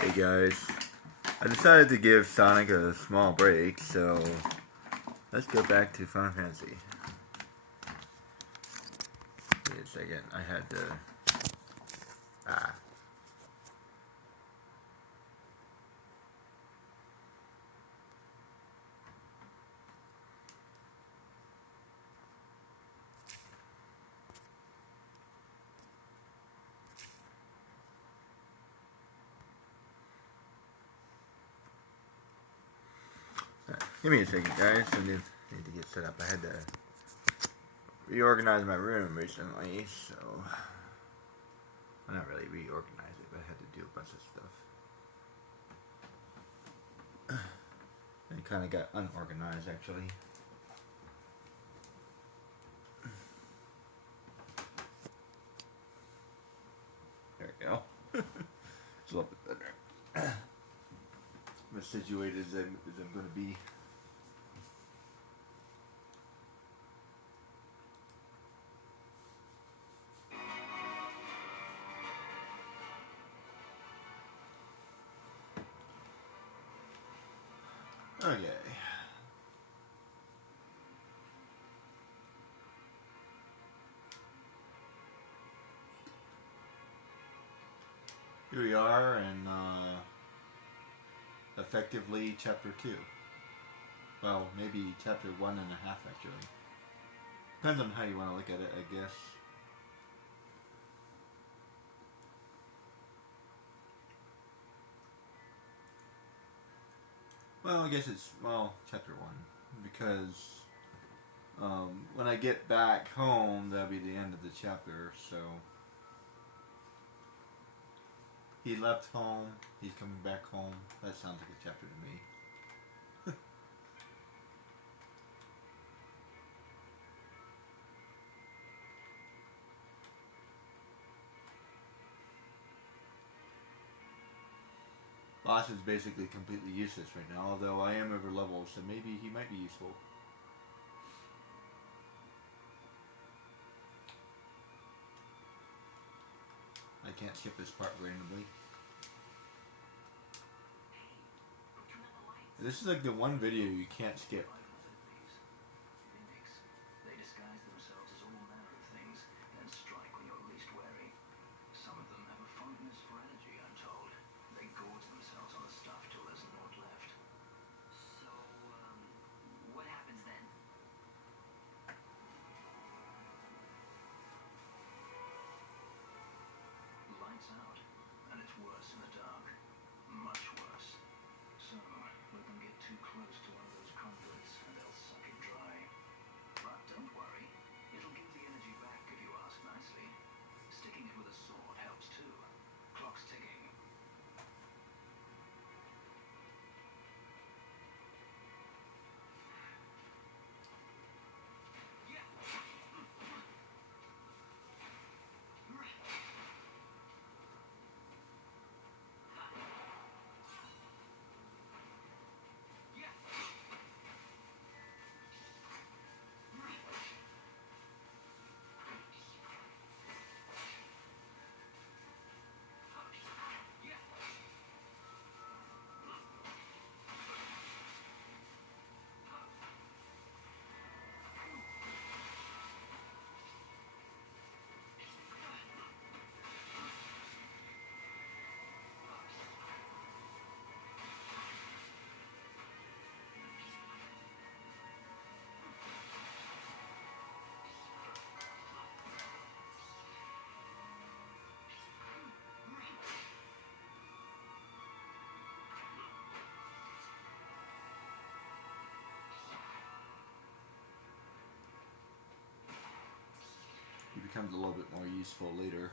Hey guys, I decided to give Sonic a small break, so let's go back to Final Fantasy. Wait a second, I had to. Ah. Give me a second, guys. I need to get set up. I had to reorganize my room recently, so. Well, not really reorganize it, but I had to do a bunch of stuff. It kind of got unorganized, actually. There we go. It's a little bit better. I'm as situated as I'm going to be. Okay. Here we are in effectively chapter 2. Well, maybe chapter 1.5 actually. Depends on how you want to look at it, I guess. Well, I guess it's, chapter 1. Because when I get back home, that'll be the end of the chapter, so. He left home, he's coming back home. That sounds like a chapter to me. Boss is basically completely useless right now, although I am over level, so maybe he might be useful. I can't skip this part randomly. This is like the one video you can't skip. He becomes a little bit more useful later.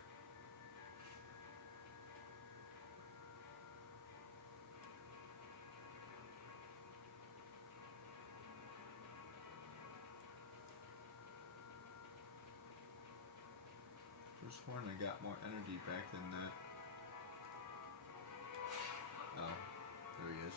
I sworn I got more energy back than that. Oh, there he is.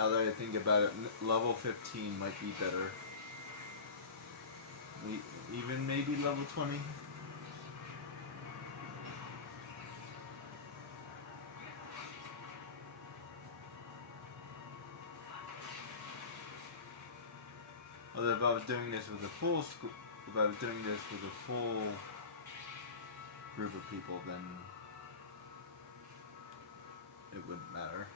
Now that I think about it, level 15 might be better. Even maybe level 20. Although if I was doing this with a full school, if I was doing this with a full group of people, then it wouldn't matter.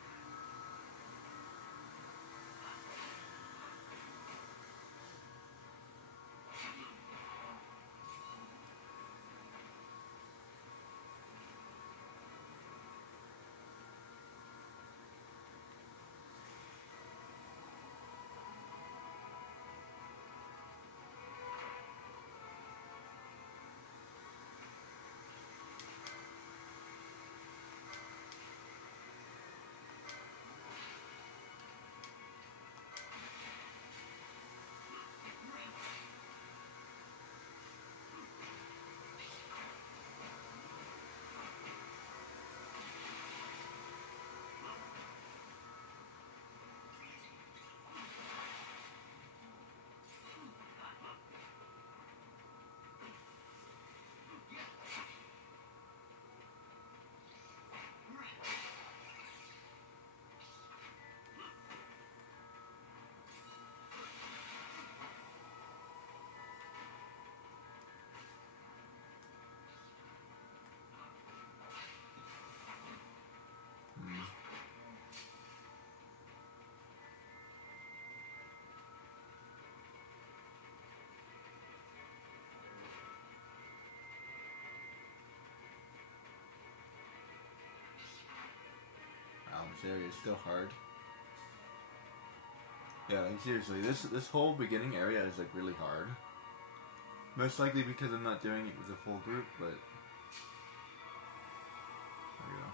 This area is still hard. Yeah, like seriously, this whole beginning area is like really hard. Most likely because I'm not doing it with a full group, but there you go.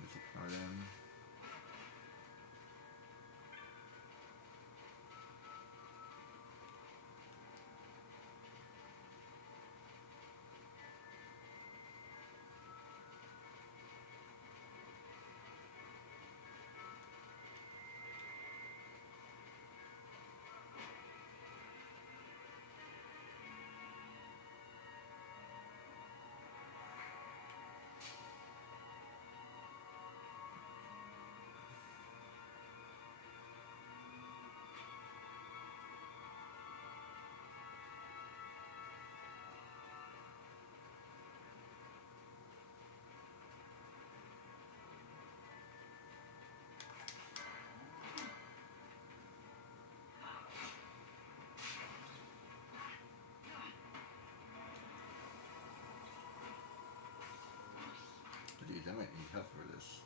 Let's ignore them. Geez, I might need help for this.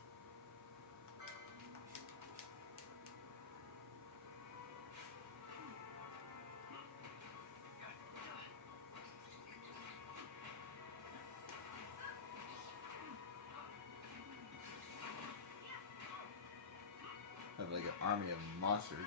I have like an army of monsters.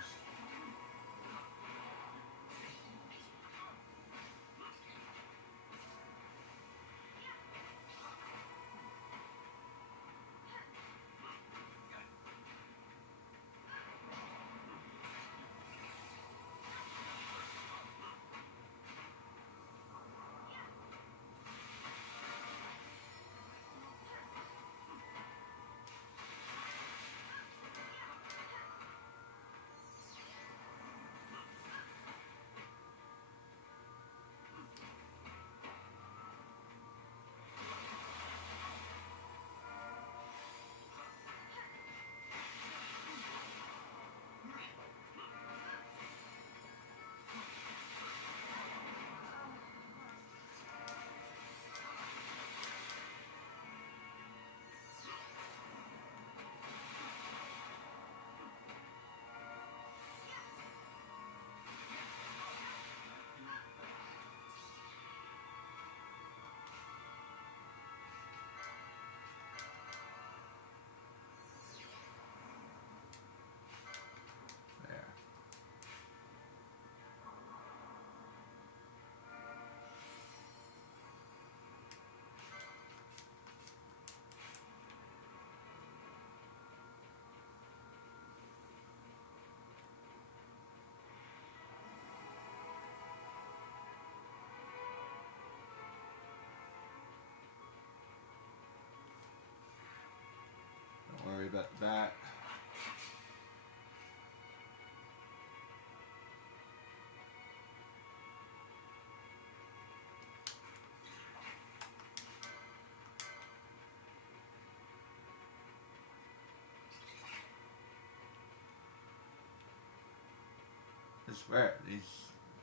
I swear,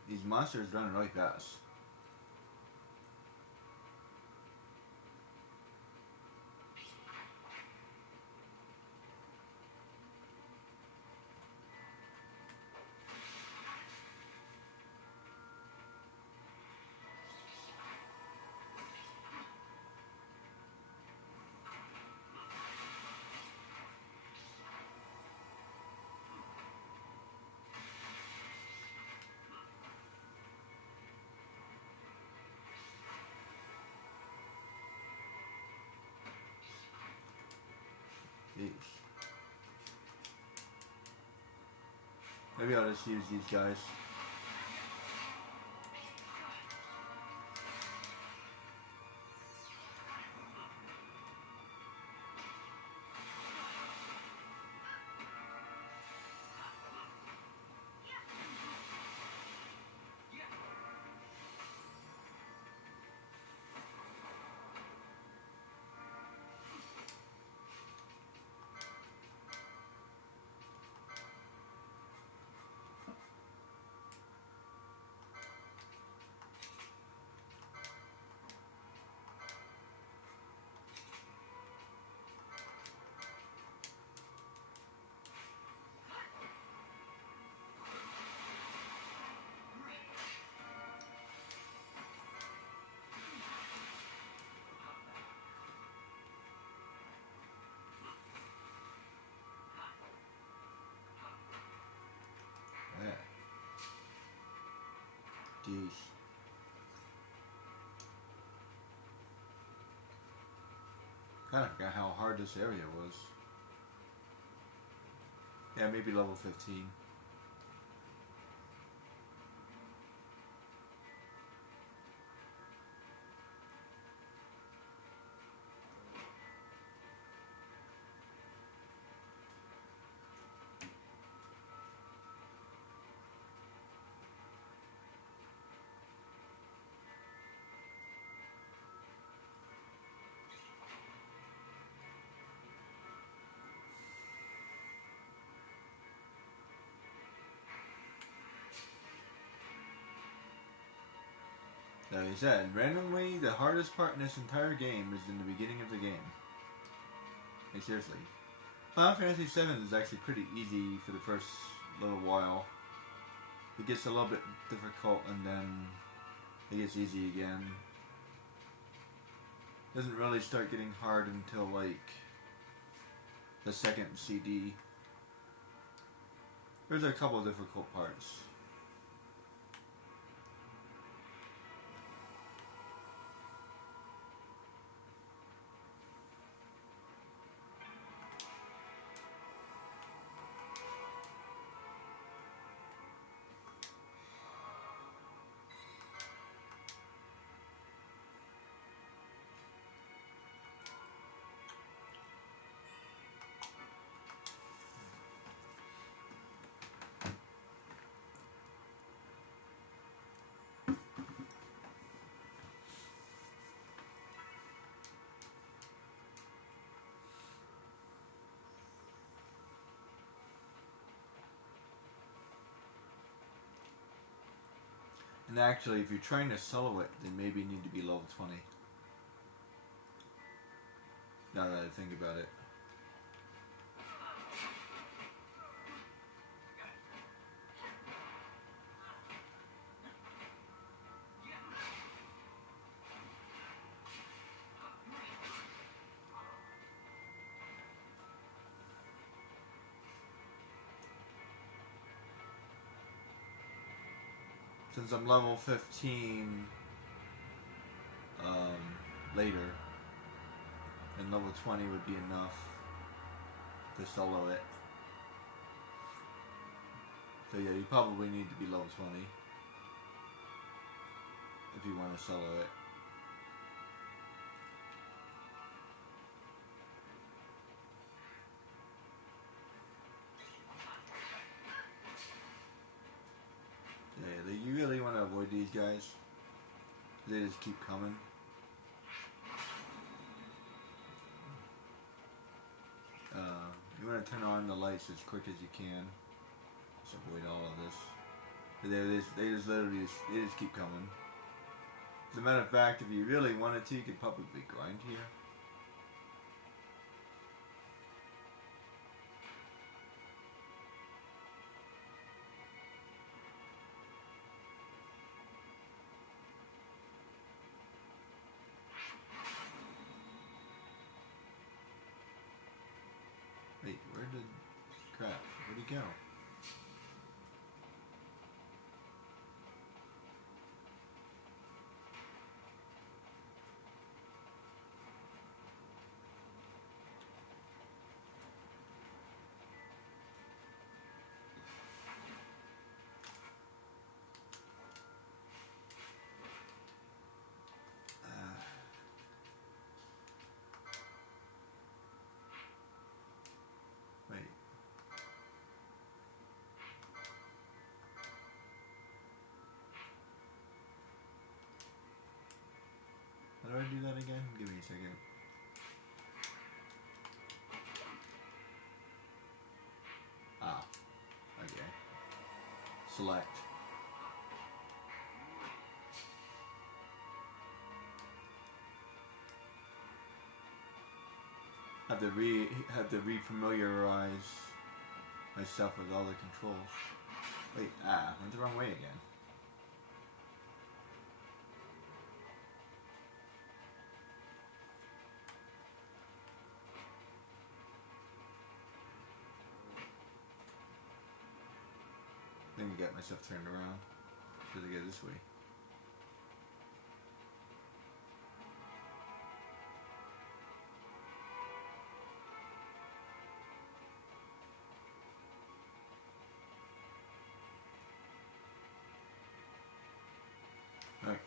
these monsters run really fast. Jeez. Maybe I'll just use these guys. Jeez. Kind of forgot how hard this area was. Yeah, maybe level 15. Like I said, randomly, the hardest part in this entire game is in the beginning of the game. Like, seriously. Final Fantasy VII is actually pretty easy for the first little while. It gets a little bit difficult and then it gets easy again. Doesn't really start getting hard until like the second CD. There's a couple of difficult parts. And actually, if you're trying to solo it, then maybe you need to be level 20. Now that I think about it. Since I'm level 15 later, and level 20 would be enough to solo it. So yeah, you probably need to be level 20 if you want to solo it. Yeah, you really want to avoid these guys. They just keep coming. You want to turn on the lights as quick as you can. Just avoid all of this. They just literally they just keep coming. As a matter of fact, if you really wanted to, you could probably grind here. Wait, where did... crap, where'd he go? Wait. How do I do that again? Give me a second. Ah, okay. Select. Have to re-familiarize myself with all the controls. Wait, went the wrong way again. Let me get myself turned around. Should I go this way? Alright.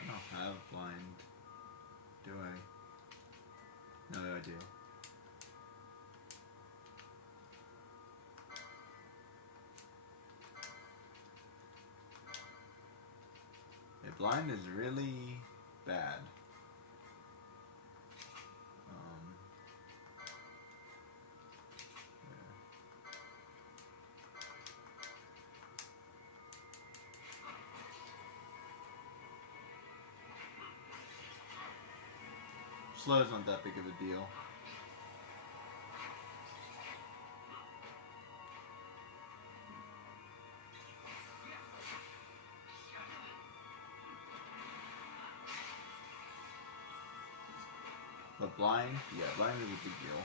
I don't have blind. Do I? No, I do. Yeah, blind is really bad. Slow's not that big of a deal. But blind, yeah, blind is a big deal.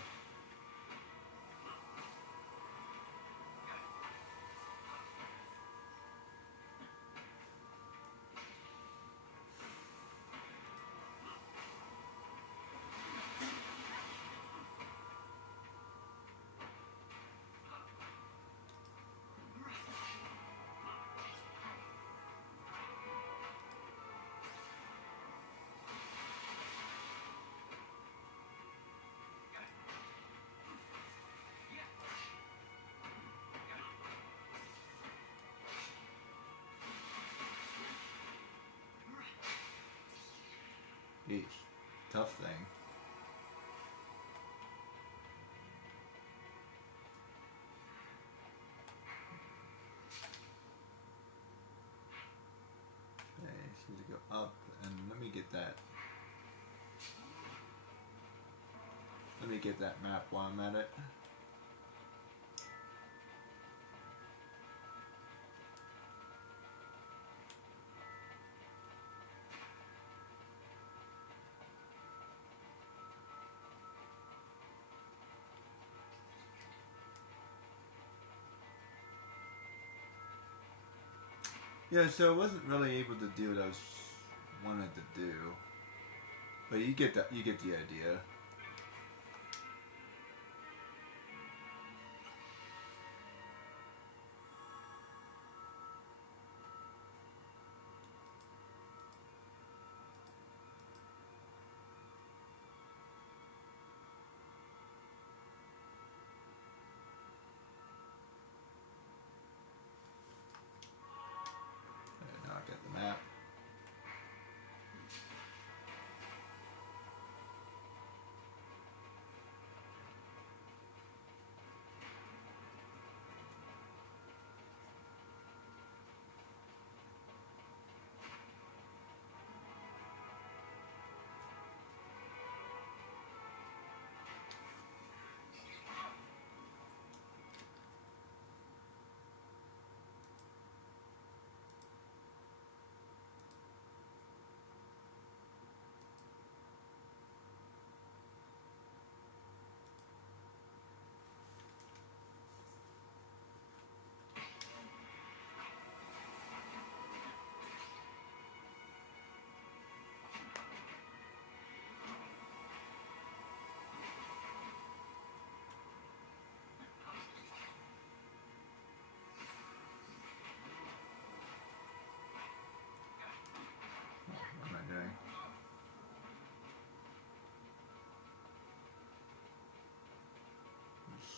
Yeesh. Tough thing. Okay, so to go up and let me get that. Let me get that map while I'm at it. Yeah, so I wasn't really able to do what I wanted to do, but you get that. You get the idea.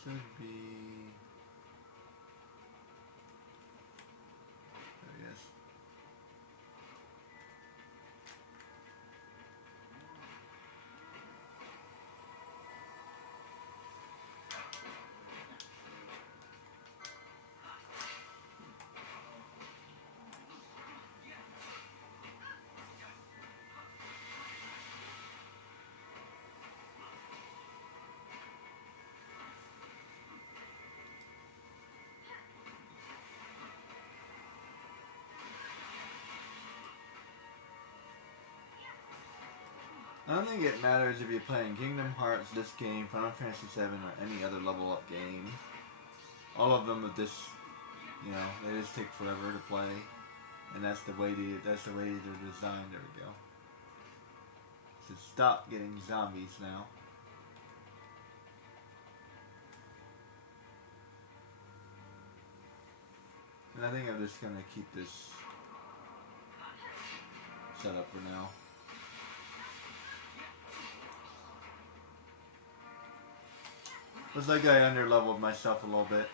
should be... There he is. I don't think it matters if you're playing Kingdom Hearts, this game, Final Fantasy VII, or any other level up game. All of them with this, you know, they just take forever to play, and that's the way they're designed. There we go. So stop getting zombies now. And I think I'm just gonna keep this set up for now. Looks like I under-leveled myself a little bit.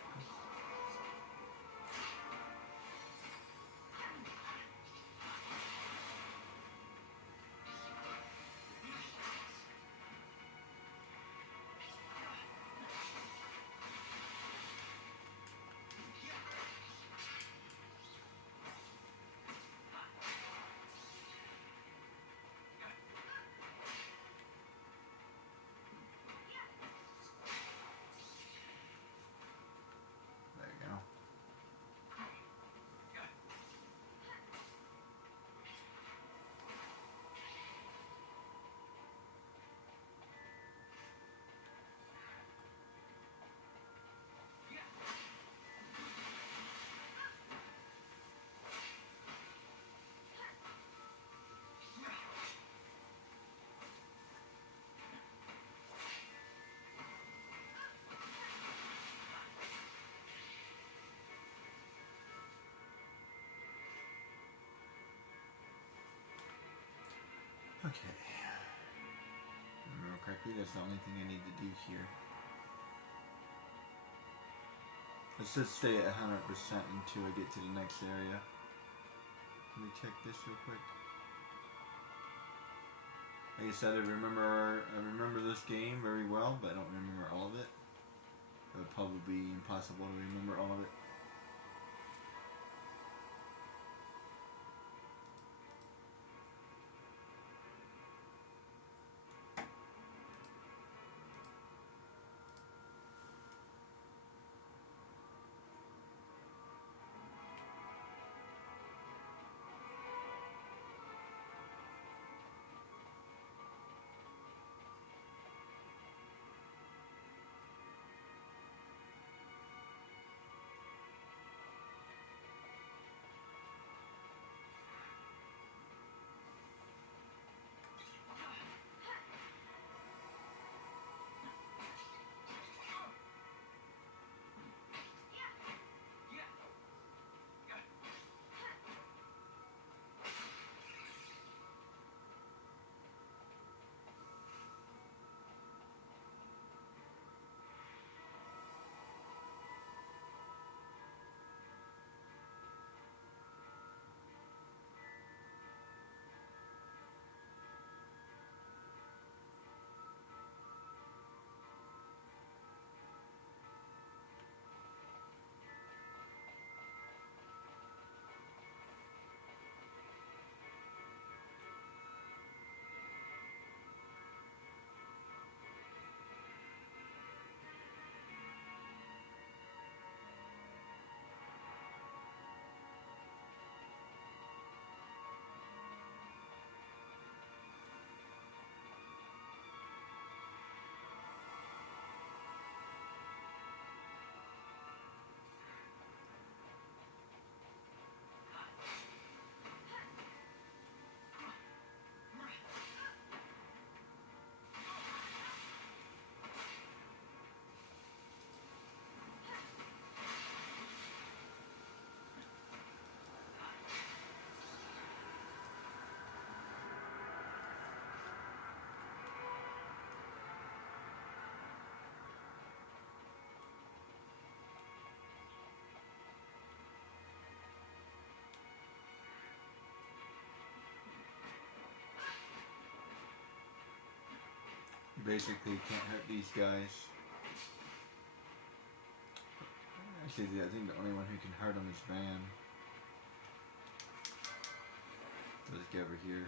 Okay. Remember correctly, that's the only thing I need to do here. Let's just stay at 100% until I get to the next area. Let me check this real quick. Like I said, I remember this game very well, but I don't remember all of it. It would probably be impossible to remember all of it. Basically, can't hurt these guys. Actually, I think the only one who can hurt him is Van. Let's get over here.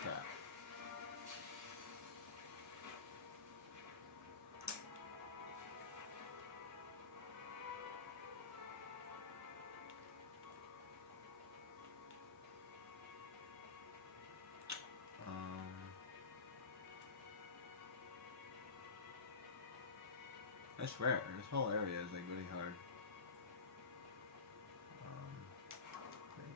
Crap. I swear, this whole area is like really hard. Wait.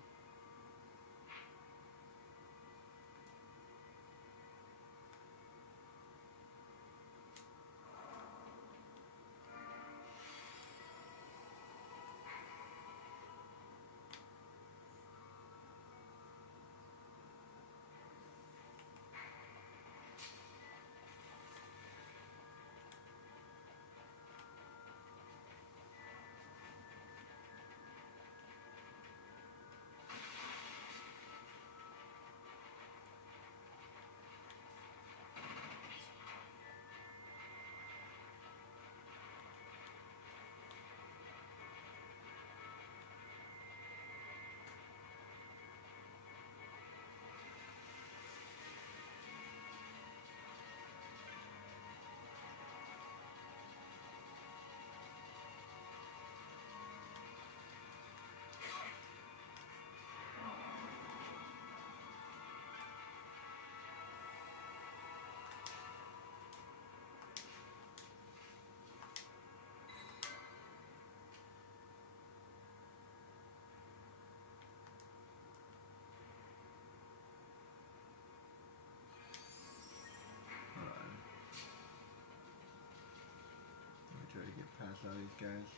Try to get past all these guys.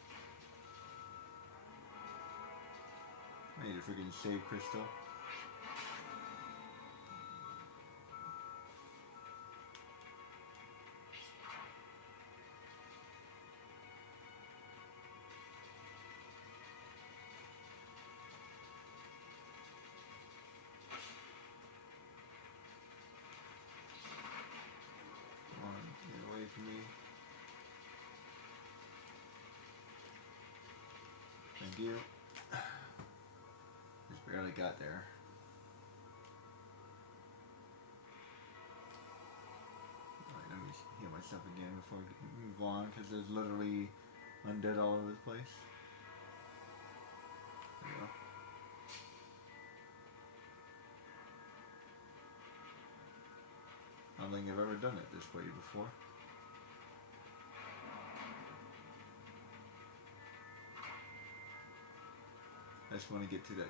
I need a freaking save crystal. Come on, get away from me. Thank you. Just barely got there. Alright, let me heal myself again before we move on, because there's literally undead all over the place. There we go. I don't think I've ever done it this way before. I just want to get to that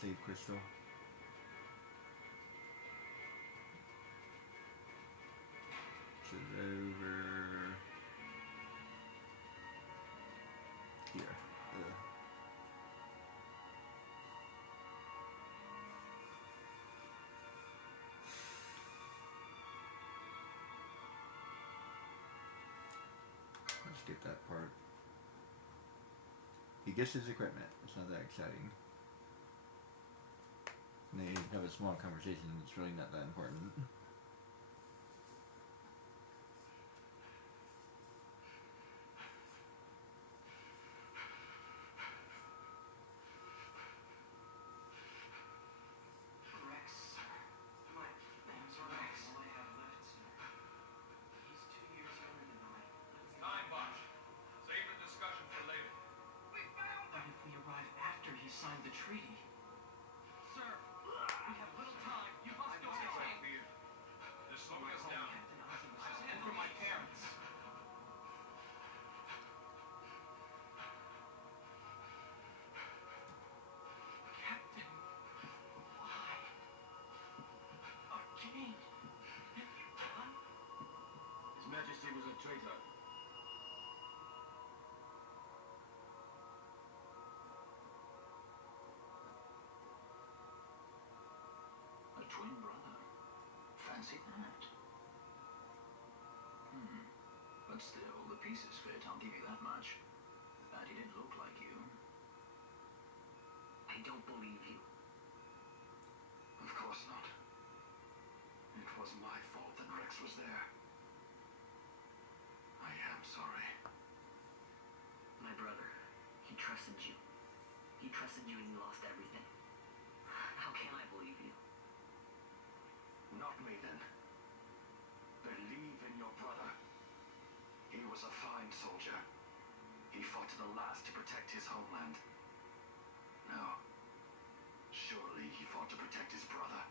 save crystal. Which is over here. Let's get that part. He gets his equipment. It's not that exciting. And they have a small conversation. It's really not that important. pieces fit, I'll give you that much. But he didn't look like you. I don't believe you. Of course not. It was my fault that Rex was there. I am sorry. My brother, he trusted you. He trusted you and you lost everything. How can I believe you? Not me, then. Believe in your brother. He was a fine soldier. He fought to the last to protect his homeland. No. Surely he fought to protect his brother.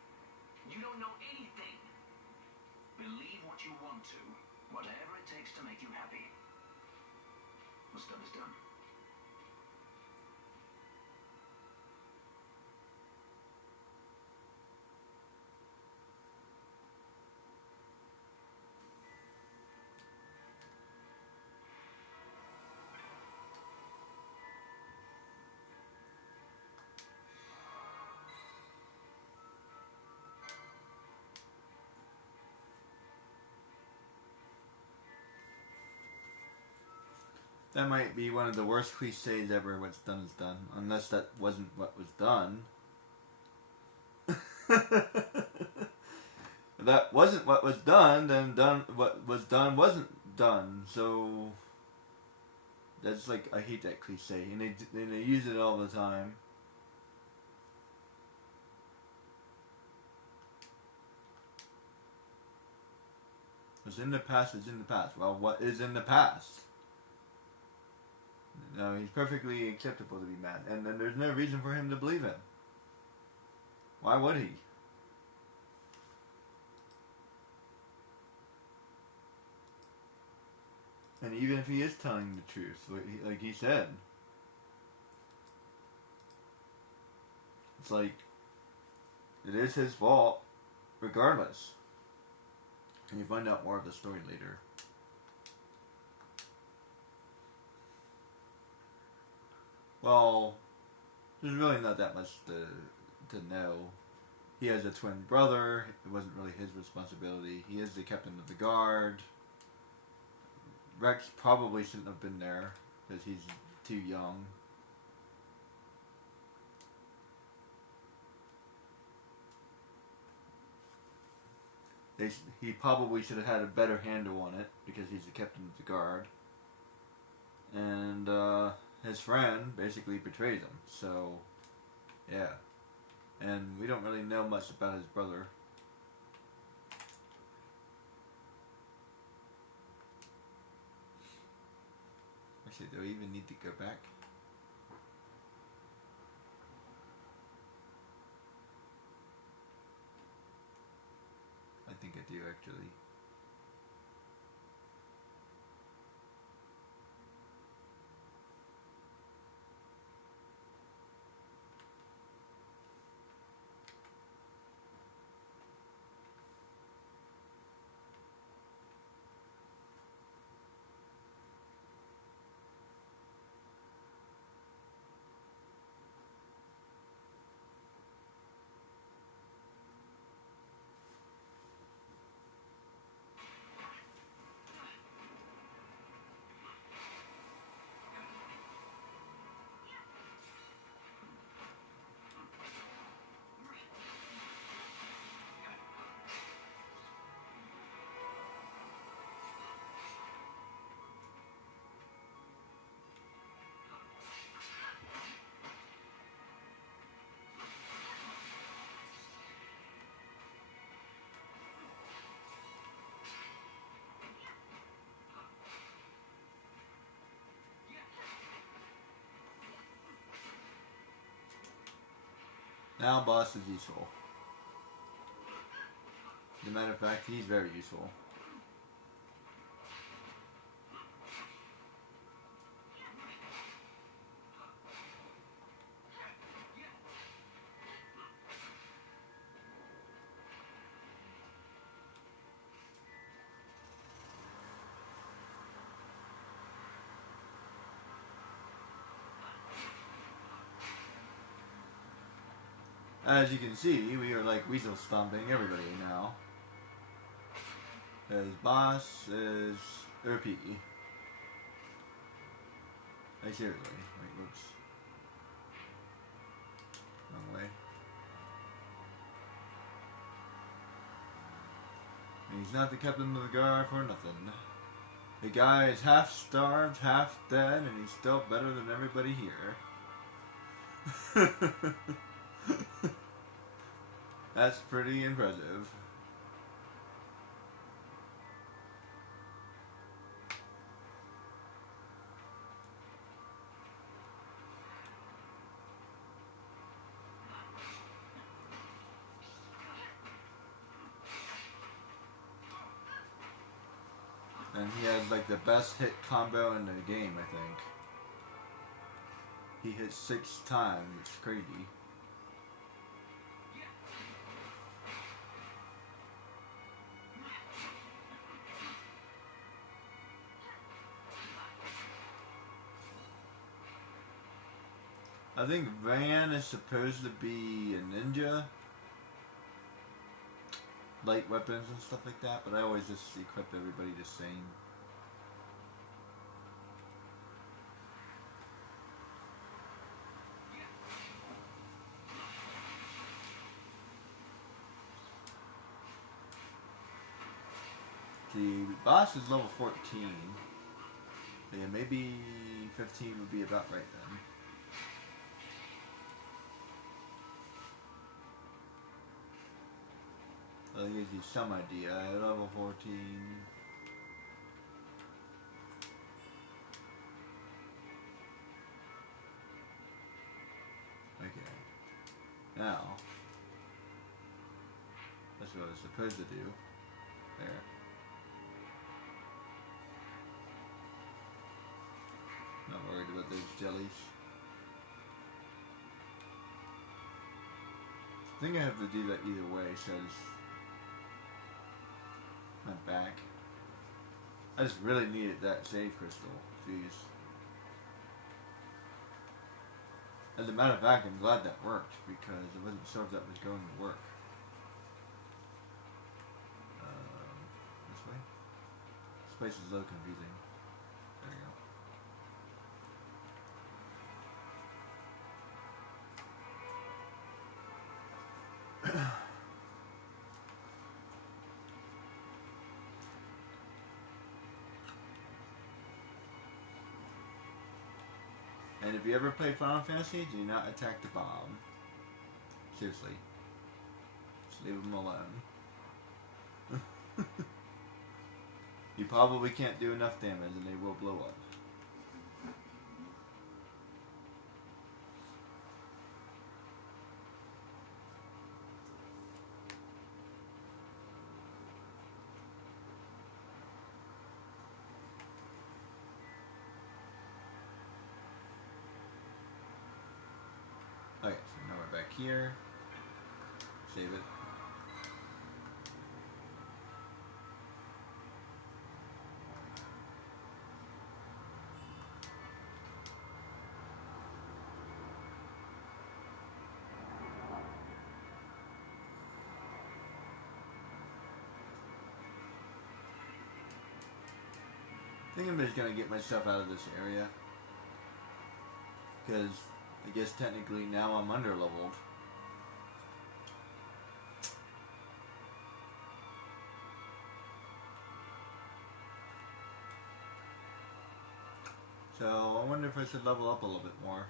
You don't know anything. Believe what you want to. Whatever it takes to make you happy. What's done is done. That might be one of the worst cliches ever. What's done is done. Unless that wasn't what was done. If that wasn't what was done, then what was done wasn't done. So that's like, I hate that cliche, and they use it all the time. What's in the past is in the past. Well, what is in the past? No, he's perfectly acceptable to be mad, and then there's no reason for him to believe him. Why would he? And even if he is telling the truth, like he said, it's like, it is his fault, regardless. And you find out more of the story later. Well, there's really not that much to know. He has a twin brother. It wasn't really his responsibility. He is the captain of the guard. Rex probably shouldn't have been there because he's too young. He probably should have had a better handle on it because he's the captain of the guard. And his friend basically betrays him. So, yeah. And we don't really know much about his brother. Actually, do I even need to go back? I think I do, actually. Now boss is useful. As a matter of fact, he's very useful. As you can see, we are like weasel stomping everybody now. His boss is OP. Like seriously. Wait, whoops. Wrong way. And he's not the captain of the guard for nothing. The guy is half starved, half dead, and he's still better than everybody here. That's pretty impressive. And he has like the best hit combo in the game, I think. He hit 6 times, it's crazy. I think Van is supposed to be a ninja. Light weapons and stuff like that, but I always just equip everybody the same. The boss is level 14. Yeah, maybe 15 would be about right then. That gives you some idea. Level 14. Okay. Now, that's what I was supposed to do. There. Not worried about those jellies. I think I have to do that either way, says my back. I just really needed that save crystal. Jeez. As a matter of fact, I'm glad that worked because I wasn't sure if that was going to work. This way? This place is a little confusing. There you go. And if you ever play Final Fantasy, do not attack the bomb. Seriously. Just leave them alone. You probably can't do enough damage and they will blow up. Okay, so now we're back here. Save it. I think I'm just gonna get myself out of this area. Because I guess technically now I'm underleveled. So I wonder if I should level up a little bit more.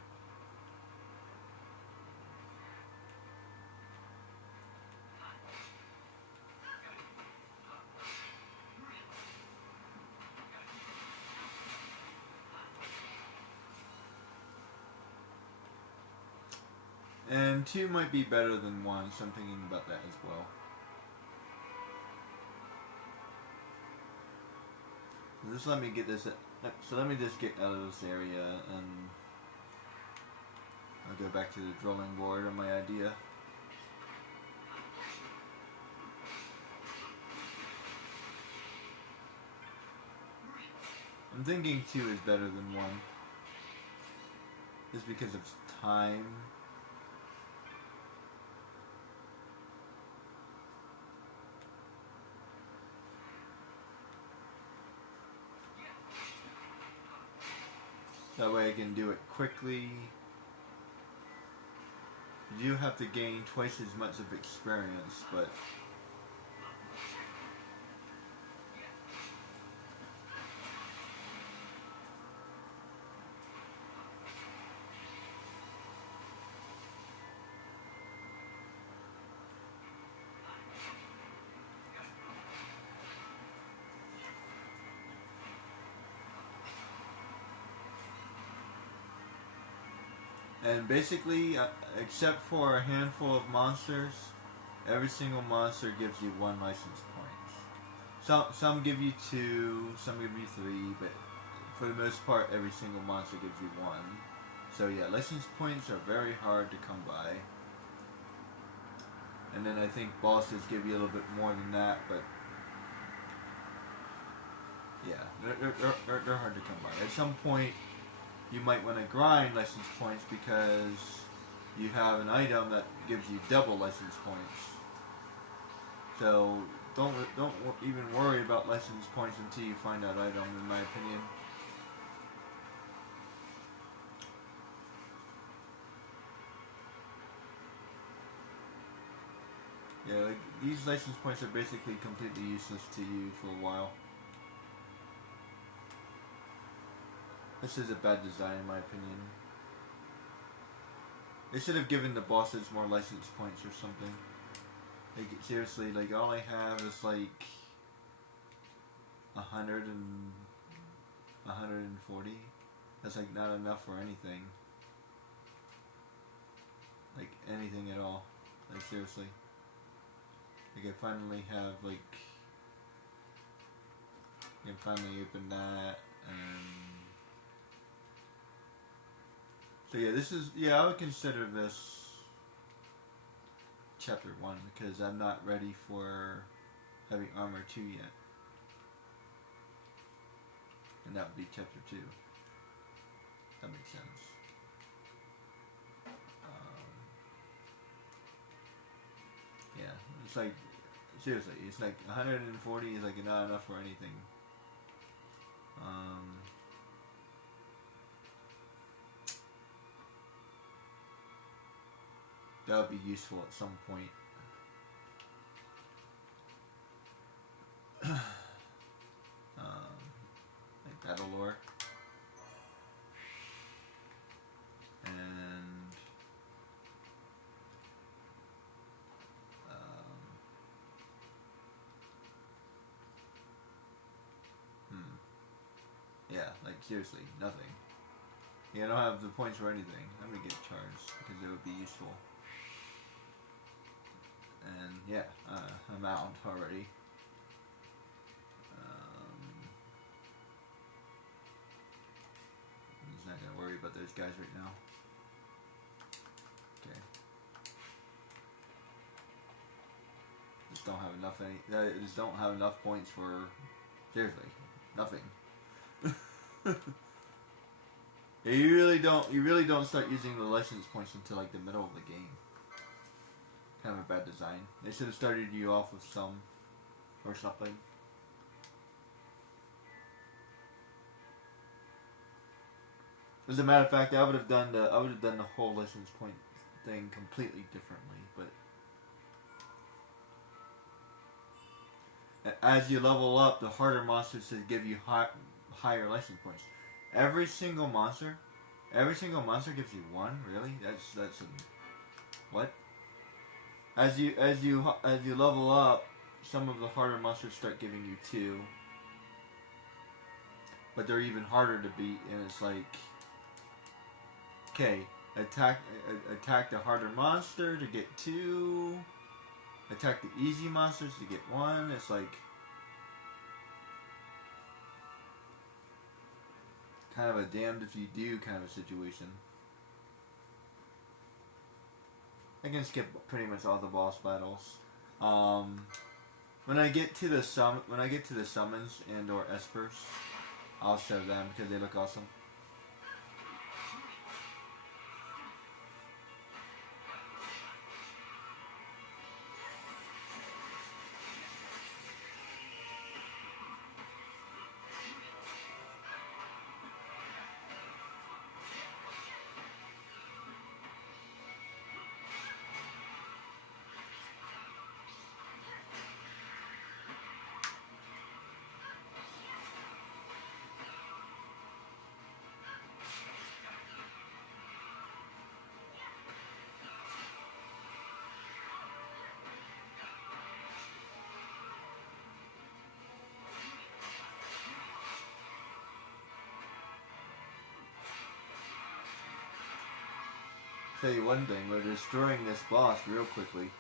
And 2 might be better than 1, so I'm thinking about that as well. So just let me get this. So let me just get out of this area, and I'll go back to the drawing board on my idea. I'm thinking 2 is better than 1, just because of time. That way I can do it quickly. You do have to gain twice as much of experience, but and basically, except for a handful of monsters, every single monster gives you 1 license points. Some give you 2, some give you 3, but for the most part, every single monster gives you 1. So yeah, license points are very hard to come by. And then I think bosses give you a little bit more than that, but yeah, they're hard to come by. At some point, you might want to grind license points because you have an item that gives you double license points. So don't even worry about license points until you find that item, in my opinion. Yeah, like, these license points are basically completely useless to you for a while. This is a bad design, in my opinion. They should have given the bosses more license points or something. Like, seriously, like, all I have is like 100 and 140. That's like not enough for anything. Like, anything at all. Like, seriously. Like, I finally have, like, I can finally open that, and so yeah, this is, yeah, I would consider this chapter 1, because I'm not ready for heavy armor 2 yet. And that would be chapter 2. That makes sense. Yeah, it's like, seriously, it's like 140 is like not enough for anything. That would be useful at some point. Like battle lore. And yeah, like seriously, nothing. Yeah, I don't have the points for anything. I'm gonna get charged because it would be useful. And yeah, I'm out already. I'm just not gonna worry about those guys right now. Okay. Just don't have enough just don't have enough points for, seriously, nothing. Yeah, you really don't start using the license points until like the middle of the game. Kind of a bad design. They should have started you off with some or something. As a matter of fact, I would have done the whole license point thing completely differently, but as you level up, the harder monsters should give you higher license points. Every single monster gives you 1. Really? That's a, what? As you level up, some of the harder monsters start giving you 2, but they're even harder to beat. And it's like, okay, attack the harder monster to get 2. Attack the easy monsters to get 1. It's like kind of a damned if you do kind of a situation. I can skip pretty much all the boss battles. When I get to the summons and or espers, I'll show them because they look awesome. Tell you one thing, we're destroying this boss real quickly.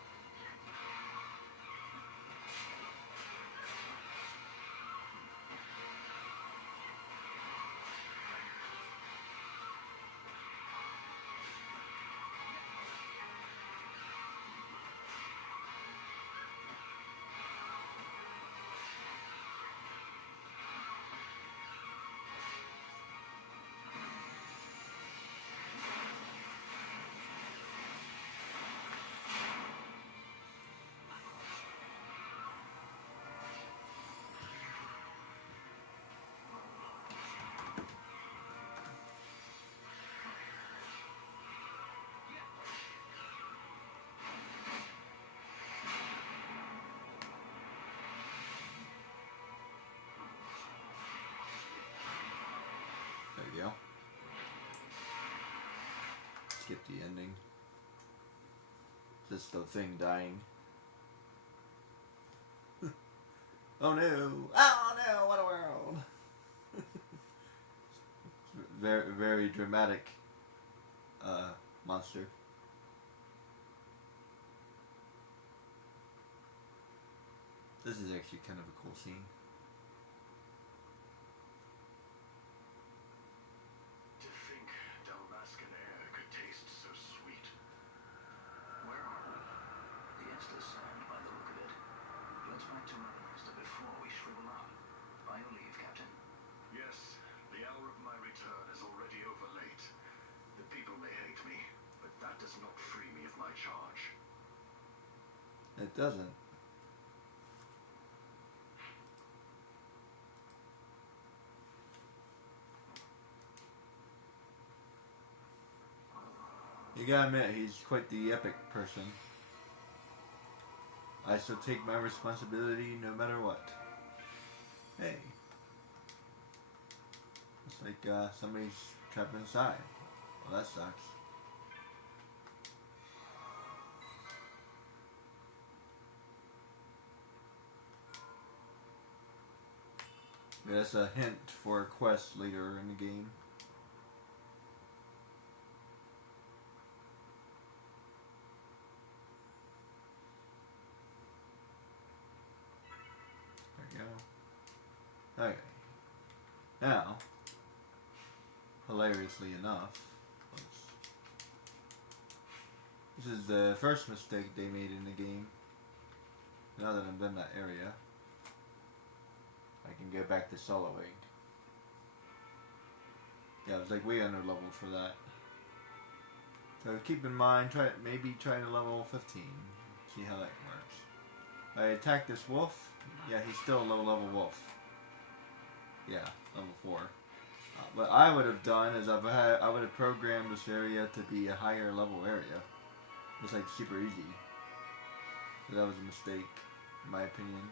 There you go. Skip the ending. Just the thing dying. Oh no! Oh no! What a world! Very, very dramatic monster. This is actually kind of a cool scene. To think Dalmascan air could taste so sweet. Where are we? The Estes sand by the look of it. Let's back to Mothermaster before we shrivel up. By your leave, Captain. Yes, the hour of my return is already over late. The people may hate me, but that does not free me of my charge. It doesn't. You gotta admit, he's quite the epic person. I shall take my responsibility no matter what. Hey. It's like somebody's trapped inside. Well, that sucks. Yeah, that's a hint for a quest later in the game. There we go. Okay. Now, hilariously enough, this is the first mistake they made in the game. Now that I'm done that area, I can go back to soloing. Yeah, I was like way under leveled for that. So keep in mind, maybe try to level 15. See how that works. I attack this wolf. Yeah, he's still a low level wolf. Yeah, level 4. What I would have done is I would have programmed this area to be a higher level area. It's like super easy. So that was a mistake, in my opinion.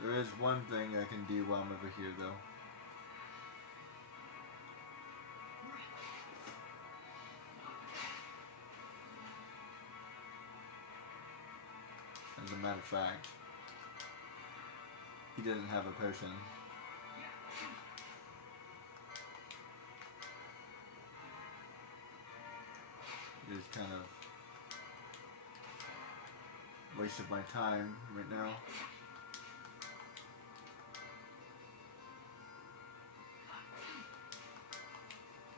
There is one thing I can do while I'm over here, though. As a matter of fact, he doesn't have a potion. It is kind of a waste of my time right now.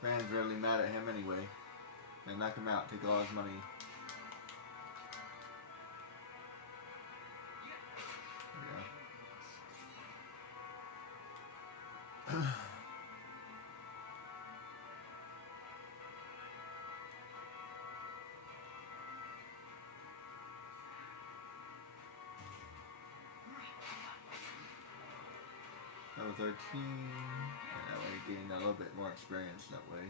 Rand's really mad at him anyway. And knock him out, take all his money. There we go. Level 13. And that way I gain a little bit more experience that way.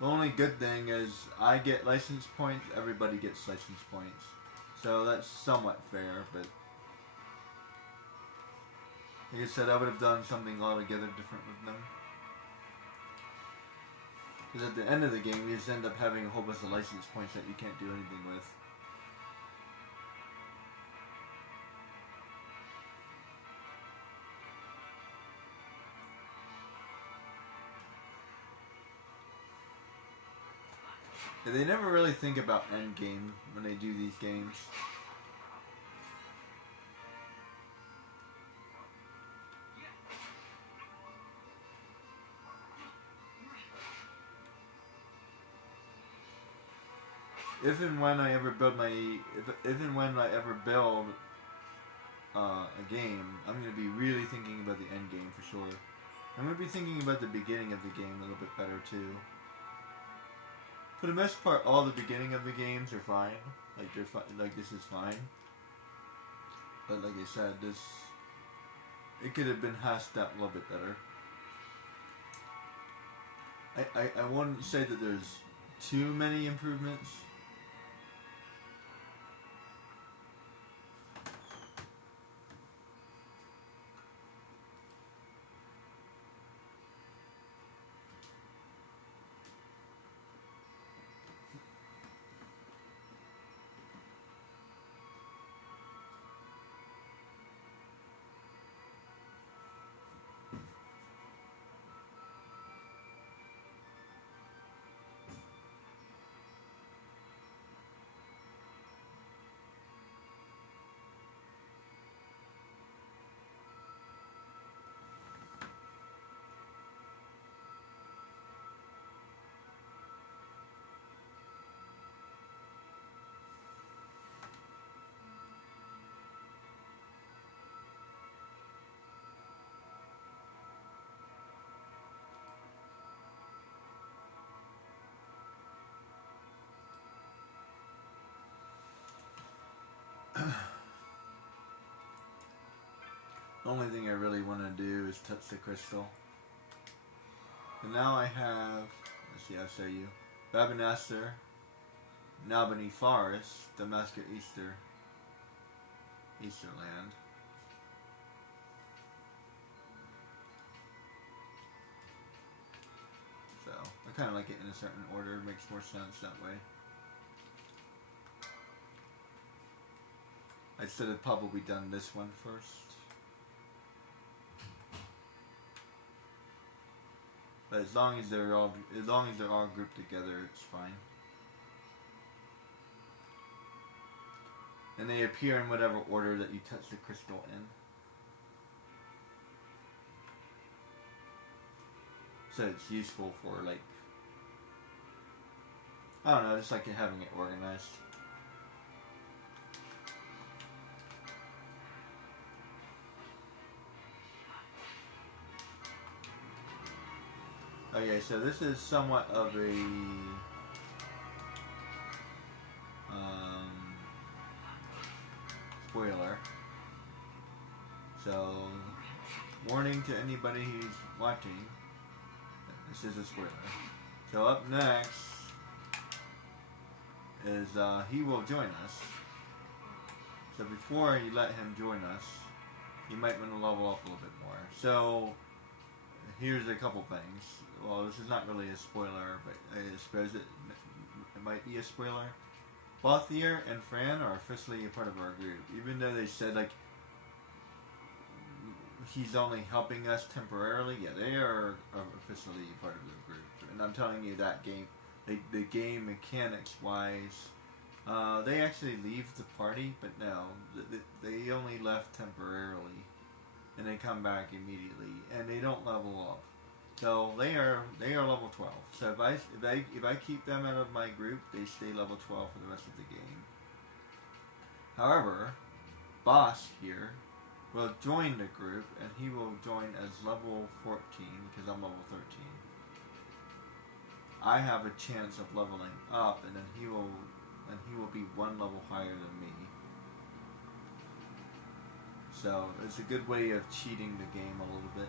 The only good thing is I get license points, everybody gets license points. So that's somewhat fair, but like I said, I would have done something altogether different with them. Because at the end of the game, you just end up having a whole bunch of license points that you can't do anything with. Yeah, they never really think about endgame when they do these games. If and when I ever build a game, I'm gonna be really thinking about the end game for sure. I'm gonna be thinking about the beginning of the game a little bit better too. For the most part, all the beginning of the games are fine. Like this is fine. But like I said, it could have been hashed out a little bit better. I wouldn't say that there's too many improvements. The only thing I really want to do is touch the crystal. And now I have, let's see, I'll show you. Babanaster, Nabani Forest, Damascus Easterland. So, I kind of like it in a certain order, it makes more sense that way. I should have probably done this one first. But as long as they're all grouped together, it's fine. And they appear in whatever order that you touch the crystal in. So it's useful for, like, I don't know, just like having it organized. Okay, so this is somewhat of a spoiler. So, warning to anybody who's watching, this is a spoiler. So up next is he will join us. So before you let him join us, you might want to level up a little bit more. So here's a couple things. Well, this is not really a spoiler, but I suppose it might be a spoiler. Bothier and Fran are officially a part of our group, even though they said, like, he's only helping us temporarily. Yeah, they are officially a part of the group. And I'm telling you that the game mechanics wise, they actually leave the party, but no, they only left temporarily, and they come back immediately, and they don't level up. So they are level 12. So if I keep them out of my group, they stay level 12 for the rest of the game. However, Boss here will join the group, and he will join as level 14 because I'm level 13. I have a chance of leveling up, and then he will be one level higher than me. So it's a good way of cheating the game a little bit.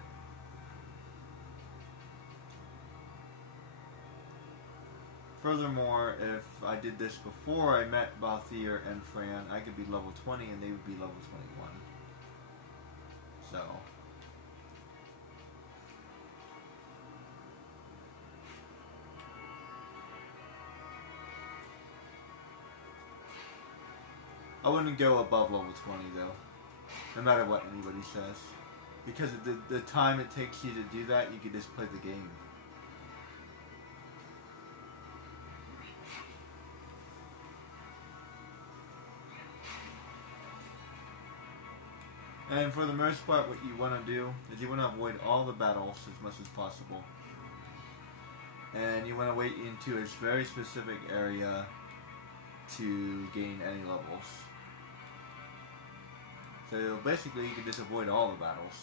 Furthermore, if I did this before I met Balthier and Fran, I could be level 20 and they would be level 21. So. I wouldn't go above level 20 though, no matter what anybody says. Because of the time it takes you to do that, you could just play the game. And for the most part, what you want to do is you want to avoid all the battles as much as possible. And you want to wait into a very specific area to gain any levels. So basically you can just avoid all the battles.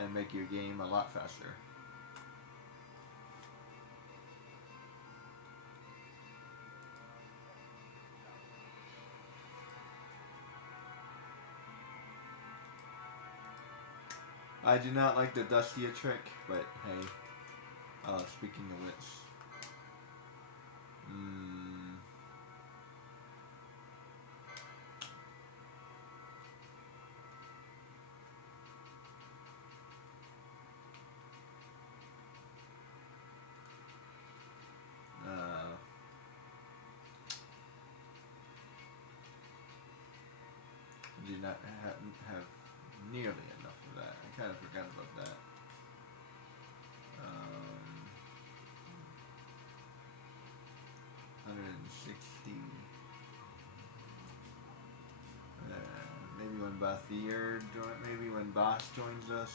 And make your game a lot faster. I do not like the Dustia trick, but hey. Speaking of which. I do not have nearly enough of that. I kind of forgot about that. 160. Maybe when Balthier maybe when Boss joins us.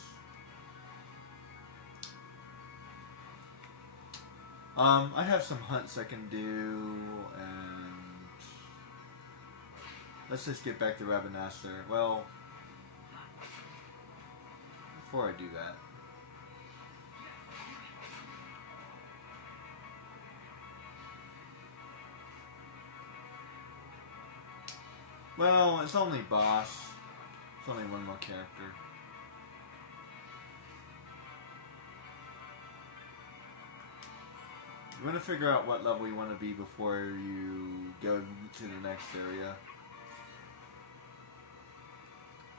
I have some hunts I can do, and let's just get back to Rabanastre. Well, before I do that. Well, it's only Boss. It's only one more character. You want to figure out what level you want to be before you go to the next area.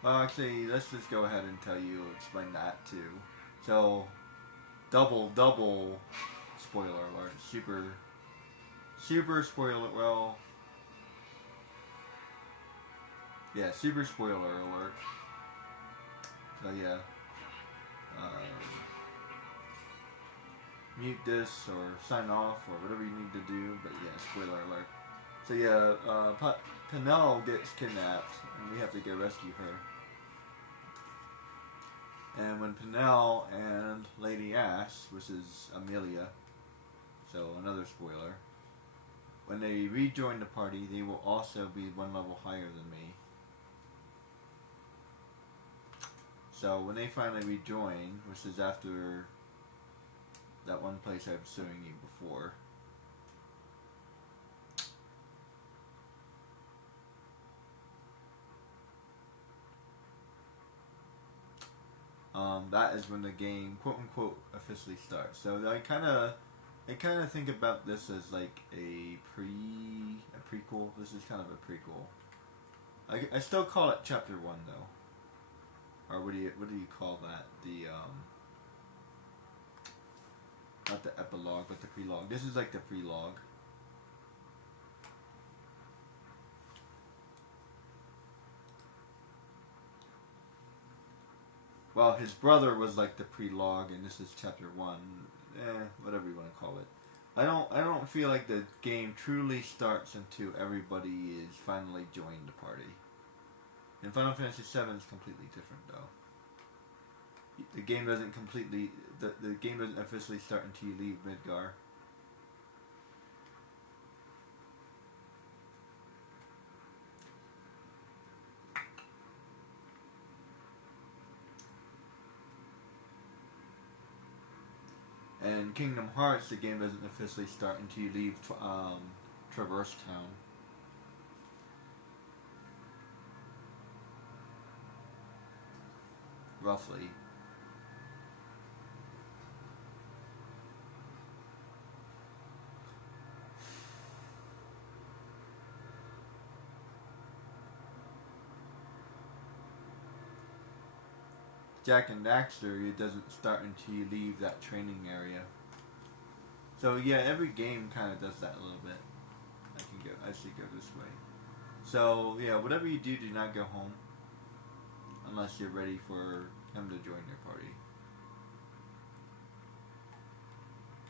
Well, actually, let's just go ahead and explain that too. So, double spoiler alert. Super spoiler, well... Yeah, super spoiler alert. So yeah. Mute this or sign off or whatever you need to do, but yeah, spoiler alert. So yeah, Penel gets kidnapped and we have to go rescue her. And when Penel and Lady Ash, which is Amelia, so another spoiler, when they rejoin the party, they will also be one level higher than me. So when they finally rejoin, which is after that one place I was showing you before, that is when the game, quote unquote, officially starts. So I kind of think about this as like a prequel. This is kind of a prequel. I still call it Chapter 1 though. Or what do you call that? The not the epilogue, but the prelogue. This is like the prelogue. Well, his brother was like the prelogue, and this is Chapter 1. Whatever you want to call it. I don't feel like the game truly starts until everybody is finally joined the party. In Final Fantasy VII is completely different though. The game doesn't the game doesn't officially start until you leave Midgar. And Kingdom Hearts, the game doesn't officially start until you leave Traverse Town. roughly. Jak and Daxter, it doesn't start until you leave that training area. So yeah, every game kind of does that a little bit. I should go this way. So yeah, whatever you do not go home unless you're ready for him to join your party.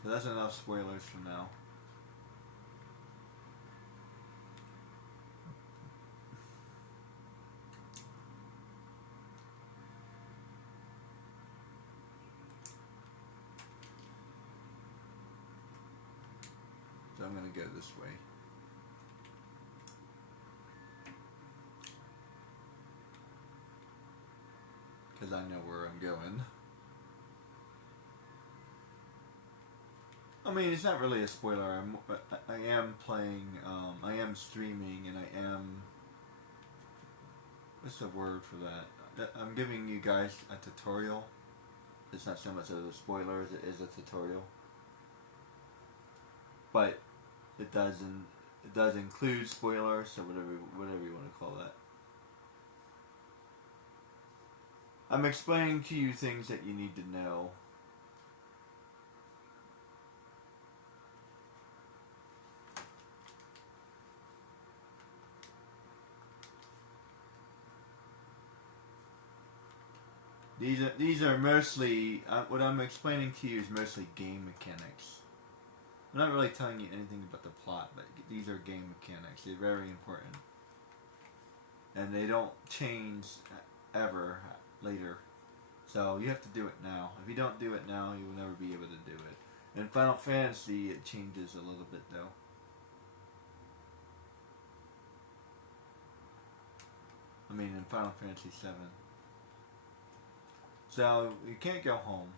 So that's enough spoilers for now. So I'm going to go this way. Because I know where I'm going. I mean, it's not really a spoiler. I am playing, I am streaming, and I am, what's the word for that? I'm giving you guys a tutorial. It's not so much of a spoiler as it is a tutorial. But it does include spoilers, so whatever you want to call that. I'm explaining to you things that you need to know. These are mostly what I'm explaining to you is mostly game mechanics. I'm not really telling you anything about the plot, but these are game mechanics. They're very important, and they don't change ever later. So you have to do it now. If you don't do it now, you will never be able to do it. In Final Fantasy, it changes a little bit though. I mean, in Final Fantasy 7. So you can't go home.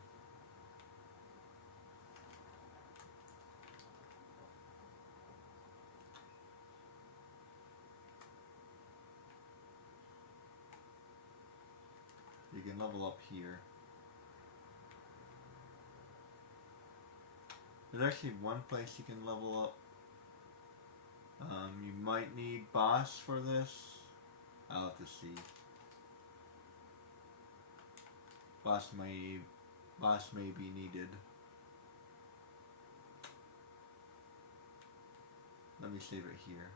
You can level up here. There's actually one place you can level up. You might need boss for this. I'll have to see. Boss may be needed. Let me save it here.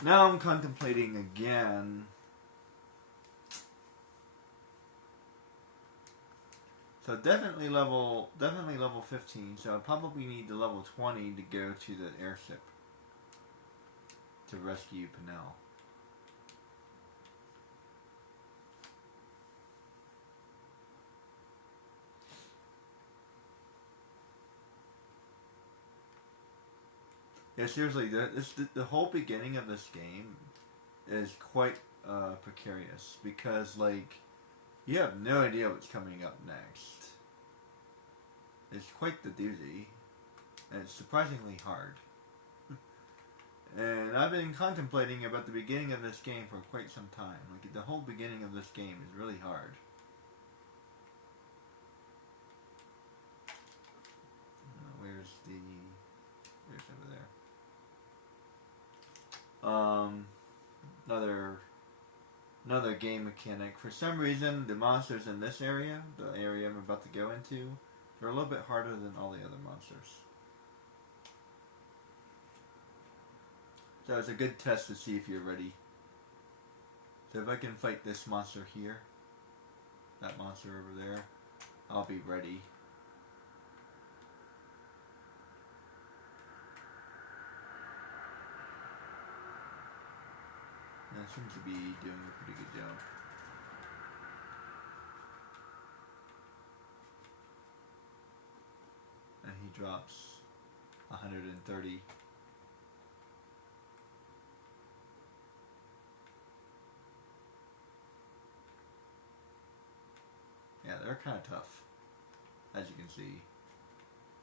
Now I'm contemplating again. So definitely level 15. So I probably need the level 20 to go to the airship to rescue Penel. Yeah, seriously, the whole beginning of this game is quite precarious because, like, you have no idea what's coming up next. It's quite the doozy, and it's surprisingly hard. And I've been contemplating about the beginning of this game for quite some time. Like, the whole beginning of this game is really hard. Where's over there? Another game mechanic. For some reason, the monsters in this area, the area I'm about to go into, they're a little bit harder than all the other monsters. That was a good test to see if you're ready. So if I can fight this monster here, that monster over there, I'll be ready. That seems to be doing a pretty good job. And he drops 130. Yeah, they're kind of tough, as you can see.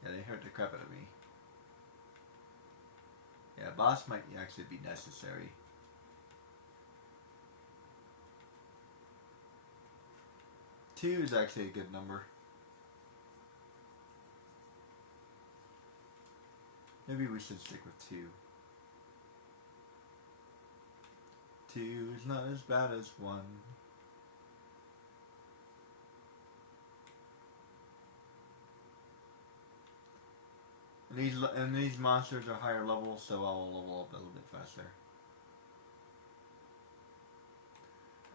Yeah, they hurt the crap out of me. Yeah, boss might actually be necessary. Two is actually a good number. Maybe we should stick with 2. 2 is not as bad as 1. And these monsters are higher level, so I'll level up a little bit faster.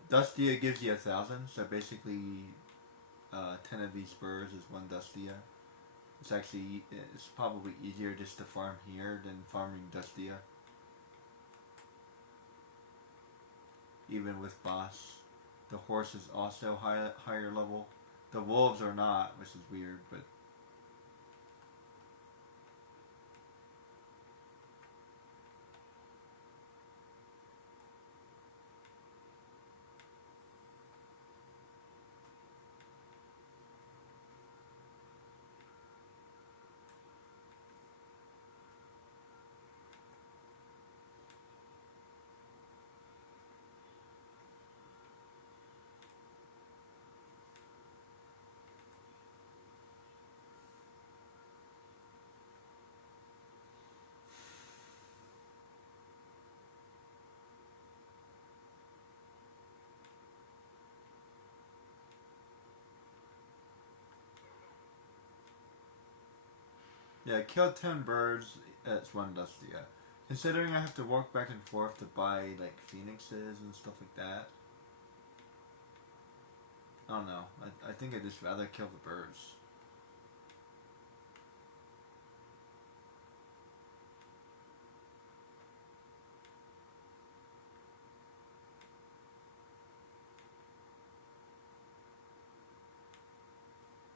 Dustia gives you 1,000, so basically 10 of these spurs is 1 Dustia. It's probably easier just to farm here than farming Dustia. Even with boss. The horse is also higher level. The wolves are not, which is weird, but yeah, kill 10 birds, that's 1 Dustia. Considering I have to walk back and forth to buy like phoenixes and stuff like that, I don't know. I think I'd just rather kill the birds.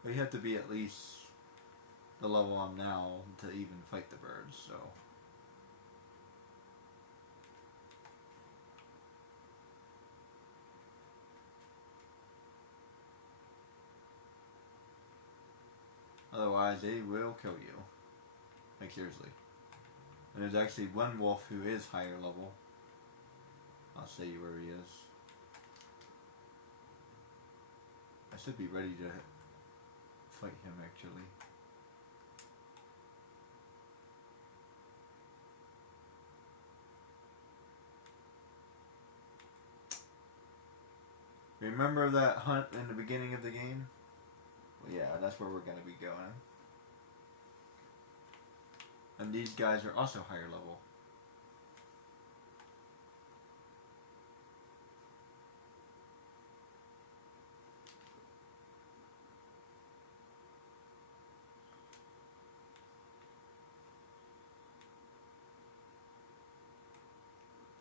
But you have to be at least the level I'm now to even fight the birds, so. Otherwise, they will kill you. Like, seriously. And there's actually one wolf who is higher level. I'll show you where he is. I should be ready to fight him, actually. Remember that hunt in the beginning of the game? Well, yeah, that's where we're going to be going. And these guys are also higher level.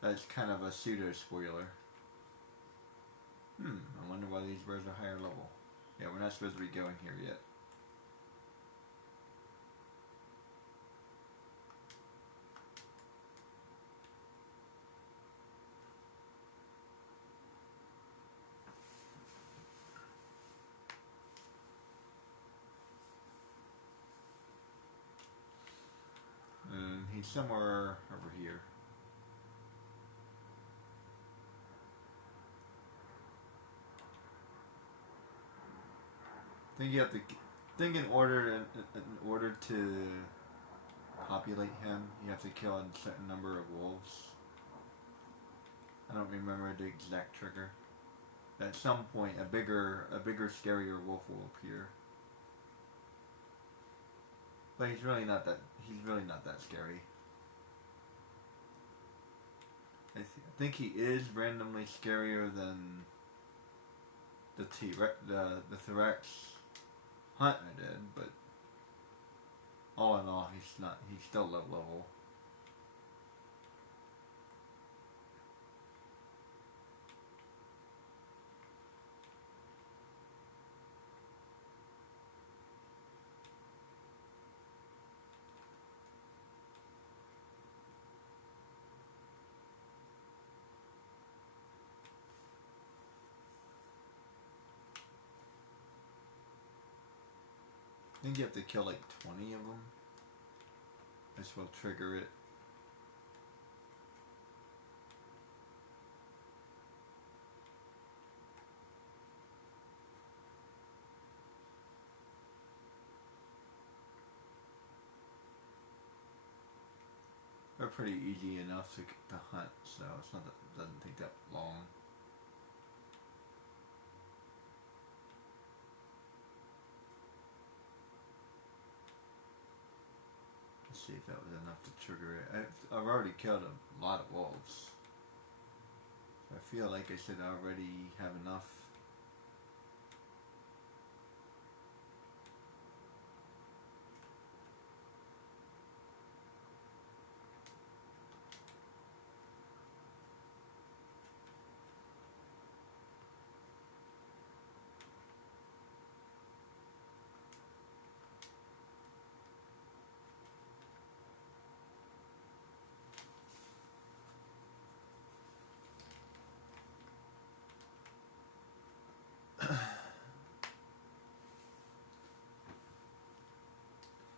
That's kind of a pseudo spoiler. I wonder why these birds are higher level. Yeah, we're not supposed to be going here yet. And he's somewhere over here. I think you have to think in order to populate him, you have to kill a certain number of wolves. I don't remember the exact trigger. At some point, a bigger, scarier wolf will appear. But he's really not that scary. I think he is randomly scarier than the the T-Rex hunt I did, but all in all, he's not. He's still low level. I think you have to kill like 20 of them. This will trigger it. They're pretty easy enough to hunt, so it's not that it doesn't take that long. See if that was enough to trigger it. I've already killed a lot of wolves. I feel like I should already have enough.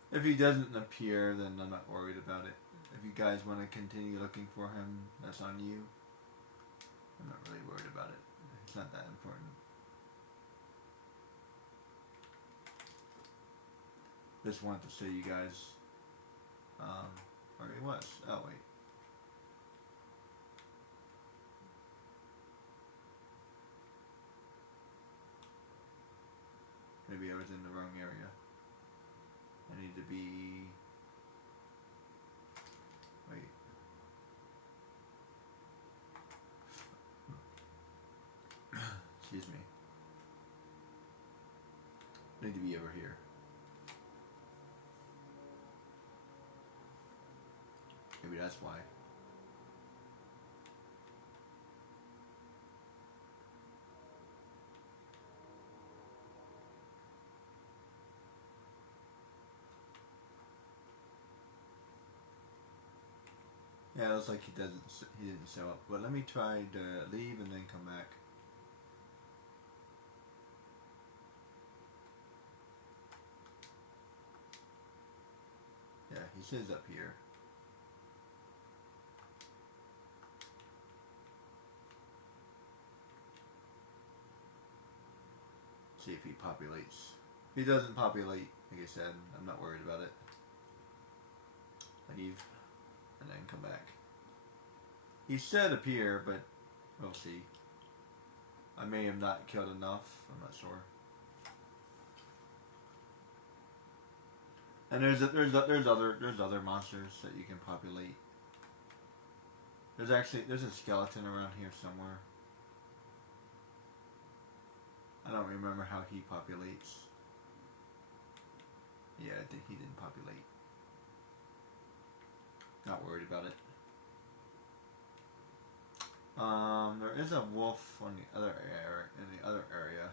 If he doesn't appear, then I'm not worried about it. If you guys want to continue looking for him, that's on you. I'm not really worried about it. It's not that important. Just wanted to show you guys where he was. Oh, wait. Maybe I was in the wrong area. I need to be... Wait. Excuse me. I need to be over here. Maybe that's why. Yeah, it looks like he didn't show up. But let me try to leave and then come back. Yeah, he says up here. See if he populates. If he doesn't populate, like I said, I'm not worried about it. Leave and then come back. He said appear, but we'll see. I may have not killed enough. I'm not sure. And there's other monsters that you can populate. There's a skeleton around here somewhere. I don't remember how he populates. Yeah, he didn't populate. Not worried about it. There is a wolf on the other area. In the other area.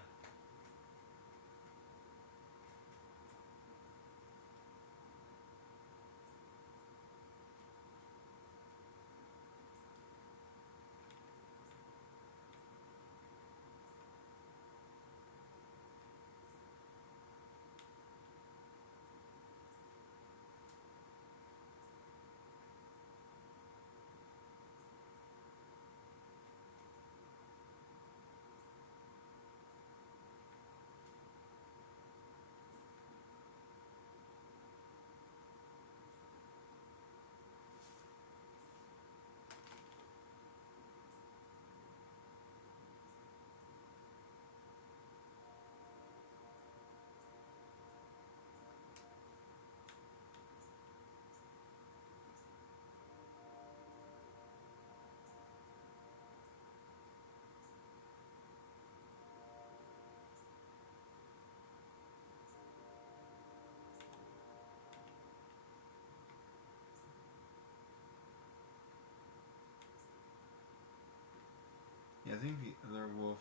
think the other wolf.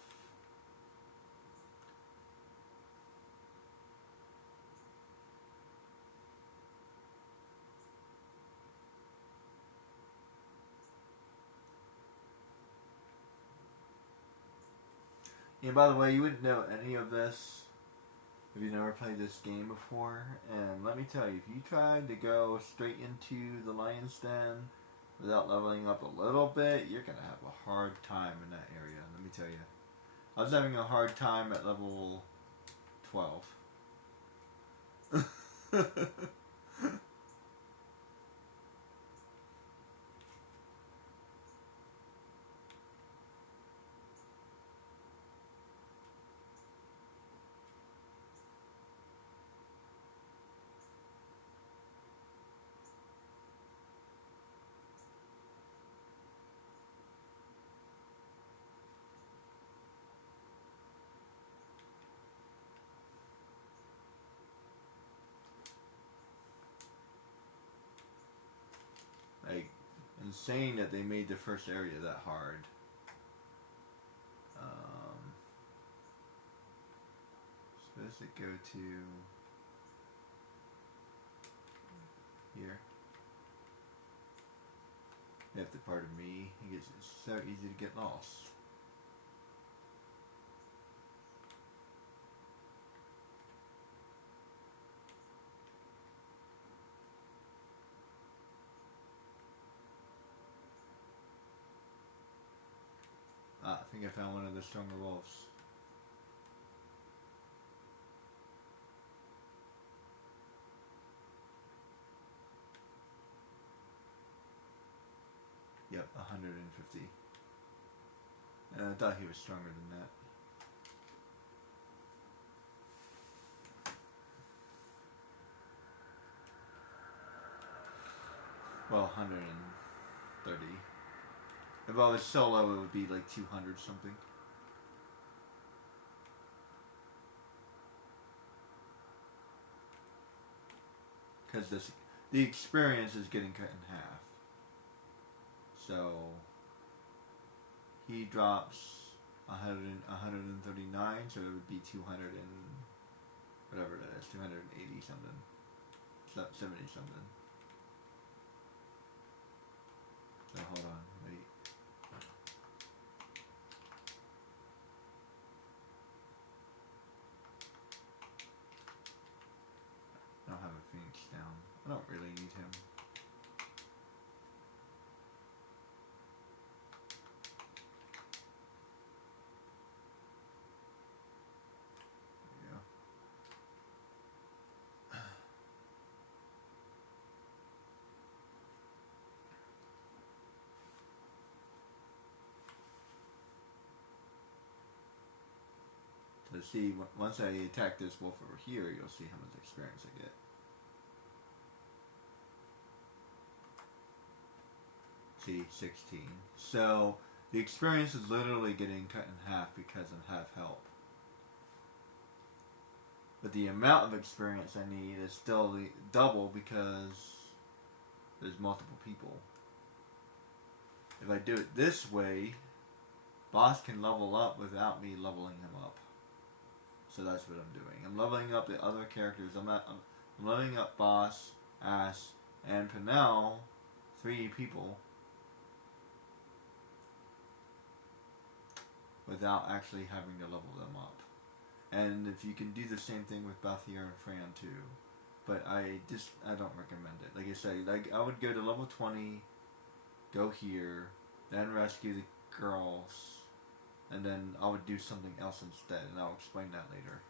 Yeah, by the way, you wouldn't know any of this if you never played this game before. And let me tell you, if you tried to go straight into the Lion's Den without leveling up a little bit, you're going to have a hard time in that area. Let me tell you. I was having a hard time at level 12. Like, insane that they made the first area that hard. Supposed to go to here. You have to pardon me. It's so easy to get lost. Ah, I think I found one of the stronger wolves. Yep, 150. And I thought he was stronger than that. Well, 130. If I was solo, it would be like 200 something. Because the experience is getting cut in half. So he drops 139, so it would be 200 and whatever it is, 280 something, 70 something. So hold on, wait. I don't have a Phoenix down. I don't really need him. To see, once I attack this wolf over here, you'll see how much experience I get. See, 16. So, the experience is literally getting cut in half because of half help. But the amount of experience I need is still the double because there's multiple people. If I do it this way, boss can level up without me leveling him up. So that's what I'm doing. I'm leveling up the other characters. I'm leveling up Boss, Ash, and Panel, 3 people, without actually having to level them up. And if you can do the same thing with Balthier and Fran too. But I don't recommend it. Like I say, like I would go to level 20, go here, then rescue the girls, and then I would do something else instead, and I'll explain that later.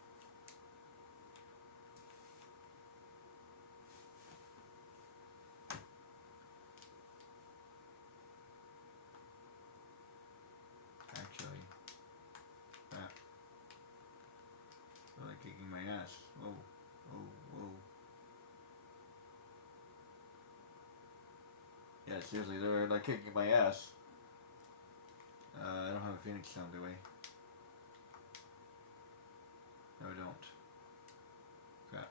Actually, crap. Really kicking my ass. Whoa, whoa, whoa. Yeah, seriously, they're like kicking my ass. I don't have a Phoenix sound, do I? No, I don't. Crap.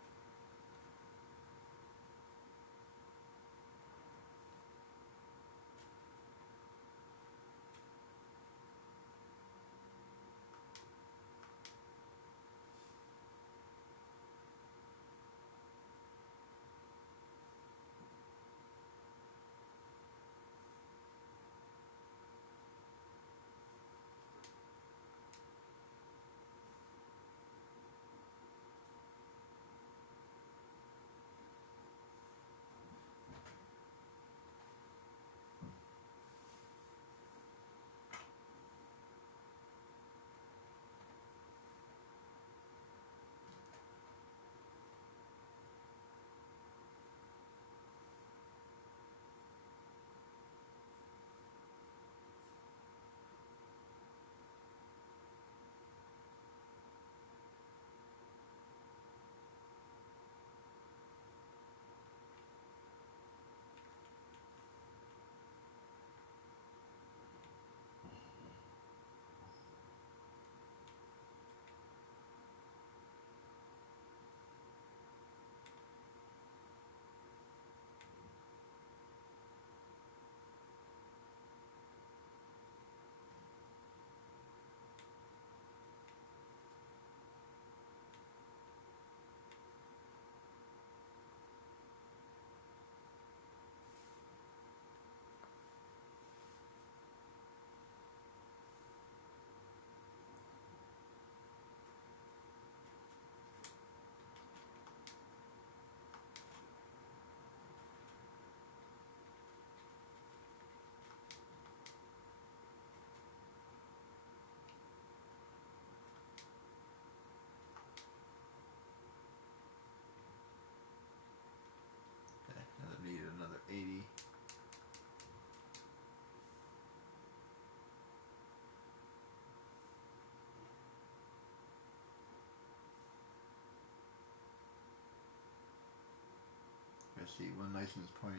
Let's see, 1 license point.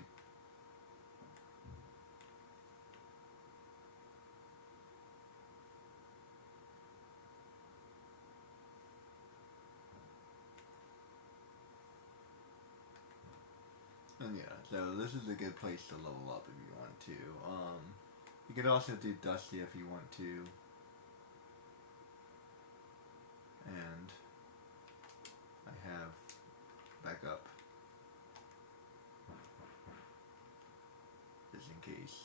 And yeah, so this is a good place to level up if you want to. You could also do Dusty if you want to. And I have backup just in case.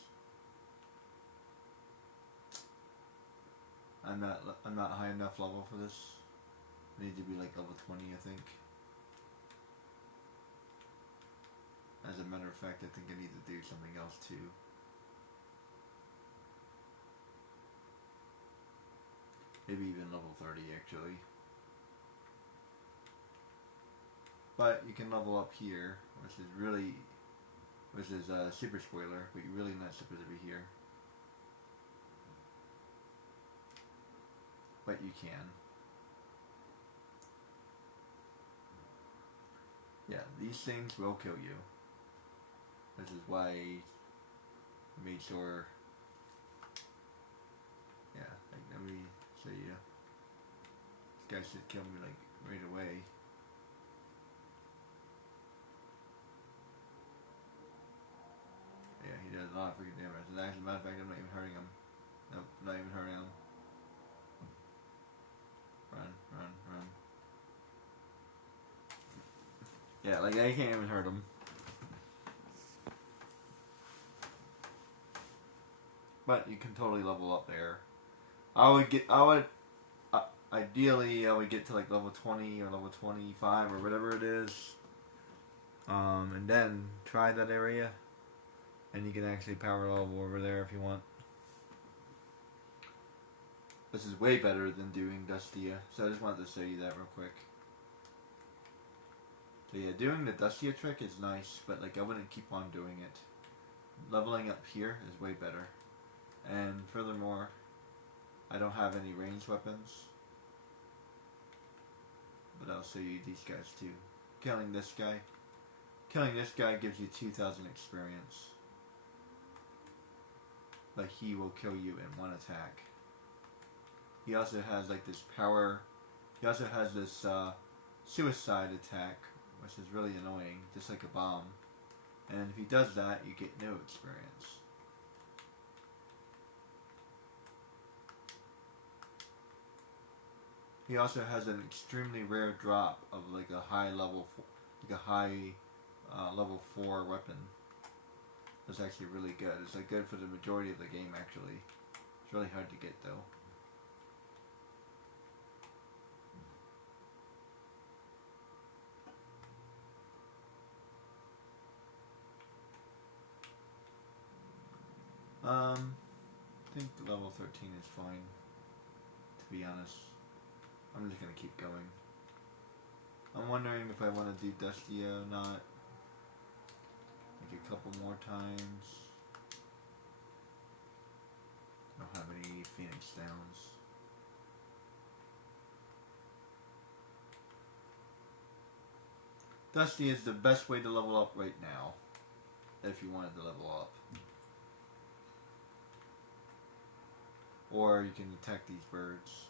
I'm not high enough level for this. I need to be like level 20, I think. As a matter of fact, I think I need to do something else too. Maybe even level 30 actually. But you can level up here, which is super spoiler, but you're really not supposed to be here. But you can. Yeah, these things will kill you. This is why I made sure. Yeah, like, let me show you. This guy should kill me like right away. Yeah, he does a lot of freaking damage. And as a matter of fact, I'm not even hurting him. Nope, not even hurting him. Run, run, run. Yeah, like I can't even hurt him. But you can totally level up there. Ideally I would get to like level 20 or level 25 or whatever it is. And then try that area. And you can actually power level over there if you want. This is way better than doing Dustia. So I just wanted to show you that real quick. So yeah, doing the Dustia trick is nice, but like I wouldn't keep on doing it. Leveling up here is way better. And furthermore, I don't have any ranged weapons. But I'll show you these guys too. Killing this guy gives you 2,000 experience. But he will kill you in one attack. He also has like this power. He also has this suicide attack, which is really annoying, just like a bomb. And if he does that, you get no experience. He also has an extremely rare drop of like a high level, level 4 weapon. That's actually really good. It's like good for the majority of the game actually. It's really hard to get though. I think level 13 is fine, to be honest. I'm just gonna keep going. I'm wondering if I want to do Dustia or not. Like a couple more times. I don't have any Phoenix Downs. Dusty is the best way to level up right now. If you wanted to level up. Or you can attack these birds.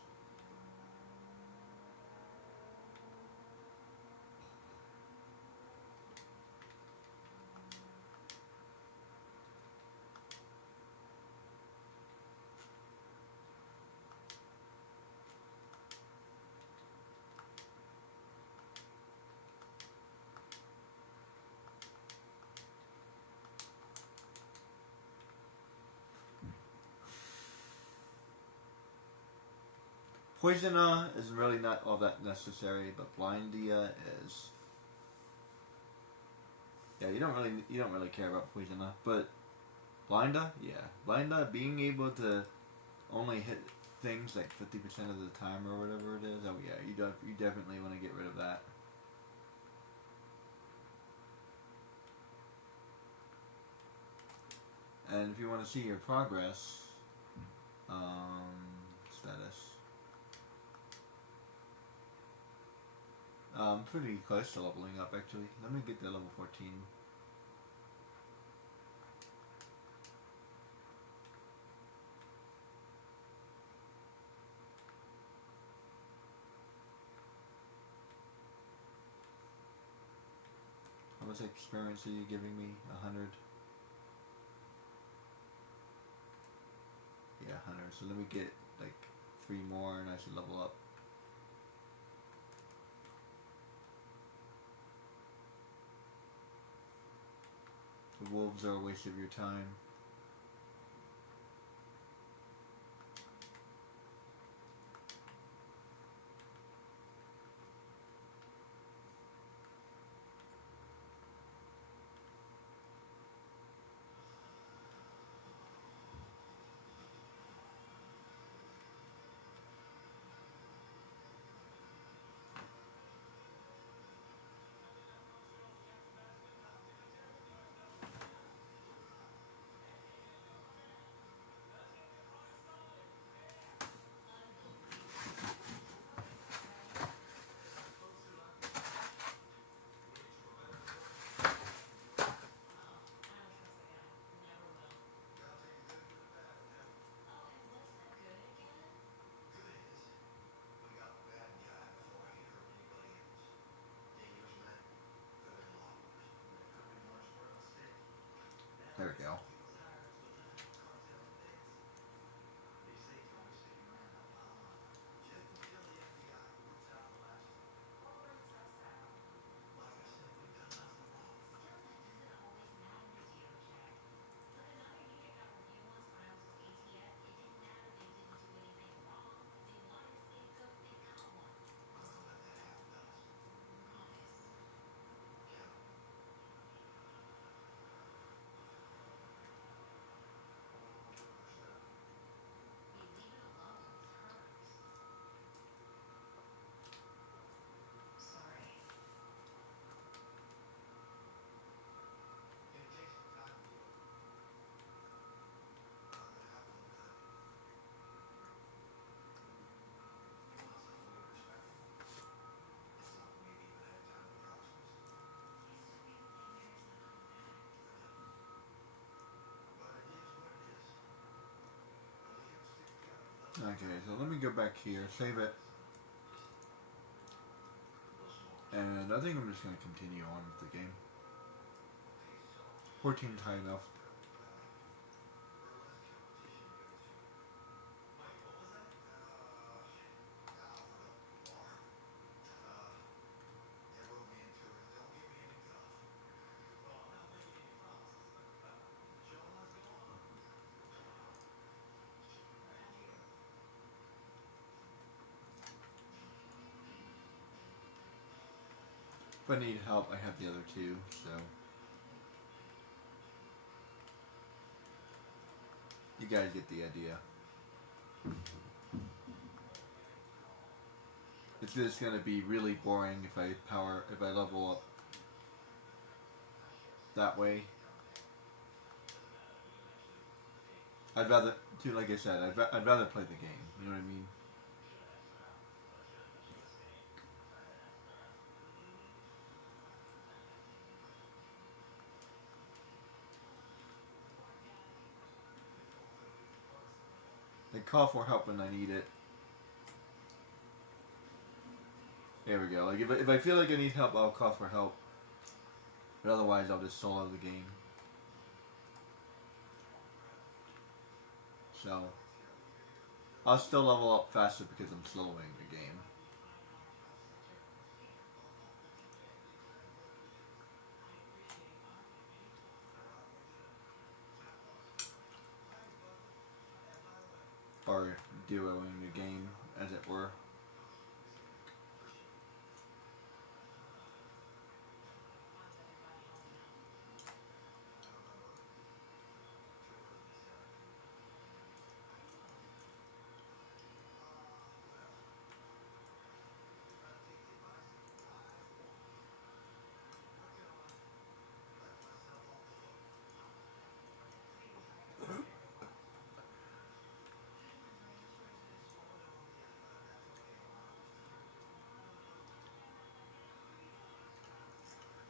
Poisona is really not all that necessary, but Blindia is. Yeah, you don't really care about Poisona, but Blinda, yeah, Blinda being able to only hit things like 50% of the time or whatever it is. Oh yeah, you definitely want to get rid of that. And if you want to see your progress, status. I'm pretty close to leveling up actually. Let me get to level 14. What's experience are you giving me? 100? Yeah, 100. So let me get like 3 more and I should level up. The wolves are a waste of your time. There we go. Okay, so let me go back here, save it. And I think I'm just going to continue on with the game. 14's high enough. If I need help, I have the other two, so. You guys get the idea. It's just gonna be really boring if I level up that way. I'd rather, like I said, I'd rather play the game. You know what I mean? I call for help when I need it. There we go. Like if I feel like I need help, I'll call for help. But otherwise, I'll just solo the game. So I'll still level up faster because I'm slowing the game. Or duoing the game, as it were.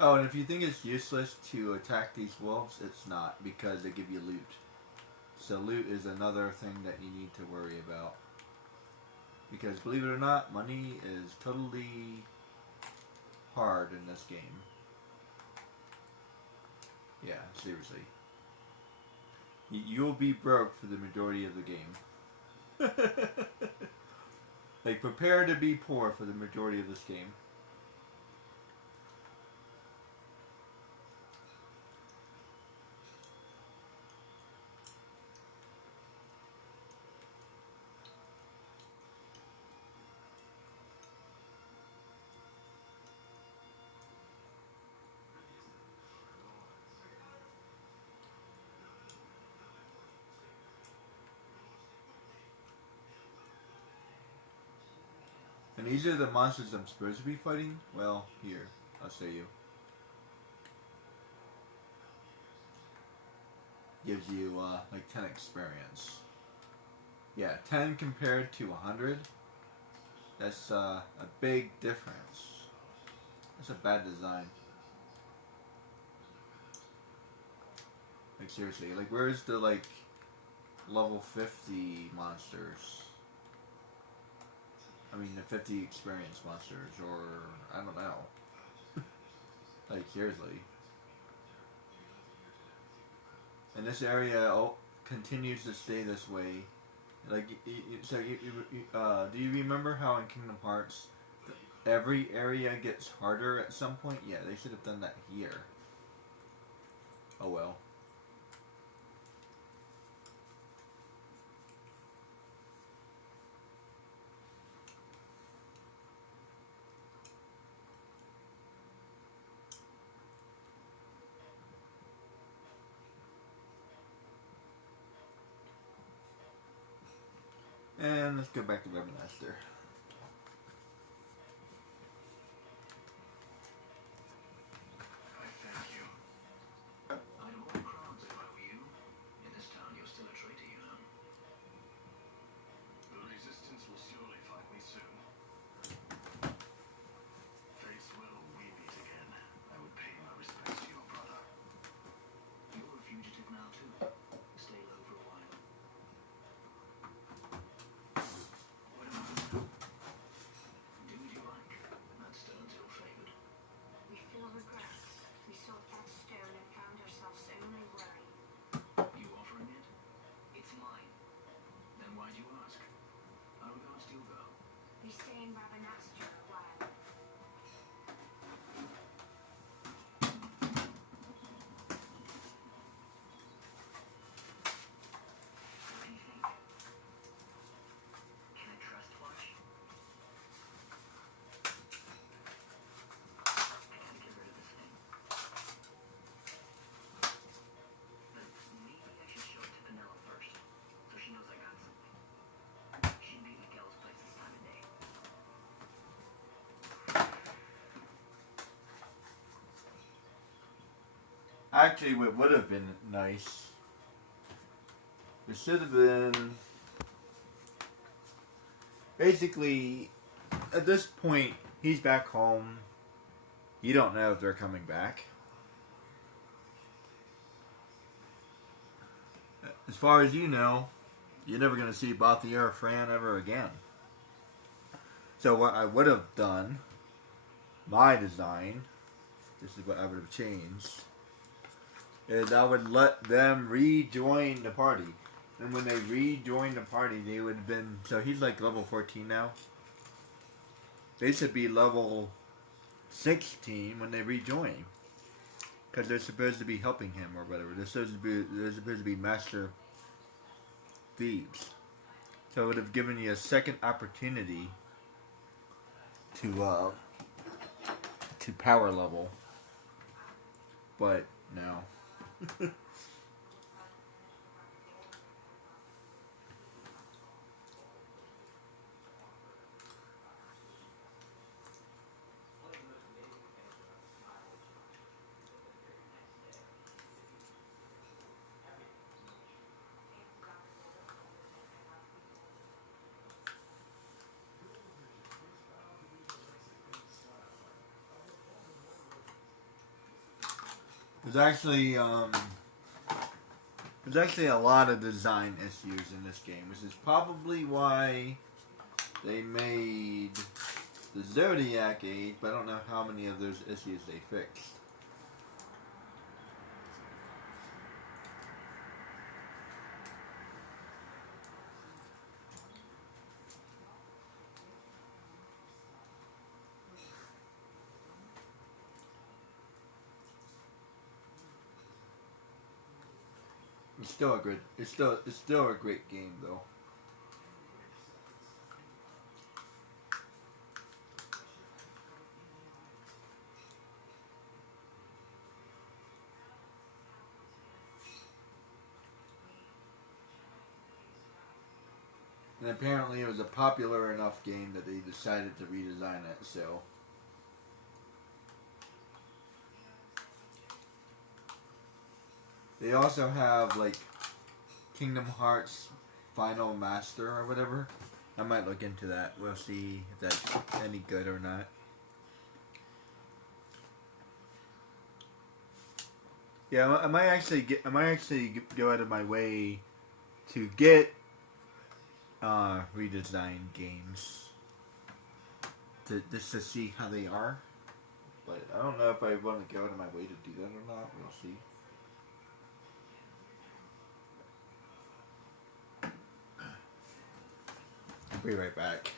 Oh, and if you think it's useless to attack these wolves, it's not, because they give you loot. So loot is another thing that you need to worry about. Because believe it or not, money is totally hard in this game. Yeah, seriously. You'll be broke for the majority of the game. Like, prepare to be poor for the majority of this game. And these are the monsters I'm supposed to be fighting? Well, here, I'll show you. Gives you, like 10 experience. Yeah, 10 compared to 100. That's, a big difference. That's a bad design. Like, seriously, like, where's the, like, level 50 monsters? I mean, the 50 experience monsters, or, I don't know. Like, seriously. And this area continues to stay this way. Like, do you remember how in Kingdom Hearts, every area gets harder at some point? Yeah, they should have done that here. Oh well. And let's go back to Webmaster. I thank you. I'd hold crowns if I were you. In this town, you're still a traitor, you know. The Resistance will surely find me soon. Fates will we meet again. I would pay my respects to your brother. You're a fugitive now, too. Stay low for a while. What about now? Do as you like. Not stone's ill-favored. We feel regret. We sought that stone and found ourselves only worry. You offering it? It's mine. Then why'd you ask? How regards to you, though? We stay in Rabanastre a while. What do you think? Can I trust Flash? I gotta get rid of this thing. But maybe I should show it to Vanilla first, so she knows I got something. She'd be at Miguel's place this time of day. Actually, what would have been nice, it should have been, basically, at this point, he's back home. You don't know if they're coming back. As far as you know, you're never going to see Balthier or Fran ever again. So what I would have done, my design, this is what I would have changed, is I would let them rejoin the party. And when they rejoin the party, they would have been, so he's like level 14 now. They should be level 16 when they rejoin. Because they're supposed to be helping him or whatever. They're supposed to be master thieves. So it would have given you a second opportunity to power level. But no. There's actually a lot of design issues in this game, which is probably why they made the Zodiac Age, but I don't know how many of those issues they fixed. It's still a good. It's still a great game though. And apparently it was a popular enough game that they decided to redesign it, so. They also have, like, Kingdom Hearts Final Master or whatever. I might look into that. We'll see if that's any good or not. Yeah, I might actually go out of my way to get redesigned games just to see how they are, but I don't know if I want to go out of my way to do that or not. We'll see. I'll be right back.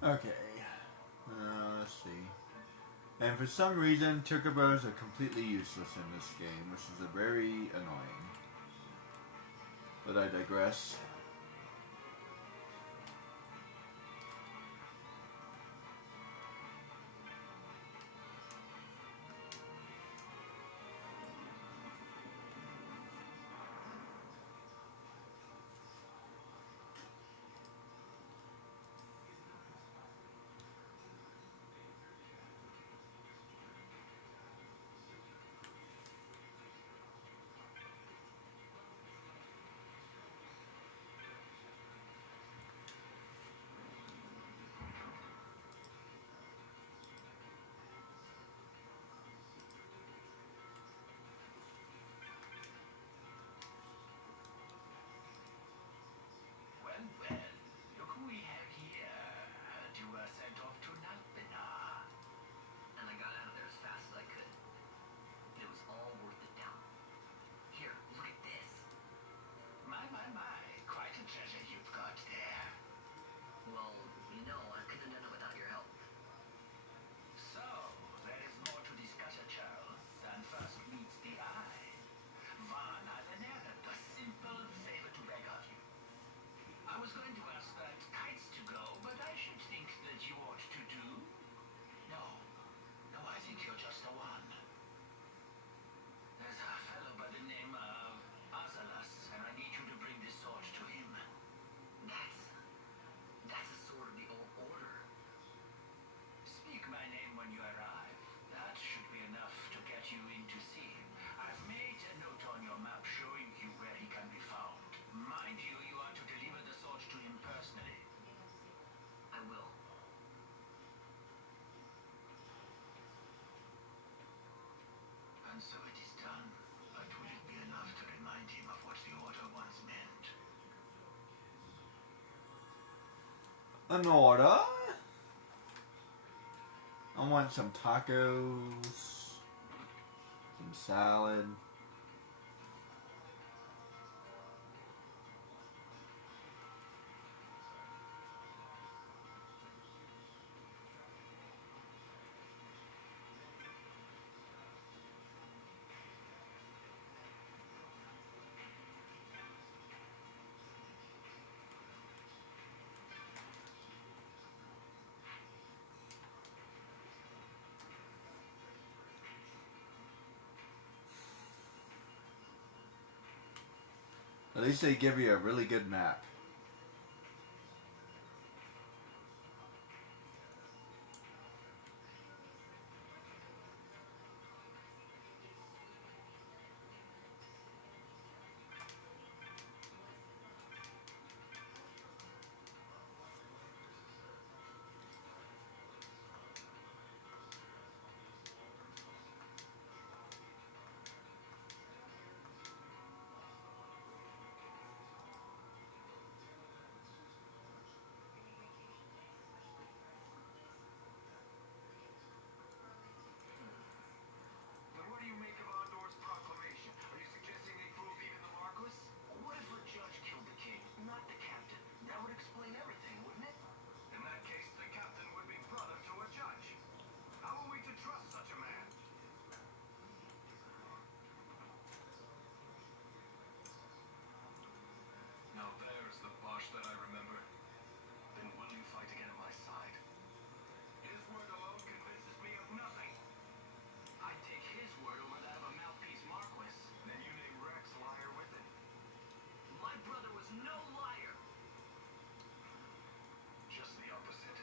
Okay, let's see. And for some reason, chocobos are completely useless in this game, which is very annoying. But I digress. Well, look who we have here. Heard you were sent off to Nalpina. And I got out of there as fast as I could. It was all worth it now. Here, look at this. My. Quite a treasure you've got there. Well, you know, I couldn't have done it without your help. So, there is more to discuss, Charles, than first meets the eye. Van has an errand, a simple favor to beg of you. I was going to ask that kites to go, but I should think that you ought to do. No, I think you're just the one. There's a fellow by the name of Azalas, and I need you to bring this sword to him. That's a sword of the old order. Speak my name when you arrive. That should be enough to get you in to see him. I've made a note on your map showing you where he can be found. Mind you, you are to deliver the sword to him personally. I will. And so it is done. But will it be enough to remind him of what the order once meant? An order? I want some tacos, some salad. At least they give you a really good map. Then what do you make of Andor's proclamation? Are you suggesting they prove even the Marquis? What if the judge killed the king, not the captain? That would explain everything, wouldn't it? In that case, the captain would be brother to a judge. How are we to trust such a man? Now there's the Bosch that I remember. Then will you fight again at my side? His word alone convinces me of nothing. I'd take his word over that of a mouthpiece Marquis. Then you name Rex liar with it. My brother was no liar. Just the opposite.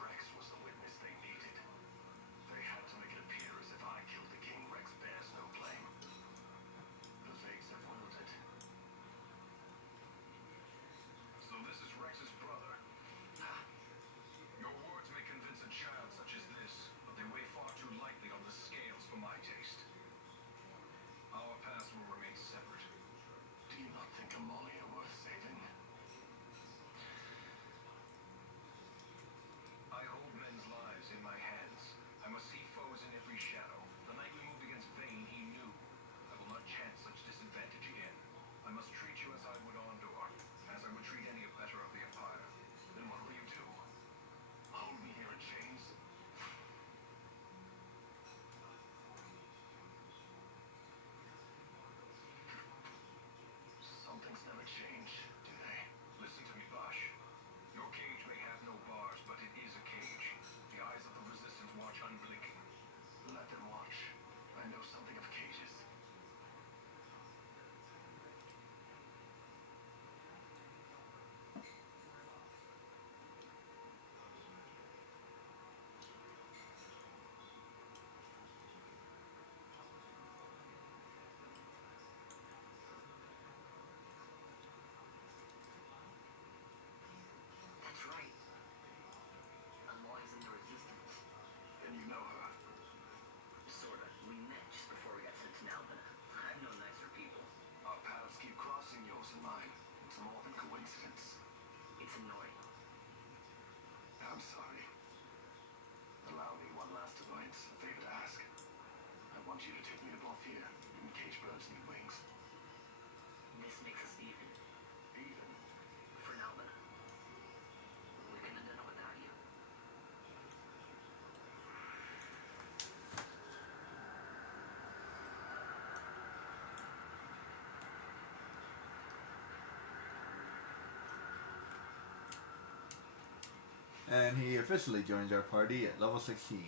Rex was the witness they needed. They had to make it appear as if I killed the king. Rex bears no blame. The Fates have willed it. So this is Rex's brother. Your words may convince a child such as this, but they weigh far too lightly on the scales for my taste. Our paths will remain separate. Do you not think Amalia worth saving? I hold men's lives in my hands. I must see foes in every shadow. The night we moved against Vayne, he knew. I will not chance such disadvantage again. I must treat you as I would Andor, as I would treat any abettor of the Empire. Then what will you do? Hold me here in chains? Some things never change, do they? Listen to me, Bosch. Your cage may have no bars, but it is a cage. The eyes of the Resistance watch unblinking. Let them watch. I know something of cages. That's right. Aloy's in the Resistance. And you know her. Sorta. We met just before we got sent to Nalbina. I've known nicer people. Our paths keep crossing, yours and mine. It's more than coincidence. It's annoying. I'm sorry. Allow me one last annoyance, a favor to ask. I want you to take me to Balthier, and cage birds need wings. This makes us even. Even. For Nalbina. We couldn't have done it without you. And he officially joins our party at level 16.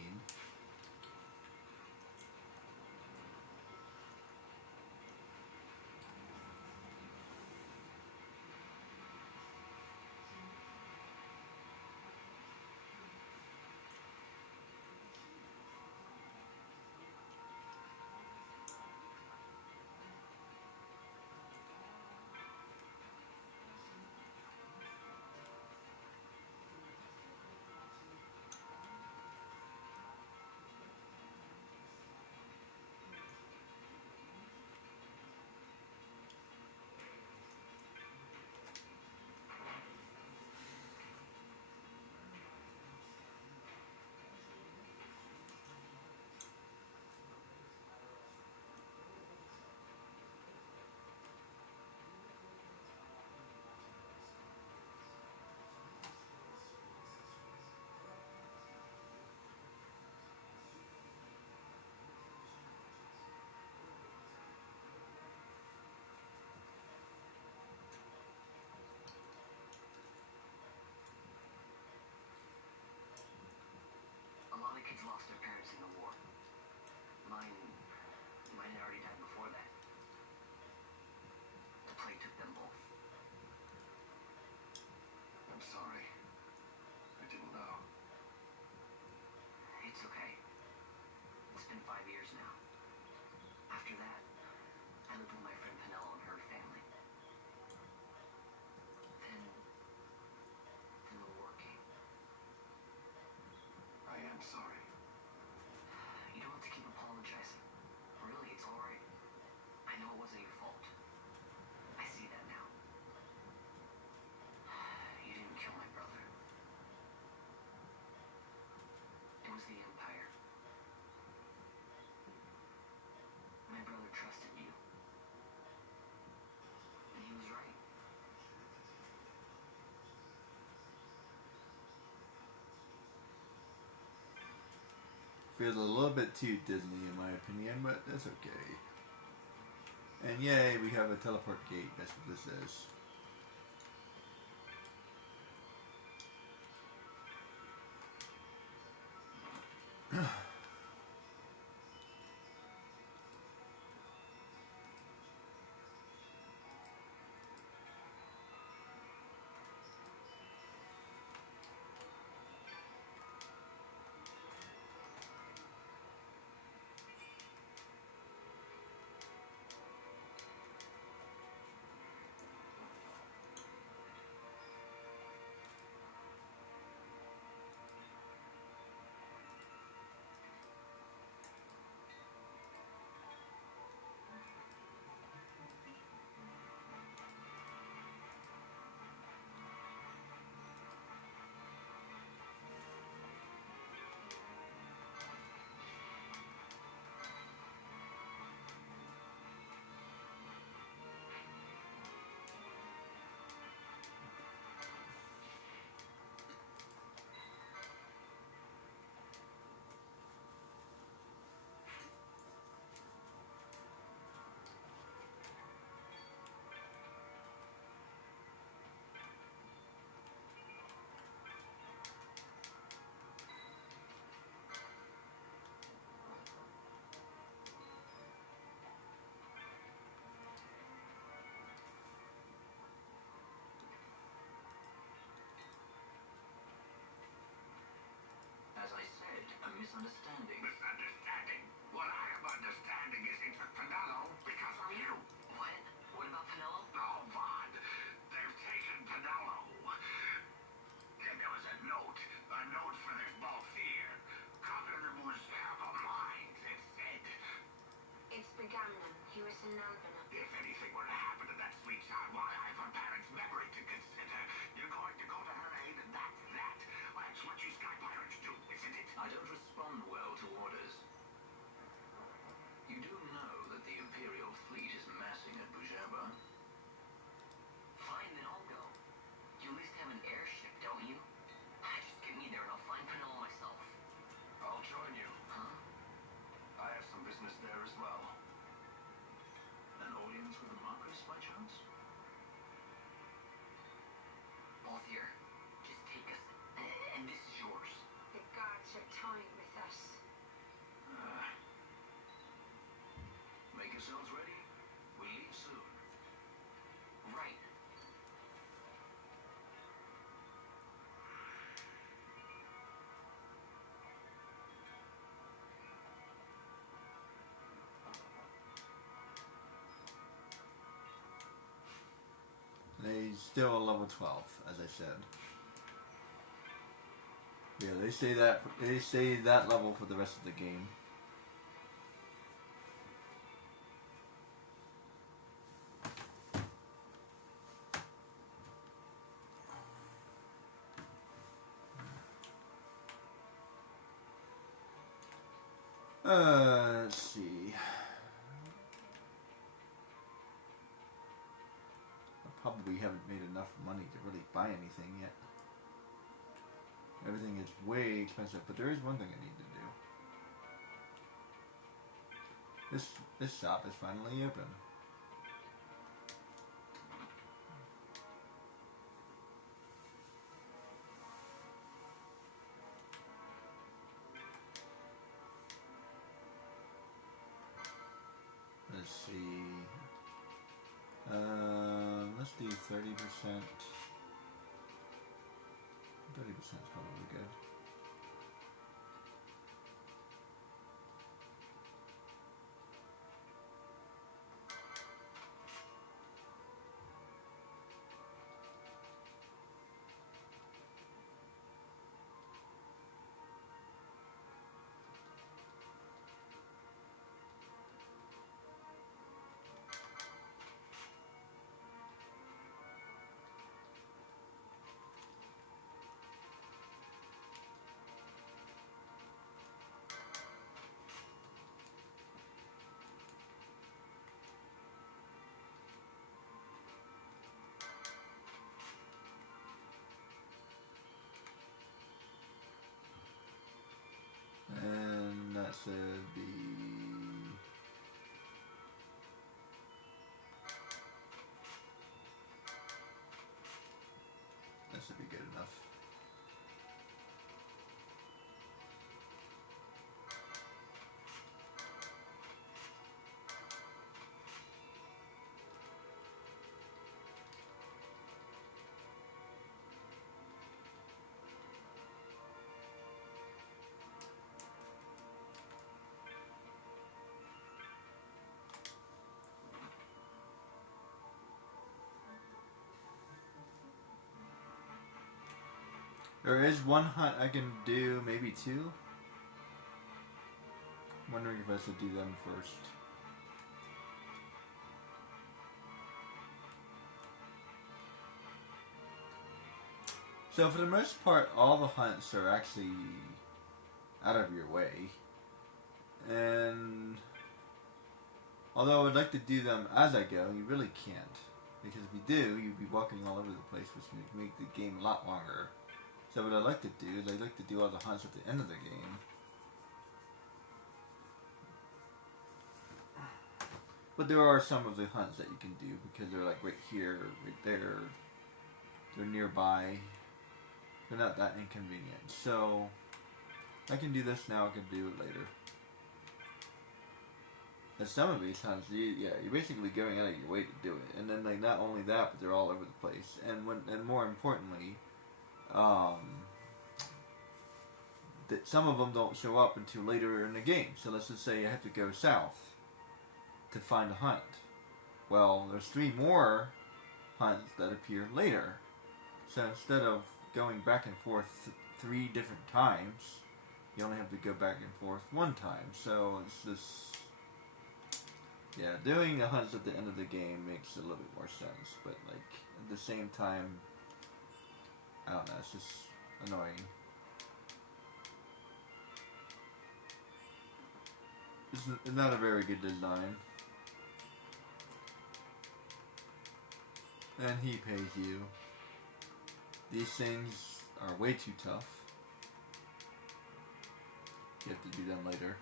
feels a little bit too Disney in my opinion, but that's okay. And yay, we have a teleport gate. That's what this is. As I said, a misunderstanding. Misunderstanding? What I am understanding is it's with Pinello because of you. What? What about Pinello? Oh, Vaughn, they've taken Pinello. And there was a note for this Balthier. Cover the Museum of Minds, it said. It's Begamnon. He was in Nalbina. If anything were to happen to that sweet child, why, I've her parents' memory to consider. You're going to go to her aid, and that's that. That's what you Sky Pirates do, isn't it? I don't respond well to orders. You do know that the Imperial fleet is massing at Bujaba? Fine, then I'll go. You at least have an airship, don't you? Just get me there and I'll find Pinello myself. I'll join you. Huh? I have some business there as well. An audience with the Marquis, by chance? Balthier, just take us. And this is yours. The guards are toying with us. Make yourselves ready. We leave soon. Right. They still a level 12, as I said. Yeah, they stay that level for the rest of the game. Let's see. I probably haven't made enough money to really buy anything yet. Everything is way expensive, but there is one thing I need to do. This shop is finally open. Let's see. Let's do 30%. 30% is probably good. should be. That should be good enough. There is one hunt I can do, maybe two. I'm wondering if I should do them first. So for the most part, all the hunts are actually out of your way. And although I would like to do them as I go, you really can't. Because if you do, you'd be walking all over the place, which would make the game a lot longer. So what I like to do is I like to do all the hunts at the end of the game. But there are some of the hunts that you can do because they're like right here, right there. They're nearby. They're not that inconvenient. So I can do this now, I can do it later. And some of these hunts, you're basically going out of your way to do it. And then like not only that, but they're all over the place. And more importantly, that some of them don't show up until later in the game. So let's just say I have to go south to find a hunt. Well, there's 3 more hunts that appear later. So instead of going back and forth 3 different times, you only have to go back and forth 1 time. So it's just, yeah, doing the hunts at the end of the game makes a little bit more sense. But like at the same time, I don't know, it's just annoying. It's not a very good design. And he pays you. These things are way too tough. You have to do them later.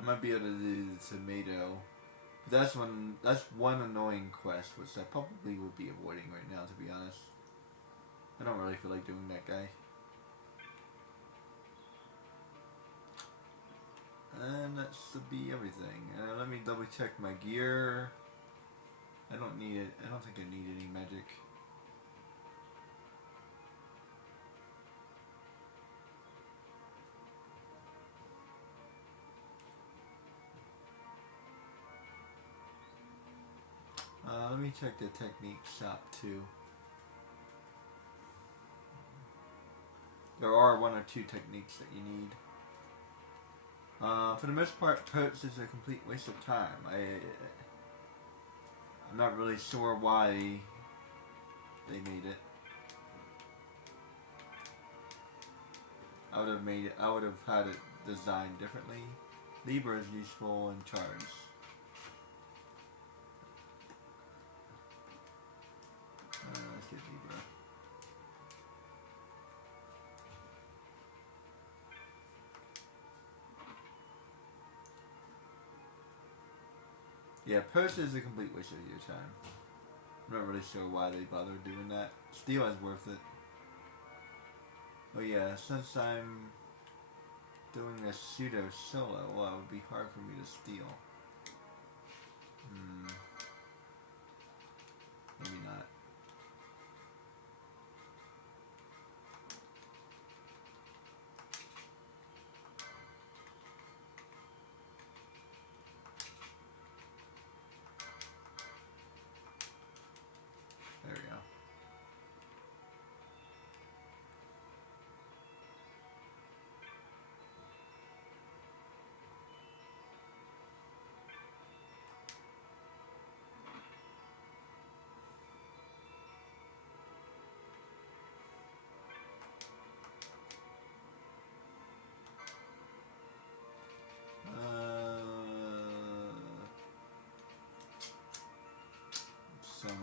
I might be able to do the tomato. But that's one annoying quest, which I probably would be avoiding right now, to be honest. I don't really feel like doing that guy. And that should be everything. Let me double check my gear. I don't need it. I don't think I need any magic. Let me check the technique shop too. There are 1 or 2 techniques that you need. For the most part, Poach is a complete waste of time. I'm not really sure why they made it. I would have had it designed differently. Libra is useful in charge. Let's get Libra. Yeah, Poach is a complete waste of your time. I'm not really sure why they bothered doing that. Steel is worth it. Oh yeah, since I'm doing a pseudo solo, well, it would be hard for me to steal. Maybe not. There we go.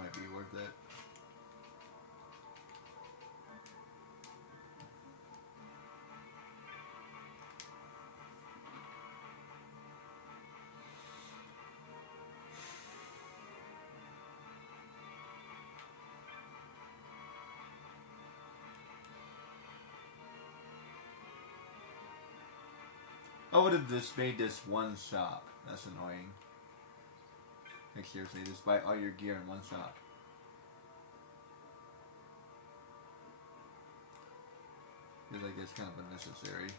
might be worth it. I would have just made this one shop. That's annoying. Like seriously, just buy all your gear in one shop. Feels like it's kind of unnecessary.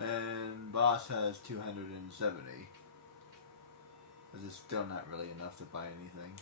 And boss has 270. This is still not really enough to buy anything.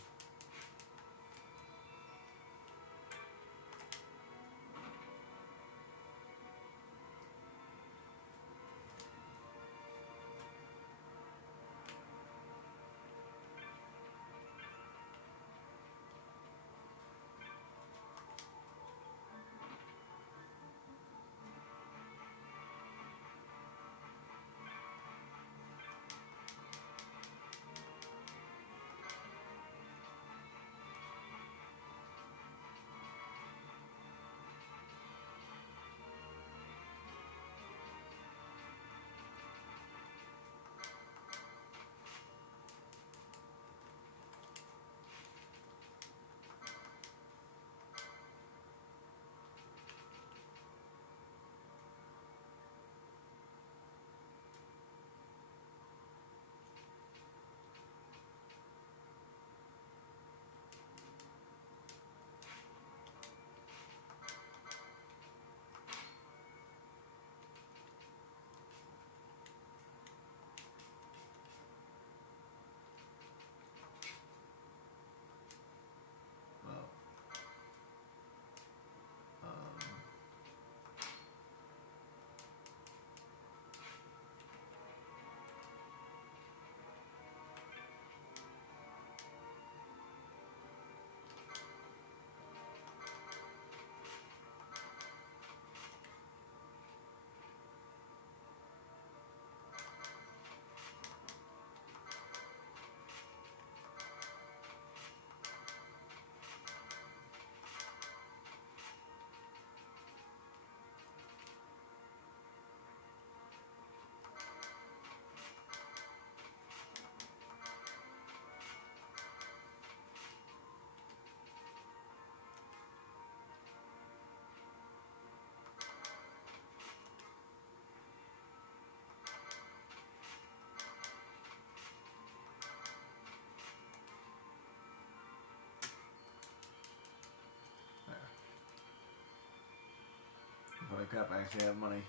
Holy crap, I actually have money.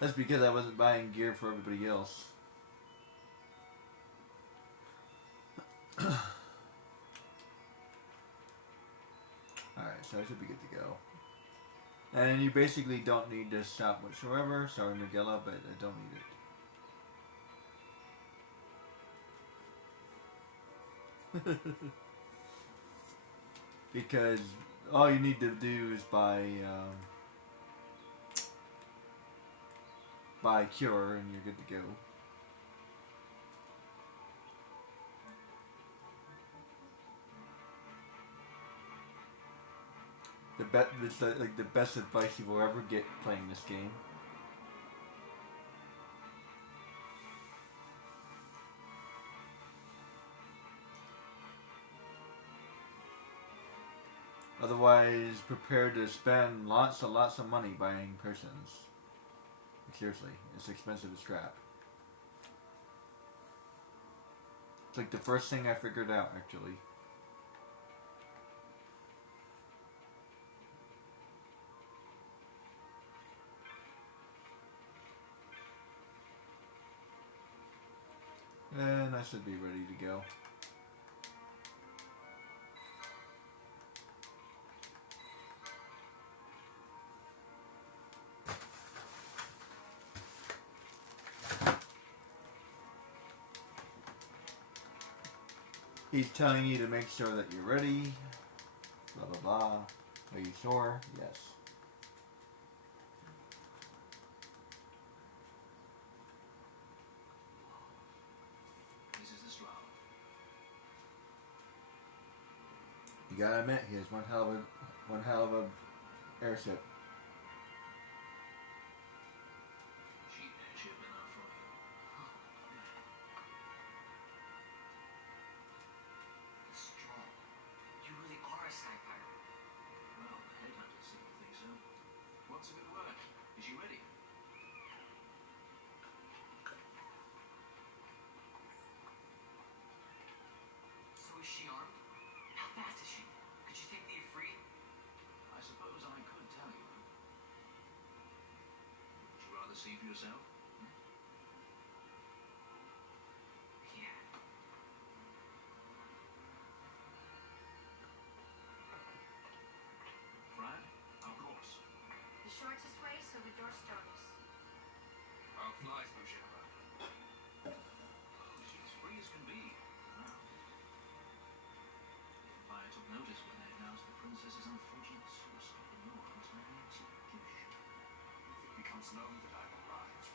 That's because I wasn't buying gear for everybody else. Alright, so I should be good to go. And you basically don't need this shop whatsoever. Sorry, Nagella, but I don't need it. Because all you need to do is buy cure and you're good to go. It's like the best advice you will ever get playing this game. Otherwise, prepare to spend lots and lots of money buying potions. Seriously, it's expensive as crap. It's like the first thing I figured out, actually. And I should be ready to go. He's telling you to make sure that you're ready. Blah blah blah. Are you sure? Yes. This is the Strahd. You gotta admit, he has one hell of a airship. Cheap airship enough for you. It's strong. You really are a sky pirate. Well, the headhunters seem to think so. What's a good work? Is she ready? So is she armed? How fast is she? Could you take the Ifrit? I suppose I could tell you. Would you rather see for yourself? Yeah. Fran? Of course. The shortest way so the door stories. How flies Boucheva? Oh, she's free as can be. Wow. Empire took notice when they announced the princess's unfortunate suicide in your arms and execution. If it becomes known that I'm alive,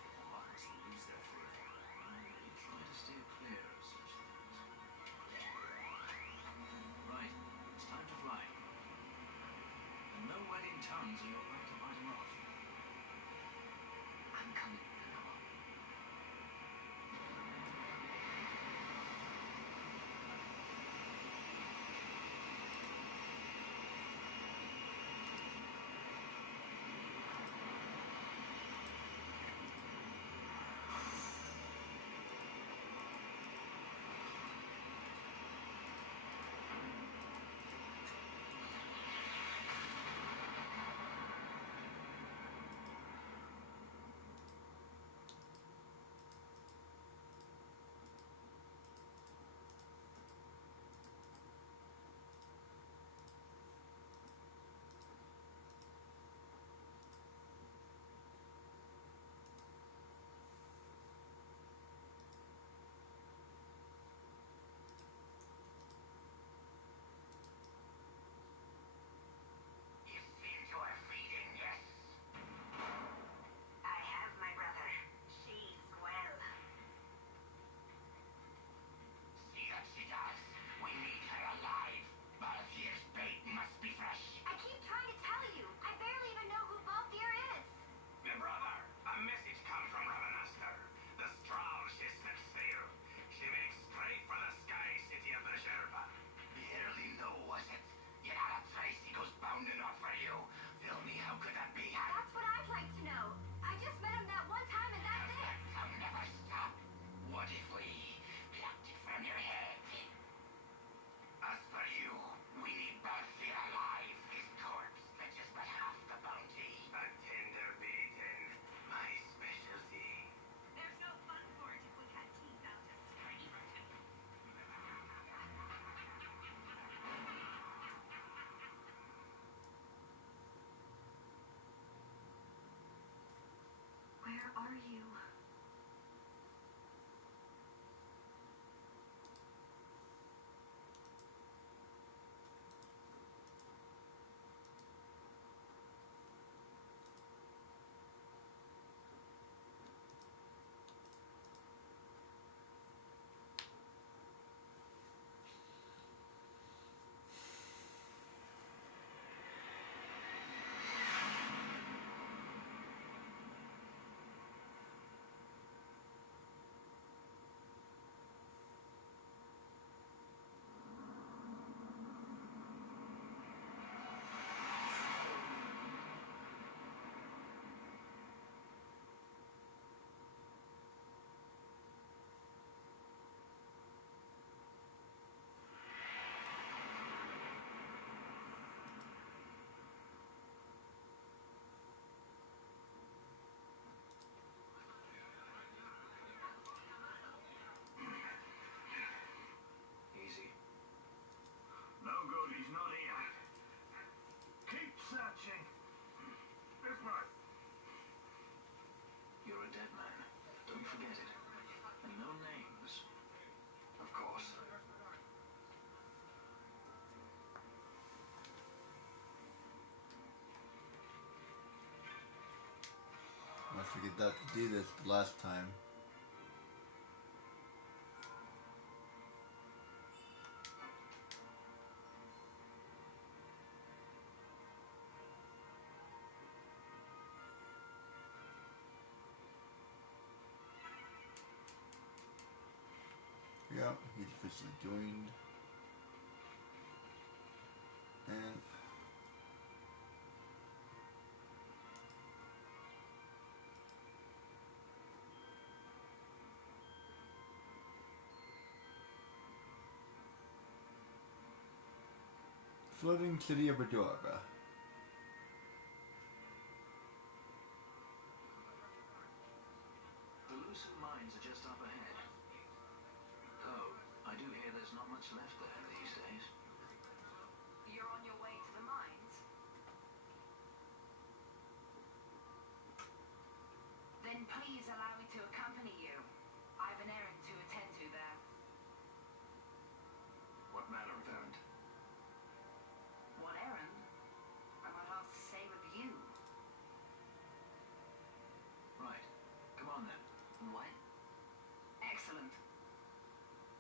forgot to do this the last time. Yep, he's officially joined. And floating city of Adora. The Lucent mines are just up ahead. Though, I do hear there's not much left there these days. You're on your way to the mines? Then please allow me to accompany you. I have an errand to attend to there. What manner of errand? What errand? I might ask to stay with you. Right. Come on then. What? Excellent.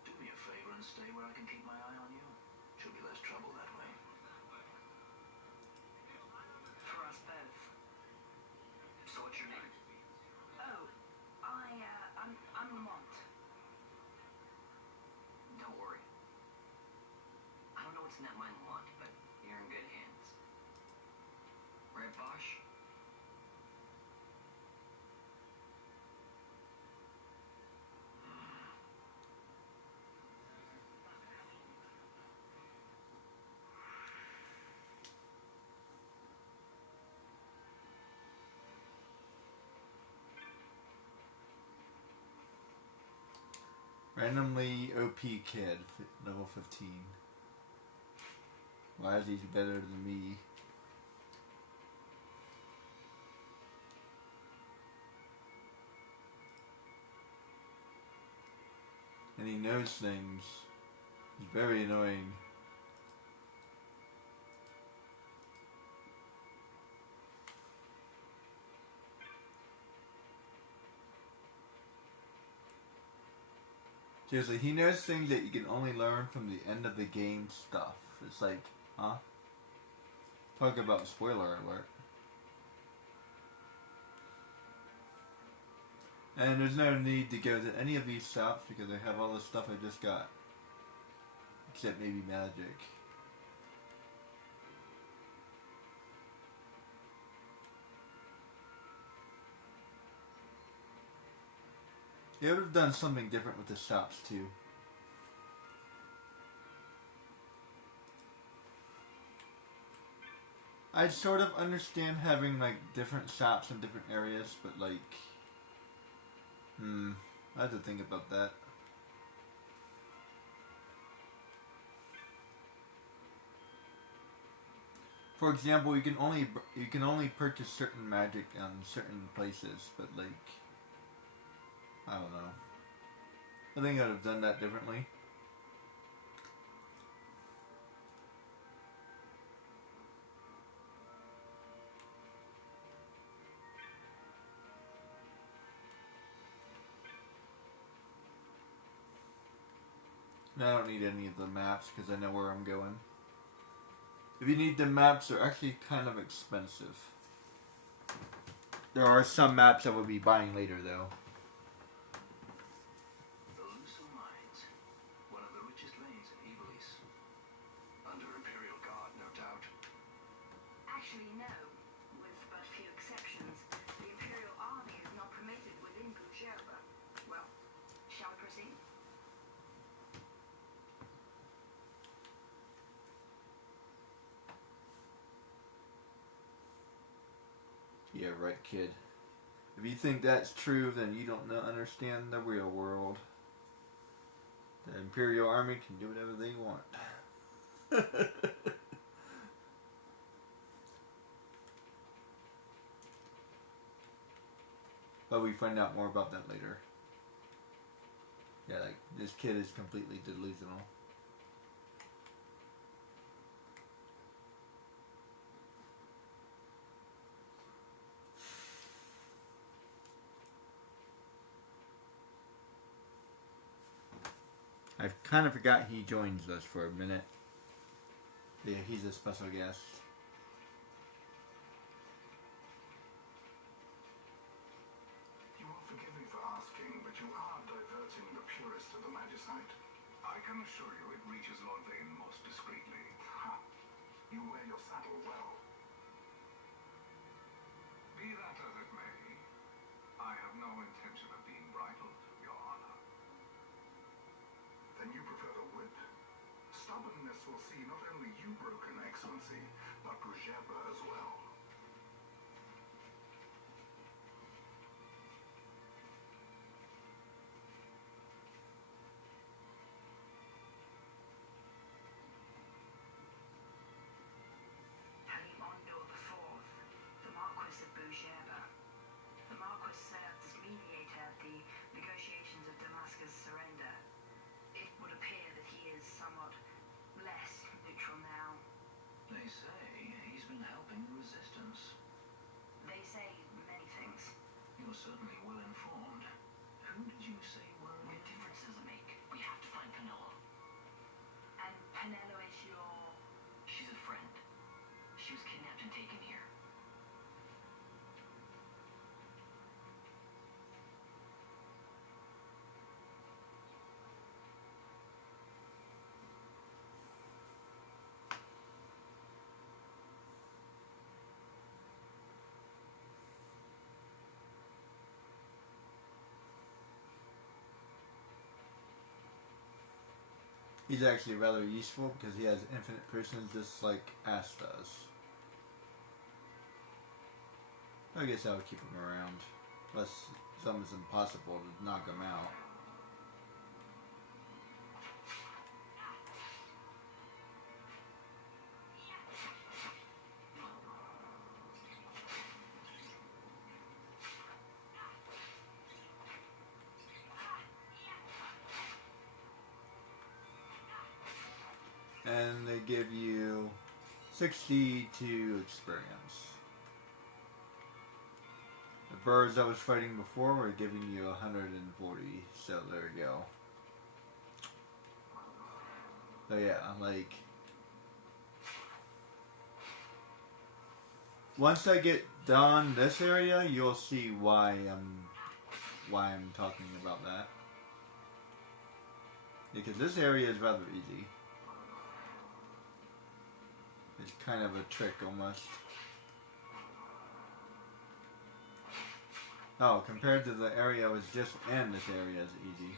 Do me a favor and stay where I can keep my eye on you. Should be less trouble that way. For us both. So what's your name? Oh, I'm Lamont. Don't worry. I don't know what's in that mine want, but you're in good hands. Right, Bosch? Randomly OP kid, level 15. Why is he better than me? And he knows things. He's very annoying. Seriously, he knows things that you can only learn from the end of the game stuff. It's like, huh? Talk about spoiler alert. And there's no need to go to any of these shops because I have all the stuff I just got. Except maybe magic. They would have done something different with the shops too. I sort of understand having like different shops in different areas, but like, I have to think about that. For example, you can only purchase certain magic in certain places, but like, I don't know. I think I'd have done that differently. And I don't need any of the maps because I know where I'm going. If you need the maps, they're actually kind of expensive. There are some maps I will be buying later though. The Lucent mines. One of the richest veins in Ivalice. Under Imperial Guard, no doubt. Actually, no. With but few exceptions, the Imperial Army is not permitted within Gujerba. Well, shall we proceed? Yeah, right, kid. If you think that's true, then you don't understand the real world. The Imperial Army can do whatever they want. But we find out more about that later. Yeah, like, this kid is completely delusional. I kind of forgot he joins us for a minute. Yeah, he's a special guest. You will forgive me for asking, but you are diverting the purest of the Magicite. I can assure you it reaches Lord Vane most discreetly. Ha! You wear your saddle well. Be that as it may, I have no intention of being bridled, Your Honor. Then you prefer the whip? Stubbornness will see not only you broken, Excellency, but Brugerba as well. Halimondo IV, the Marquis of Brugerba. The Marquis served as mediator at the negotiations of Damascus' surrender. It would appear that he is somewhat less neutral now. They say he's been helping the resistance. They say many things. You're certainly well informed. Who did you say were... What difference does it make? We have to find Penelo. And Penelo is your... She's a friend. She was kidnapped and taken here. He's actually rather useful because he has infinite persons just like Ash does. I guess I would keep him around. Unless something's impossible to knock him out. And they give you 62 experience. The birds I was fighting before were giving you 140, so there you go. So yeah, like... Once I get done this area, you'll see why I'm talking about that. Because this area is rather easy. It's kind of a trick almost. Oh, compared to the area I was just in, this area is easy.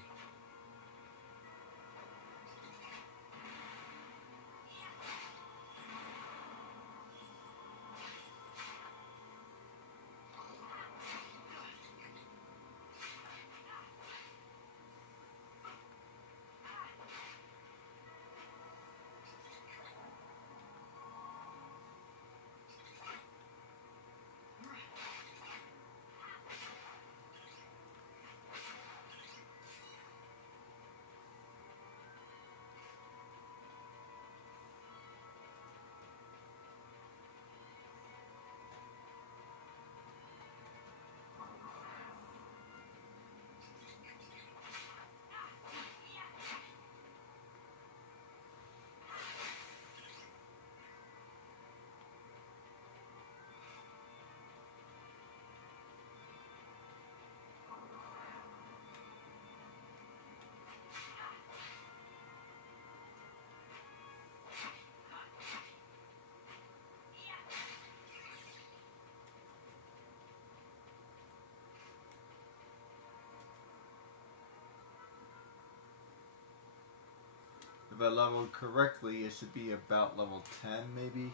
If I leveled correctly, it should be about level 10, maybe?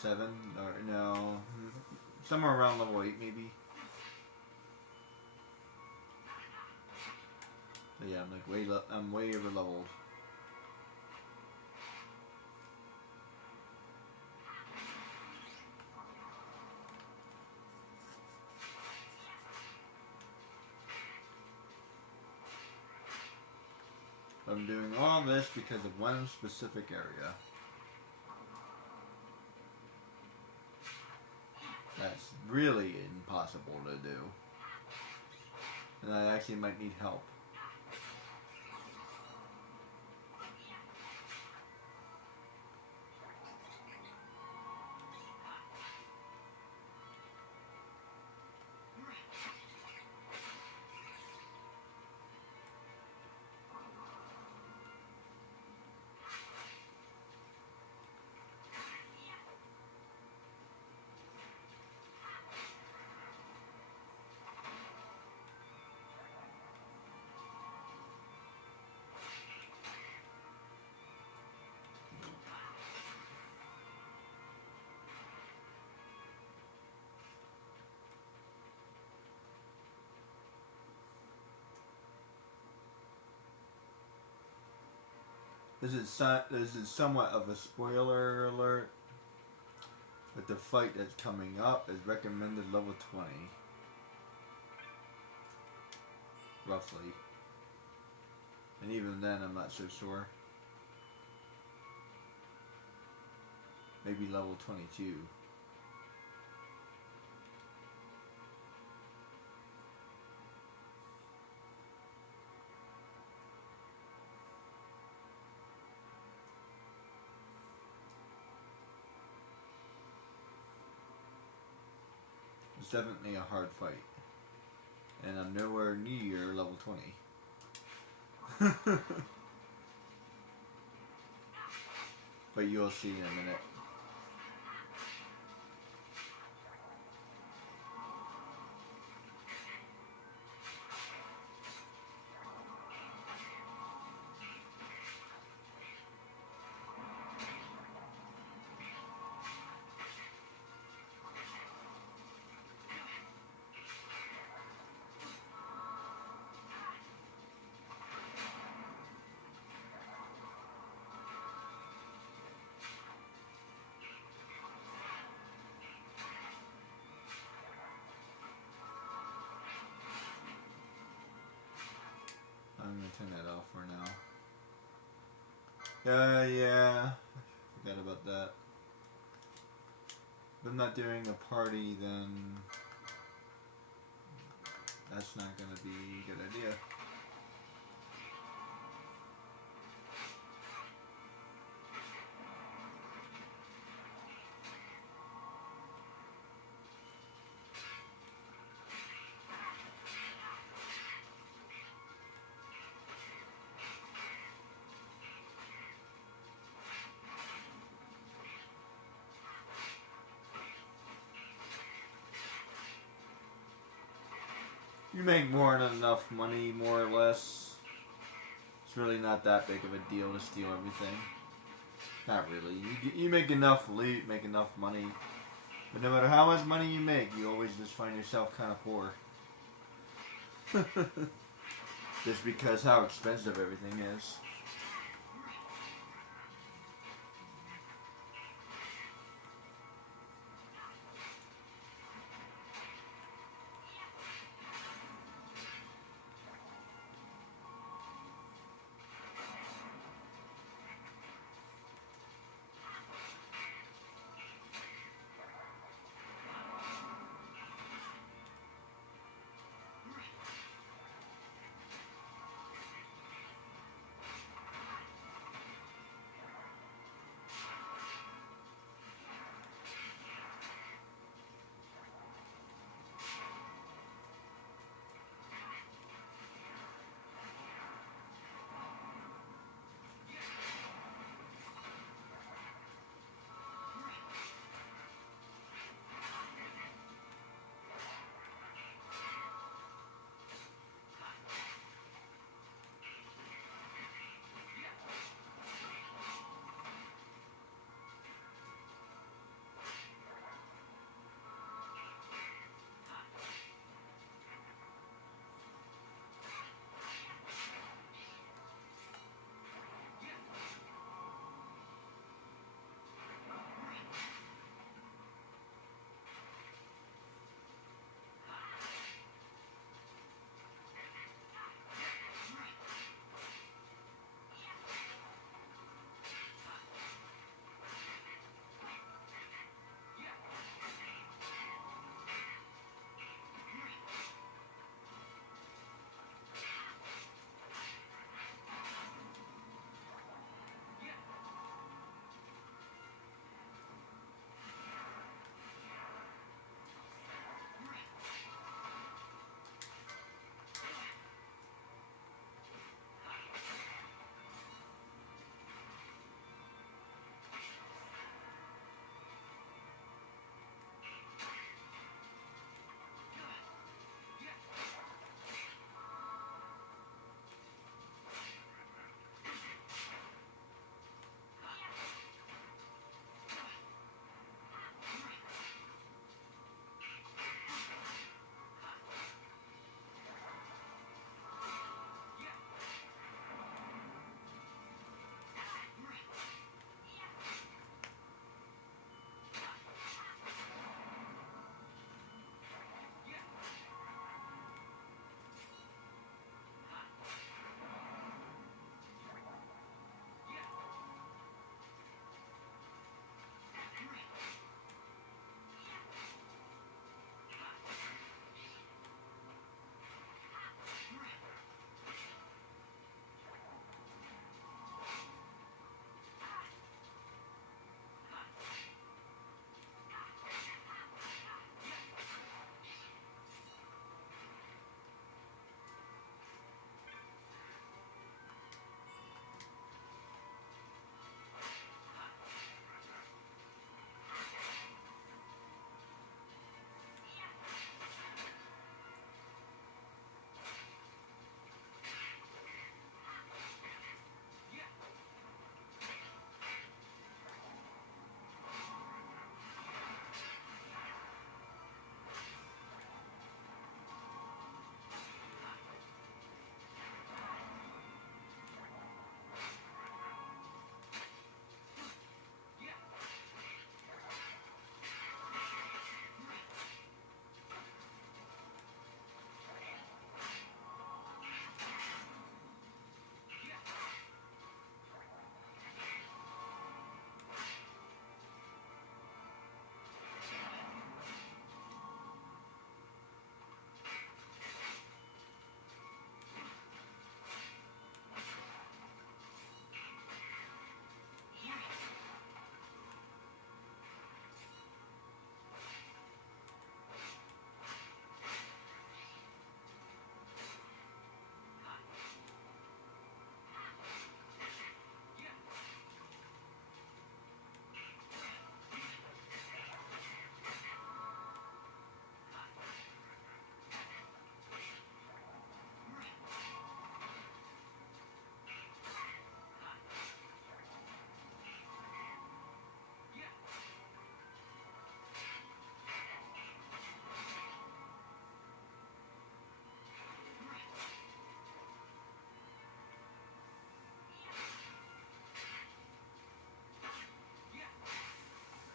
7? Or no, somewhere around level 8, maybe? But yeah, I'm way over leveled. I'm doing all this because of one specific area. That's really impossible to do. And I actually might need help. This is somewhat of a spoiler alert, but the fight that's coming up is recommended level 20. Roughly. And even then, I'm not so sure. Maybe level 22. It's definitely a hard fight. And I'm nowhere near level 20. But you'll see in a minute. I'm gonna turn that off for now. Yeah. Forgot about that. If I'm not doing a party, then that's not gonna be a good idea. You make more than enough money, more or less. It's really not that big of a deal to steal everything. Not really. You make enough loot, make enough money. But no matter how much money you make, you always just find yourself kind of poor. Just because how expensive everything is.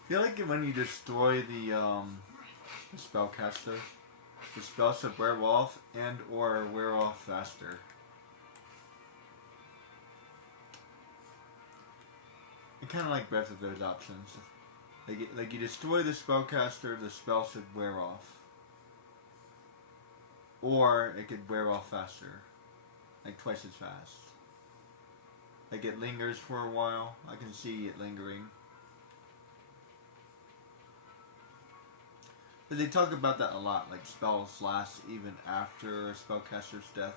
feel like when you destroy the spellcaster, the spell should wear off and or wear off faster. I kind of like both of those options. Like you destroy the spellcaster, the spell should wear off. Or it could wear off faster. Like twice as fast. Like it lingers for a while. I can see it lingering. But they talk about that a lot. Like spells last even after a spellcaster's death.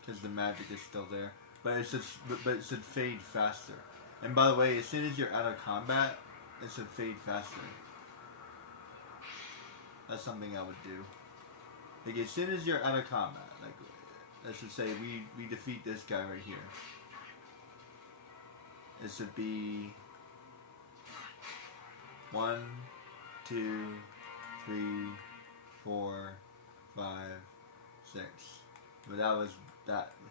Because the magic is still there. But it should fade faster. And by the way, as soon as you're out of combat, it should fade faster. That's something I would do. Like as soon as you're out of combat, like let's just say we defeat this guy right here. It should be 1, 2, 3, 4, 5, 6. But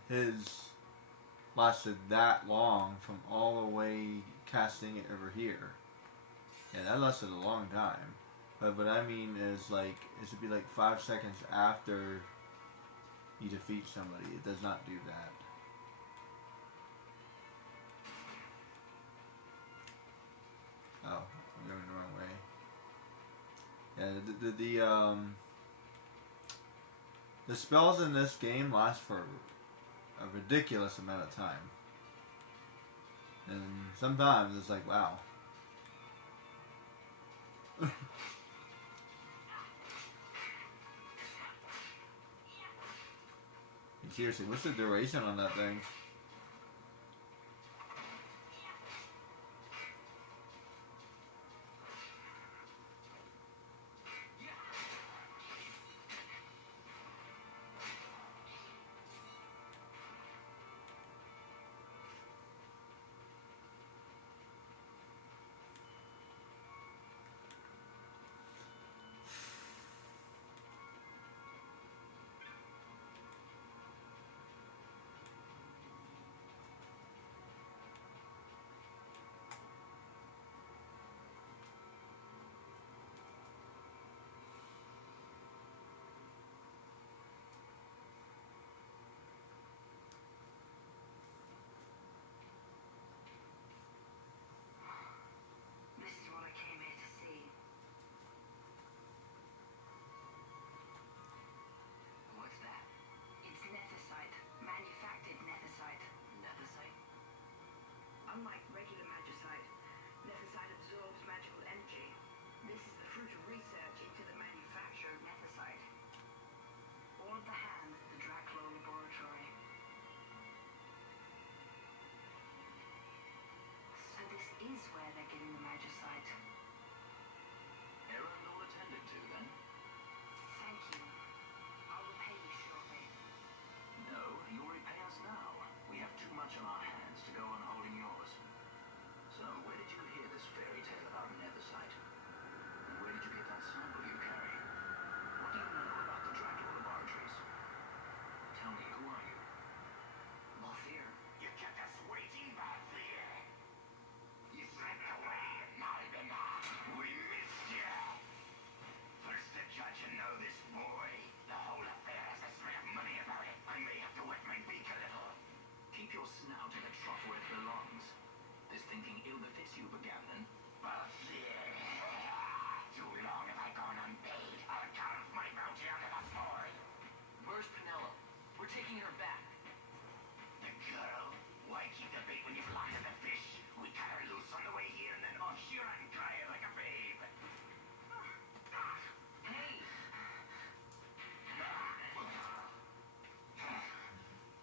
his lasted that long from all the way casting it over here. Yeah, that lasted a long time. But what I mean is like it should be like 5 seconds after you defeat somebody. It does not do that. Oh, I'm going the wrong way. Yeah, the spells in this game last for a ridiculous amount of time. And sometimes it's like, wow. Seriously, what's the duration on that thing? This is what I came here to see. What's that? It's nethicite, manufactured nethicite. Nethicite? Unlike regular magicite, nethicite absorbs magical energy. This is the fruit of research into the manufacture of nethicite. All at the hand, the Dracula Laboratory. So this is where they're getting the magicite. Errand all attended to, then? Thank you. I'll repay you shortly. No, you'll repay us now. We have too much on our hands to go on holding yours. So, where did you hear this fairy tale about nethicite? And where did you get that sample you carry? What do you know about the Dracula Laboratories? Tell me, who are you? Balthier. You kept us waiting back there. You slipped away, Nalbina. We missed you. First the judge and know this boy. The whole affair has a smell of money about it. I may have to wet my beak a little. Keep your snout in the trough where it belongs. This thinking ill befits you, Begamnon. But too long have I gone unpaid. I'll carve my bounty out of the boy. Where's Penelo? We're taking her back. The girl? Why keep the bait when you've landed the fish? We cut her loose on the way here and then offshore and cry her like a babe. Hey!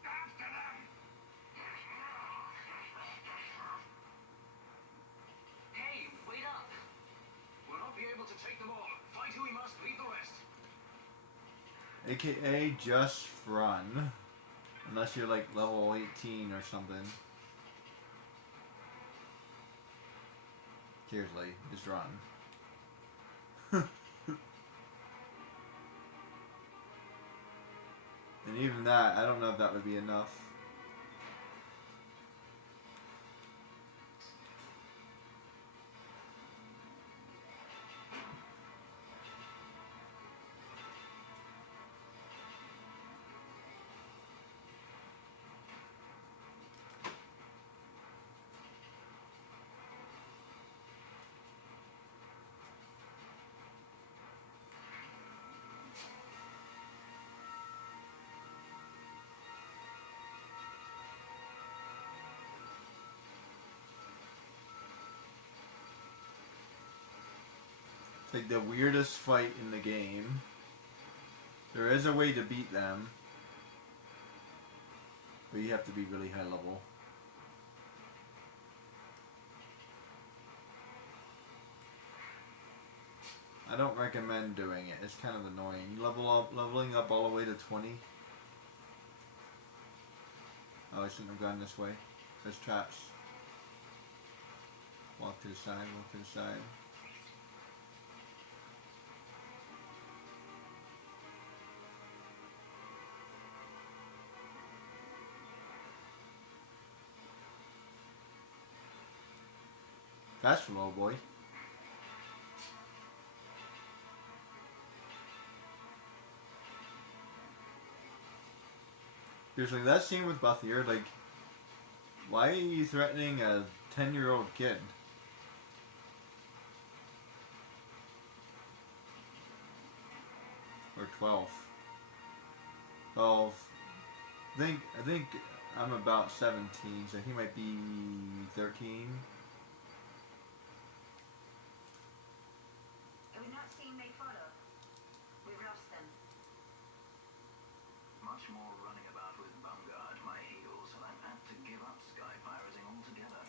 After them! Hey, wait up! We'll not be able to take them all. Fight who we must, leave the rest. AKA just run. Unless you're like level 18 or something. Seriously, just run. And even that, I don't know if that would be enough. It's like the weirdest fight in the game. There is a way to beat them, but you have to be really high level. I don't recommend doing it. It's kind of annoying. Leveling up all the way to 20. Oh, I shouldn't have gone this way. There's traps. Walk to the side, walk to the side. Fast roll, boy. Seriously, that scene with Bathier, like, why are you threatening a 10-year-old kid? Or 12. 12. I think I'm about 17, so he might be 13. Are we not seeing they follow? We've lost them. Much more running about with Bungard, my heels, and I'm apt to give up sky pirating altogether.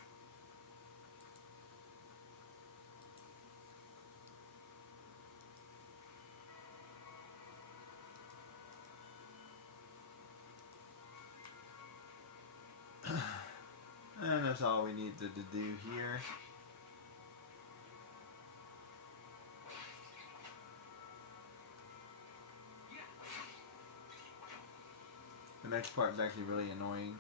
And that's all we needed to do here. The next part is actually really annoying.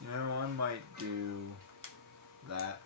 You know, I might do that.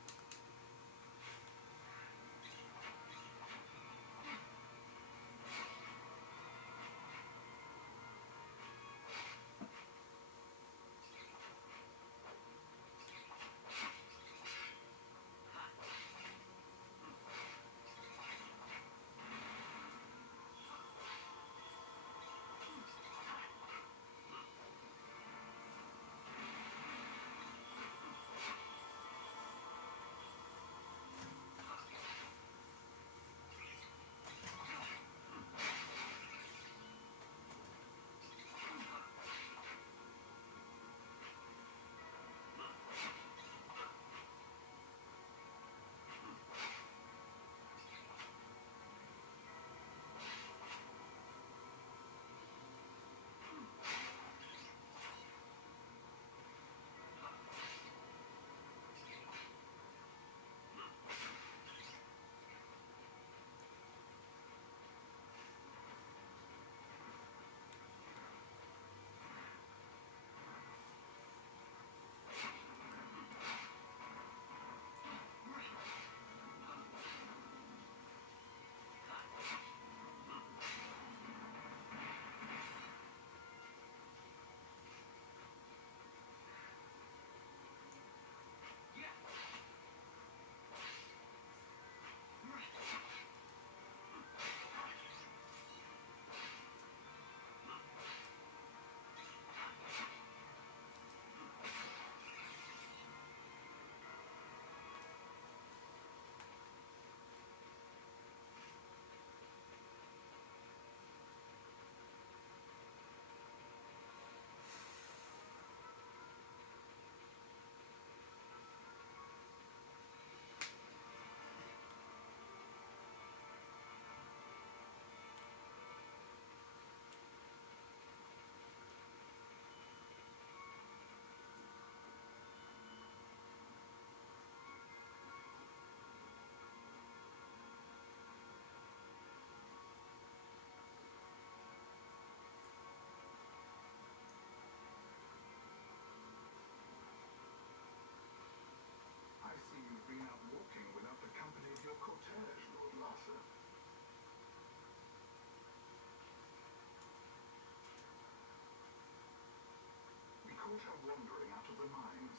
her wandering out of the mines.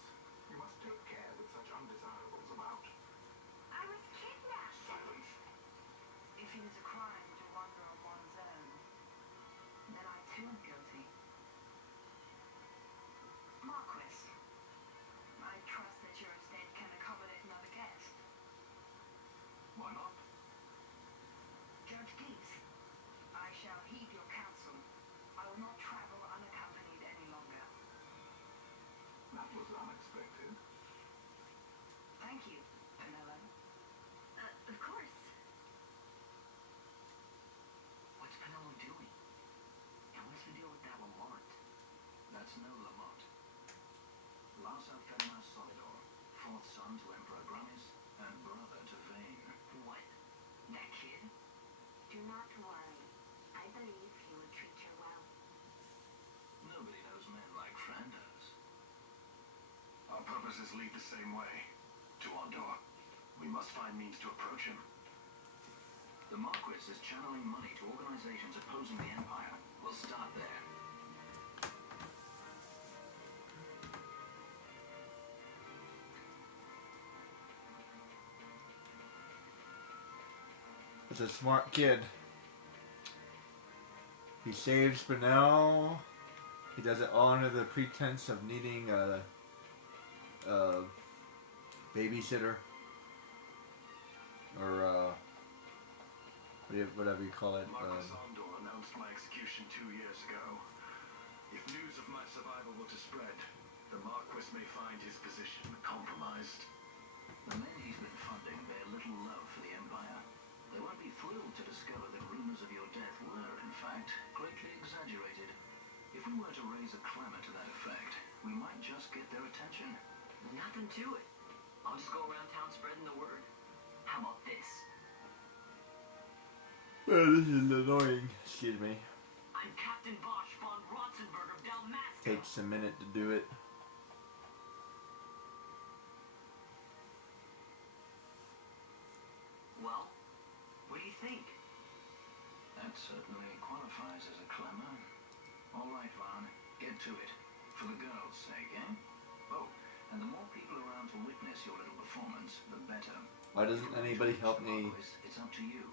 You must take care with such undesirables about. I was kidnapped. Silence. If it is a crime to wander on one's own, then I too am guilty. Marquis, I trust that your estate can accommodate another guest. Why not? Judge, please. I shall heed your counsel. I will not travel unaccompanied any longer. That was unexpected. Thank you, Penello. Of course. What's Penello doing? And what's the deal with that Lamont? That's no Lamont. Larsa Fenris Solidor, fourth son to Emperor Gramis and brother to Vane. What? That kid? Do not worry. I believe he will treat her well. Nobody knows men like Frandos. Our purposes lead the same way. To Ondor. We must find means to approach him. The Marquis is channeling money to organizations opposing the Empire. We'll start there. It's a smart kid. He saves Spinel. He does it all under the pretense of needing a babysitter. Or whatever you call it. Marquis Ondor announced my execution 2 years ago. If news of my survival were to spread, the Marquis may find his position compromised. The men he's been funding bear little love for the Empire. They won't be thrilled to discover that rumors of your death were, in fact, greatly exaggerated. If we were to raise a clamor to that effect, we might just get their attention. Nothing to it. I'll just go around town spreading the word. How about this? This is annoying. Excuse me. I'm Captain Bosch von Rotzenberg of Dalmasca. Takes a minute to do it. Well, what do you think? That certainly qualifies as a clamor. All right, Vaughn, get to it. For the girls' sake, eh? Oh, and the more people around to witness your little performance, the better. Why doesn't anybody help me? It's up to you.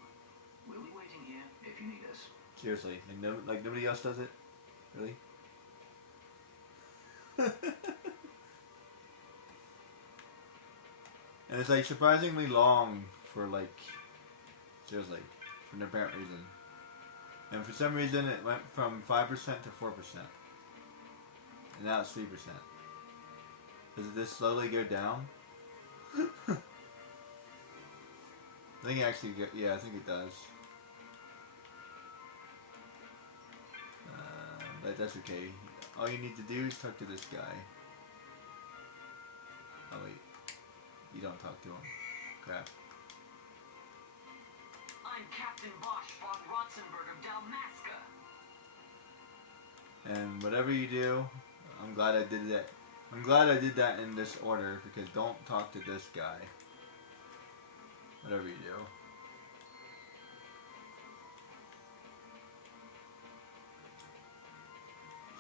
We'll be waiting here if you need us. Seriously, like nobody else does it? Really? And it's like surprisingly long for like, seriously, for no apparent reason. And for some reason it went from 5% to 4%. And now it's 3%. Does it just slowly go down? I think it actually, yeah, I think it does. But that's okay. All you need to do is talk to this guy. Oh wait, you don't talk to him. Crap. I'm Captain Bosch von Rotzenberg of Dalmasca. And whatever you do, I'm glad I did that. I'm glad I did that in this order, because don't talk to this guy. Whatever you do.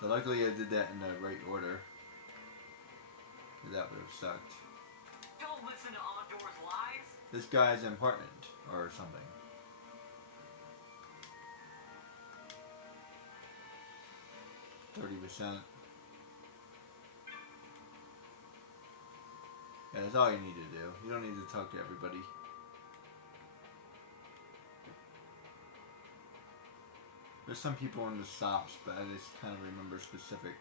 So luckily I did that in the right order. 'Cause that would have sucked. Don't listen to Ondor's lies. This guy's important, or something. %. Yeah, that's all you need to do. You don't need to talk to everybody. There's some people in the stops, but I just kind of remember specific,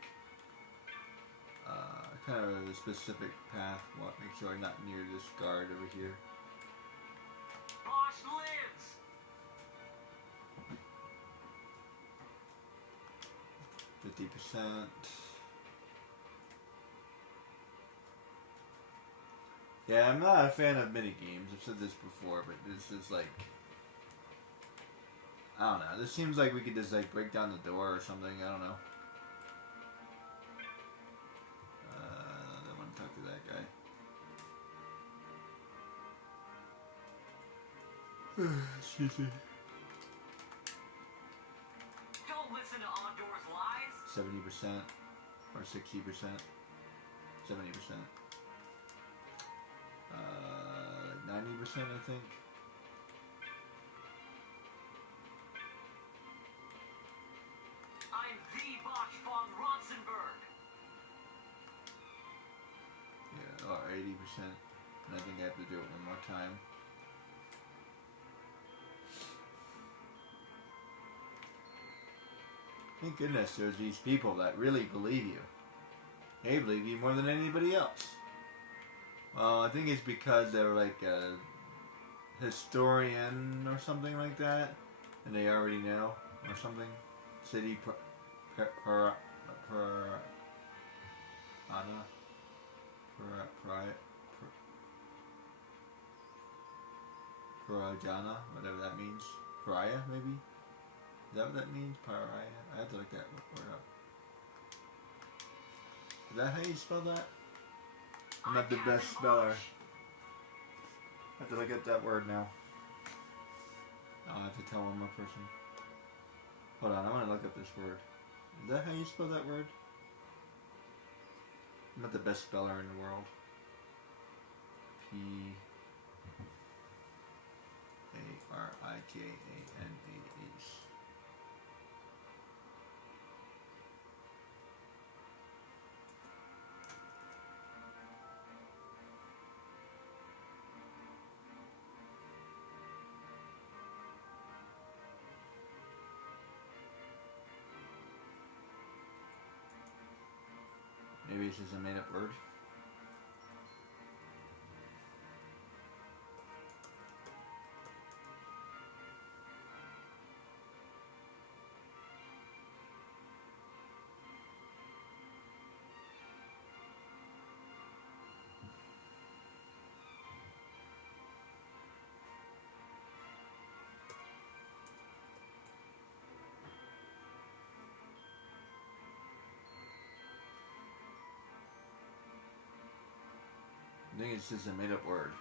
kind of the specific path. Well, make sure I'm not near this guard over here. Bosch lives. 50%. Yeah, I'm not a fan of mini games. I've said this before, but this is like, I don't know. This seems like we could just like break down the door or something. I don't know. I don't want to talk to that guy. Excuse me. Don't listen to Ondor's lies. 70%. or 60%, 70%, 90%, I think. I'm the Bosch von Ronsenberg. Yeah, or 80%. And I think I have to do it one more time. Thank goodness there's these people that really believe you. They believe you more than anybody else. Well, I think it's because they're like a historian or something like that, and they already know, or something. City Parajana, whatever that means. Pariah, maybe? Is that what that means? Pariah? I have to look that word up. Is that how you spell that? I'm not the best speller. I have to look at that word now. I'll have to tell one more person. Hold on, I want to look up this word. Is that how you spell that word? I'm not the best speller in the world. P-A-R-I-J-A-N-A-H. Maybe it's just a made-up word. I think it's just a made-up word.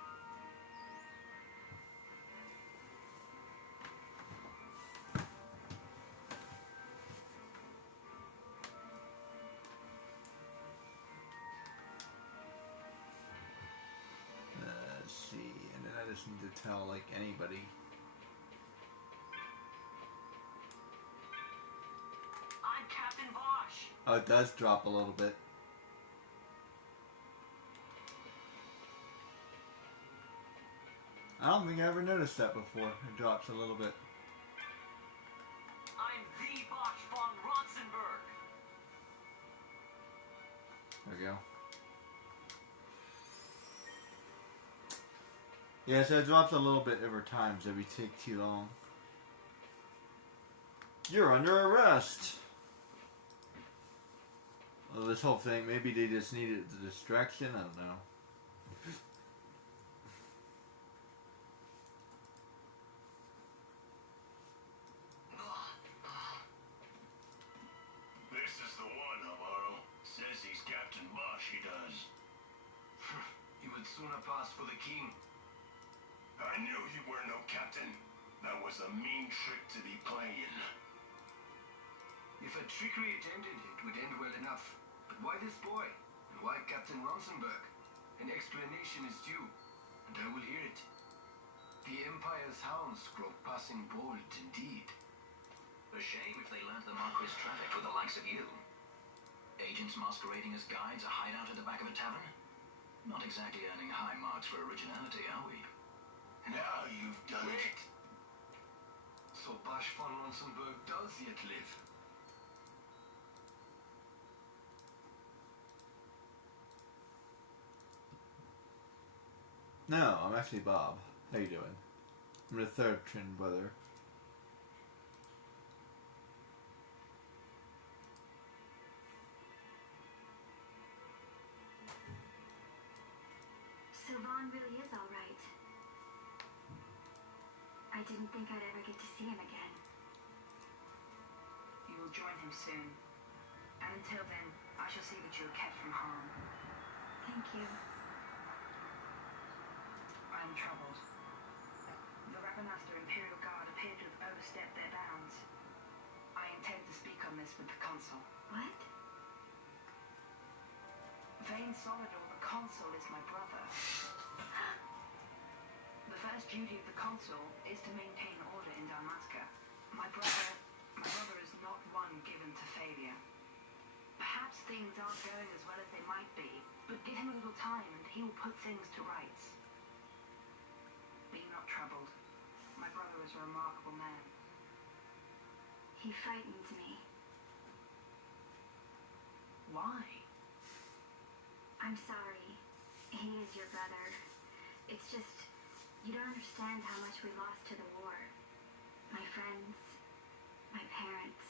Let's see, and then I just need to tell like anybody. I'm Captain Bosch. Oh, it does drop a little bit. I don't think I ever noticed that before. It drops a little bit. I'm the Bosch von Ronsenberg. There we go. Yeah, so it drops a little bit every time, so if you take too long. You're under arrest! Well, this whole thing, maybe they just needed the distraction, I don't know. This is the one, Amaro. Says he's Captain Bosch, he does. He would sooner pass for the king. I knew you were no captain. That was a mean trick to be playing. If a trickery attempted, it would end well enough. But why this boy? And why Captain Ronsenberg? An explanation is due, and I will hear it. The Empire's hounds grow passing bold indeed. A shame if they learned the Marquis trafficked with the likes of you. Agents masquerading as guides, a hideout at the back of a tavern? Not exactly earning high marks for originality, are we? Now you've done it. So Bosch von Ronsenberg does yet live. No, I'm actually Bob. How you doing? I'm the third twin brother. Sylvan really is all right. I didn't think I'd ever get to see him again. You will join him soon. And until then, I shall see that you are kept from harm. Thank you. I am troubled. The Rabanastre Imperial Guard appear to have overstepped their bounds. I intend to speak on this with the Consul. What? Vayne Solidor, the consul, is my brother. The first duty of the consul is to maintain order in Dalmasca. My brother is not one given to failure. Perhaps things aren't going as well as they might be, but give him a little time and he will put things to rights. Be not troubled. My brother is a remarkable man. He frightens me. Why? I'm sorry. He is your brother. It's just, you don't understand how much we lost to the war. My friends, my parents.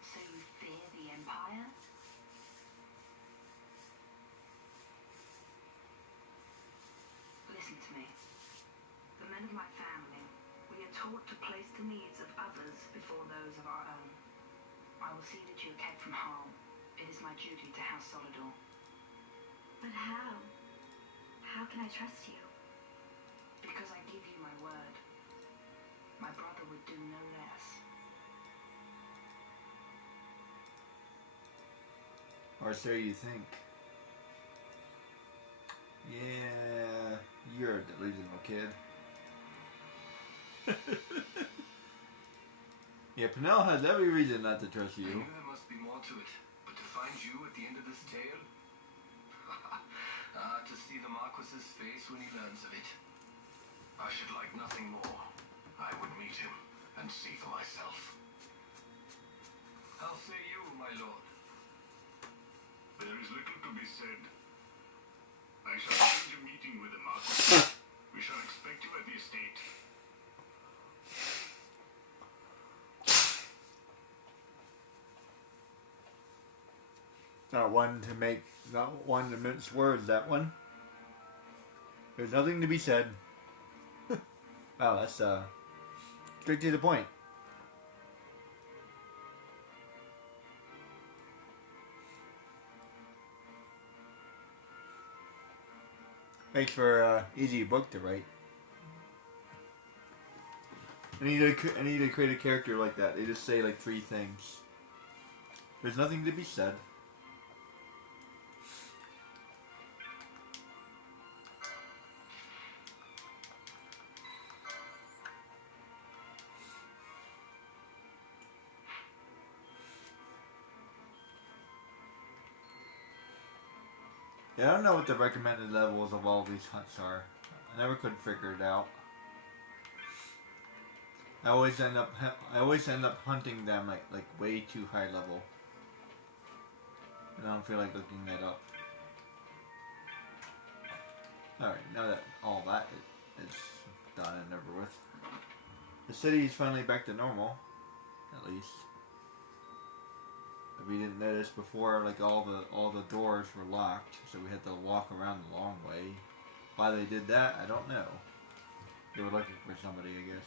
So you fear the Empire? Listen to me. The men of my family, we are taught to place the needs of others before those of our own. I will see that you are kept from harm. It is my duty to House Solidor. But how? How can I trust you? Because I give you my word. My brother would do no less. Or so you think. Yeah, you're a delusional kid. Yeah, Penel has every reason not to trust I you. knew there must be more to it, but to find you at the end of this tale? To see the Marquis's face when he learns of it. I should like nothing more. I would meet him and see for myself. How say you, my lord? There is little to be said. I shall arrange a meeting with the Marquis. We shall expect you at the estate. Not one to mince words, that one. There's nothing to be said. Wow, that's straight to the point. Makes for an easy book to write. I need to create a character like that. They just say like 3 things. There's nothing to be said. Yeah, I don't know what the recommended levels of all these hunts are. I never could figure it out. I always end up hunting them like way too high level. And I don't feel like looking that up. Alright, now that all that is done and over with. The city is finally back to normal. At least. If we didn't notice before, like all the doors were locked, so we had to walk around the long way. Why they did that, I don't know. They were looking for somebody, I guess.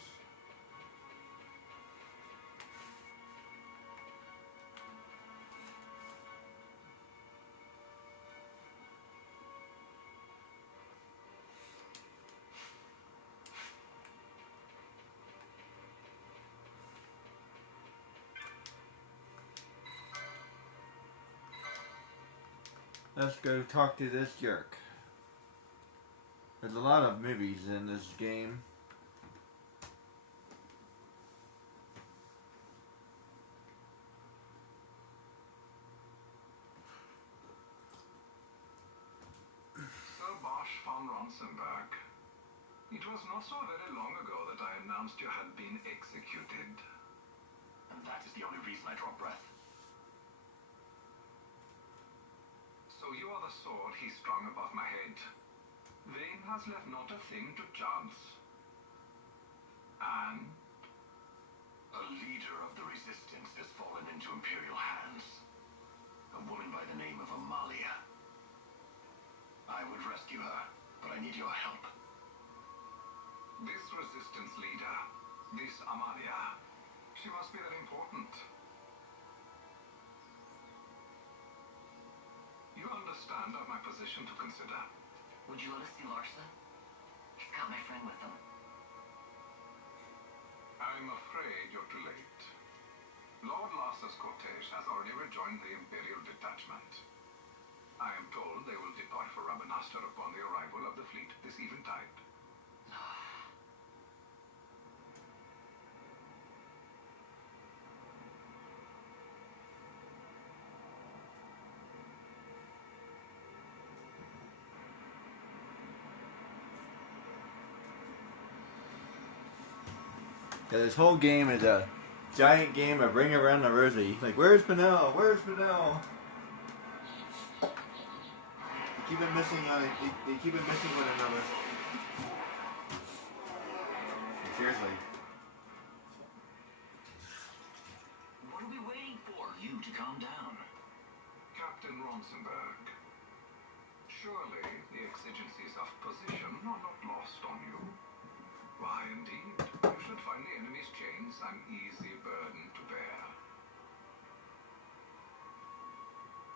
Let's go talk to this jerk. There's a lot of movies in this game. Sir Bosch von Ronsenberg. It was not so very long ago that I announced you had been executed. And that is the only reason I draw breath. So you are the sword he strung above my head. Vayne has left not a thing to chance. And A leader of the resistance has fallen into Imperial hands. A woman by the name of Amalia. I would rescue her, but I need your help. this resistance leader, this Amalia, she must be very important. You understand my position to consider. Would you let us see Larsa? He's got my friend with him. I'm afraid you're too late. Lord Larsa's cortege has already rejoined the Imperial detachment. for Rabanastre upon the arrival of the fleet this eventide. Yeah, this whole game is a giant game of Ring Around the Rosie. Like, where's Pinnell? Where's Pinnell? They keep it missing on it. They keep it missing one another. Seriously. What are we waiting for? You to calm down. Captain Ronsenberg, surely the exigencies of position are not lost on you. Why, indeed, you should find the enemy's chains an easy burden to bear.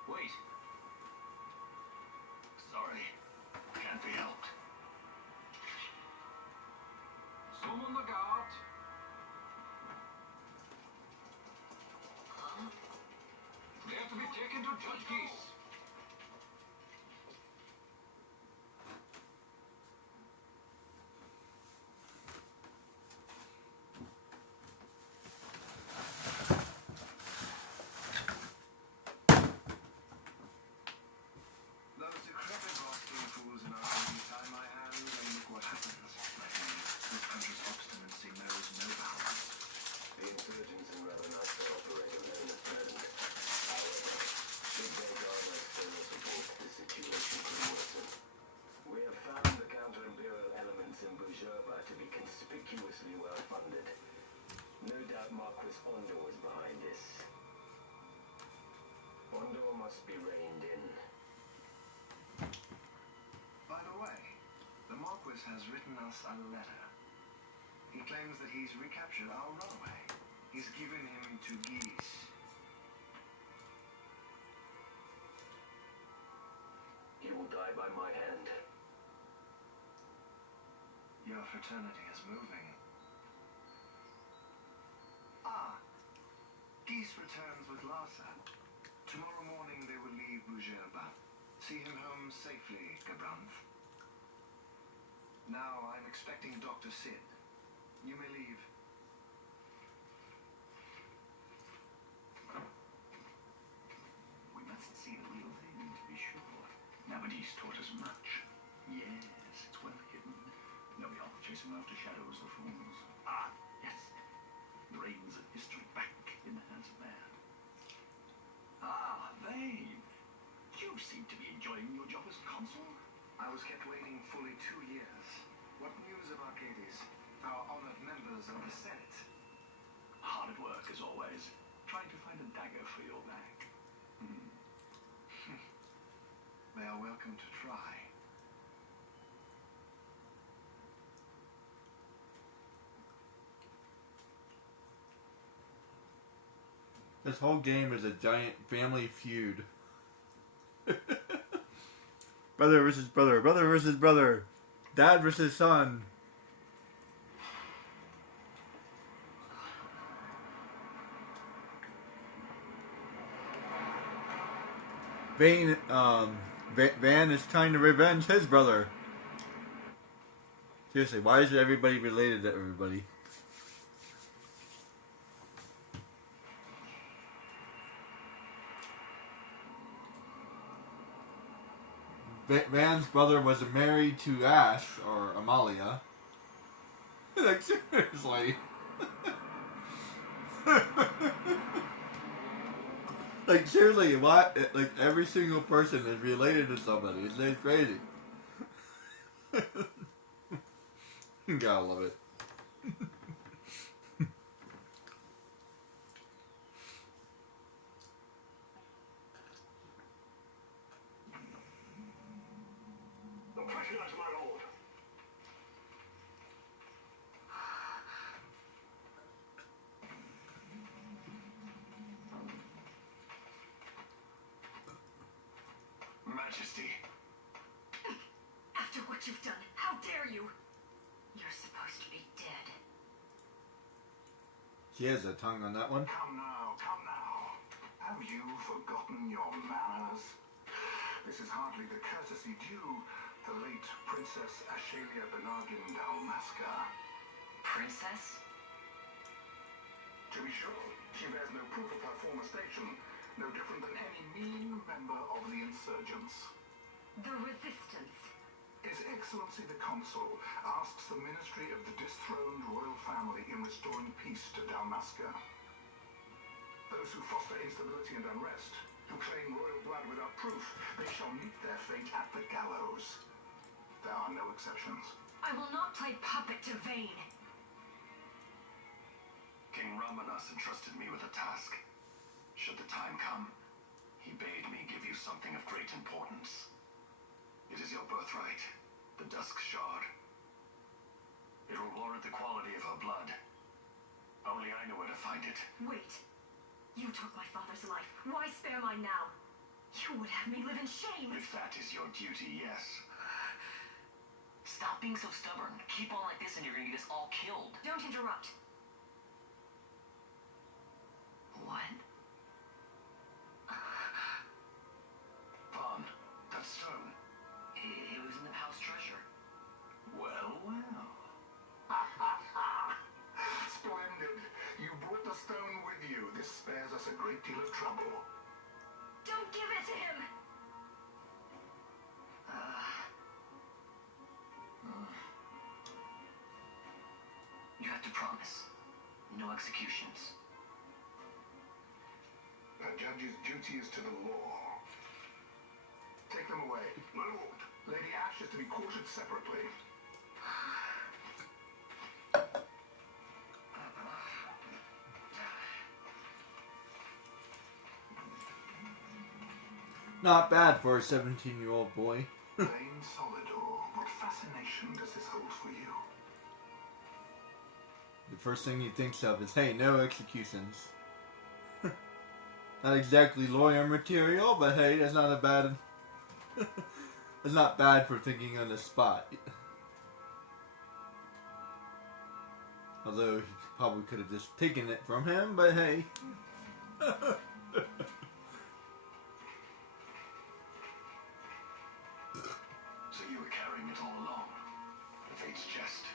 Wait. Sorry. Can't be helped. Summon the guard. They are to be taken to Judge Geese. Those decrepit rascally fools in our city tie my hands, and look what happens. My friend, this country's obstinacy knows no bounds. The insurgents in Rabanastre operate alone at present. However, should they garner external support, the situation could worsen. We have found the counter-imperial elements in Bujerba to be conspicuously well-funded. No doubt Marquis Ondo is behind this. Ondo must be reined in. By the way, the Marquis has written us a letter. He claims that he's recaptured our runaway. He's given him to Geese. He will die by my hand. Your fraternity is moving. Ah, Geese returns with Larsa. Tomorrow morning they will leave Bujerba. See him home safely, Gabranth. Now I'm expecting Dr. Sid. You may leave. We must see the real thing, to be sure. Nabadis taught us much. Yes, it's well hidden. No, we aren't chasing after shadows or fools. Ah, yes. The reins of history back in the hands of man. Ah, Vane. You seem to be enjoying your job as consul. I was kept waiting fully 2 years. What news of Arcades? Our honored members of the Senate. Hard at work, as always. Trying to find a dagger for your back. They are welcome to try. This whole game is a giant family feud. Brother versus brother, brother versus brother, dad versus son. Vane, Van is trying to revenge his brother. Seriously, why is everybody related to everybody? Van's brother was married to Ash, or Amalia. Like, seriously. Like, seriously, why? Like, every single person is related to somebody. It's crazy. You gotta love it. Impressionist, my lord. Majesty. After what you've done, how dare you? You're supposed to be dead. She has a tongue on that one. Come now, come now. Have you forgotten your manners? this is hardly the courtesy due the late Princess Ashalia Benargin Dalmasca. Princess? To be sure, she bears no proof of her former station, no different than any mean member of the insurgents. The Resistance. His Excellency the Consul asks the Ministry of the dethroned royal family in restoring peace to Dalmasca. Those who foster instability and unrest, who claim royal blood without proof, they shall meet their fate at the gallows. There are no exceptions. I will not play puppet to Vayne. King Ramanas entrusted me with a task. Should the time come, he bade me give you something of great importance. It is your birthright, the Dusk Shard. It will warrant the quality of her blood. Only I know where to find it. Wait. You took my father's life. Why spare mine now? You would have me live in shame. If that is your duty, yes. Stop being so stubborn. Keep on like this and you're gonna get us all killed. Don't interrupt. What? Vaughn, that stone. It was in the palace treasure. Well, well. Splendid. You brought the stone with you. This spares us a great deal of trouble. Don't give it to him. You have to promise. No executions. A judge's duty is to the law. Take them away. My lord. Lady Ash is to be quartered separately. Not bad for a 17-year-old boy. Vayne Solidor, what fascination does this hold for you? The first thing he thinks of is, hey, no executions. Not exactly lawyer material, but hey, that's not a bad... That's not bad for thinking on the spot. Although he probably could have just taken it from him, but hey. So you were carrying it all along. The fate's jest.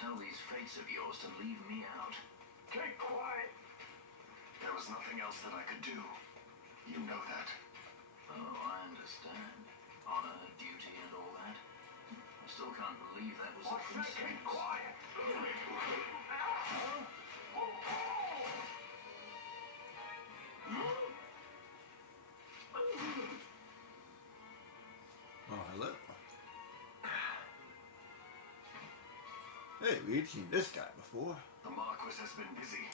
Tell these fates of yours to leave me out. Keep quiet. There was nothing else that I could do. You know that. Oh, I understand. Honor, duty, and all that. I still can't believe that was a princess. Keep quiet. Oh, hello. Hey, we've seen this guy before. The Marquis has been busy.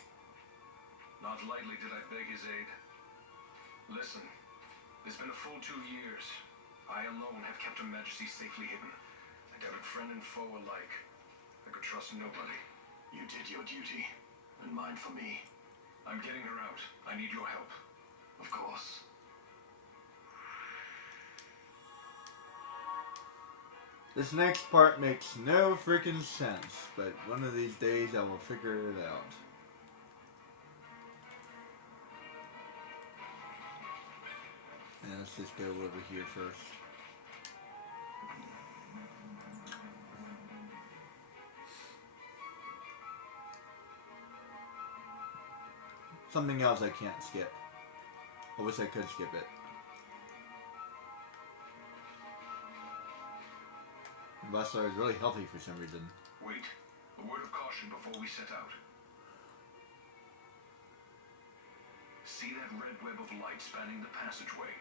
Not lightly did I beg his aid. Listen, it's been a full 2 years. I alone have kept Her Majesty safely hidden. I doubted friend and foe alike. I could trust nobody. You did your duty, and mine for me. I'm getting her out. I need your help. Of course. This next part makes no freaking sense, but one of these days I will figure it out. And let's just go over here first. Something else I can't skip. I wish I could skip it. Buster is really healthy for some reason. Wait, a word of caution before we set out. See that red web of light spanning the passageway?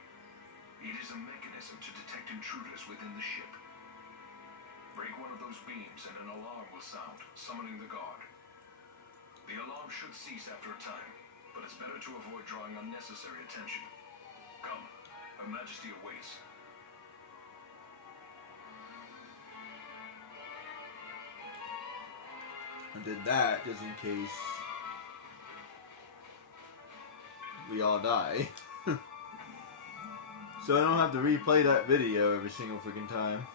It is a mechanism to detect intruders within the ship. Break one of those beams and an alarm will sound, summoning the guard. The alarm should cease after a time, but it's better to avoid drawing unnecessary attention. Come, Her Majesty awaits. I did that just in case we all die. So I don't have to replay that video every single freaking time.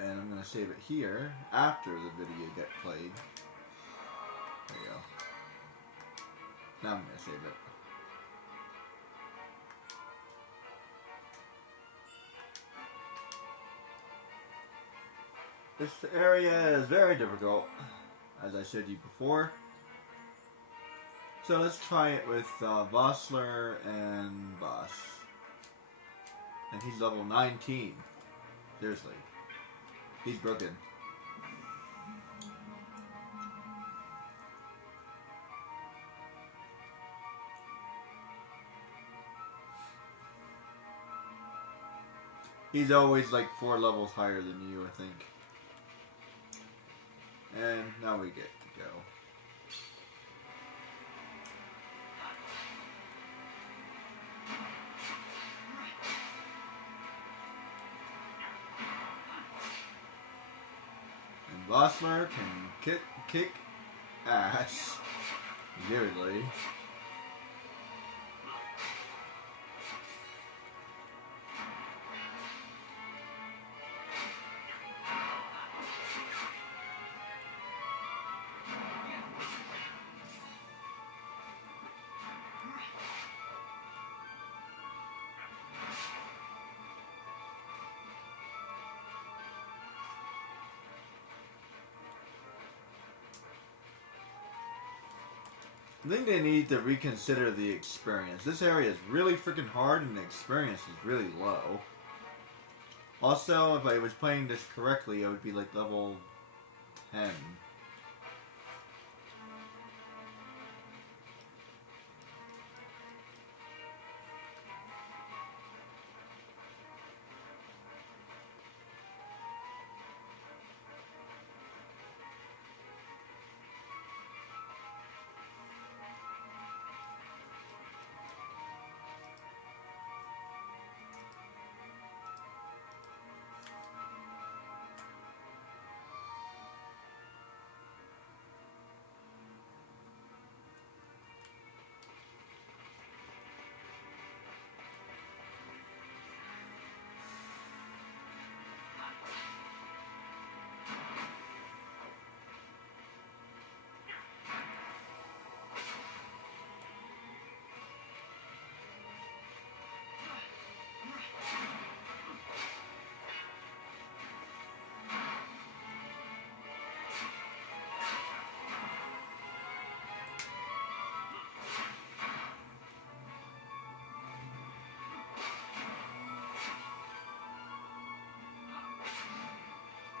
And I'm going to save it here after the video gets played. There you go. Now I'm gonna save it. This area is very difficult, as I showed you before. So let's try it with Vossler and Boss. And he's level 19. Seriously. He's broken. He's always like 4 levels higher than you, I think. And now we get to go. And Vossler can kick ass. Weirdly. I think they need to reconsider the experience. This area is really freaking hard and the experience is really low. Also, if I was playing this correctly, I would be like level 10.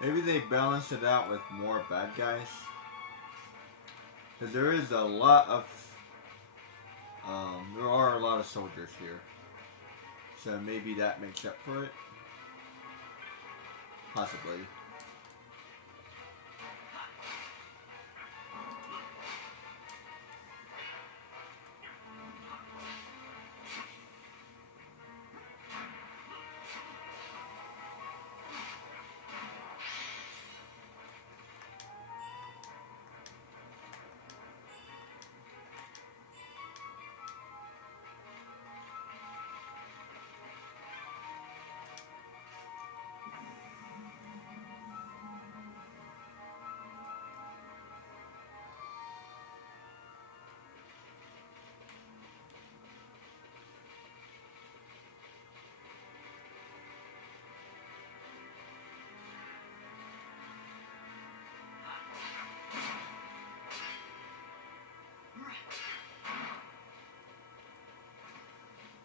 Maybe they balance it out with more bad guys. Because there is a lot of... there are a lot of soldiers here. So maybe that makes up for it. Possibly.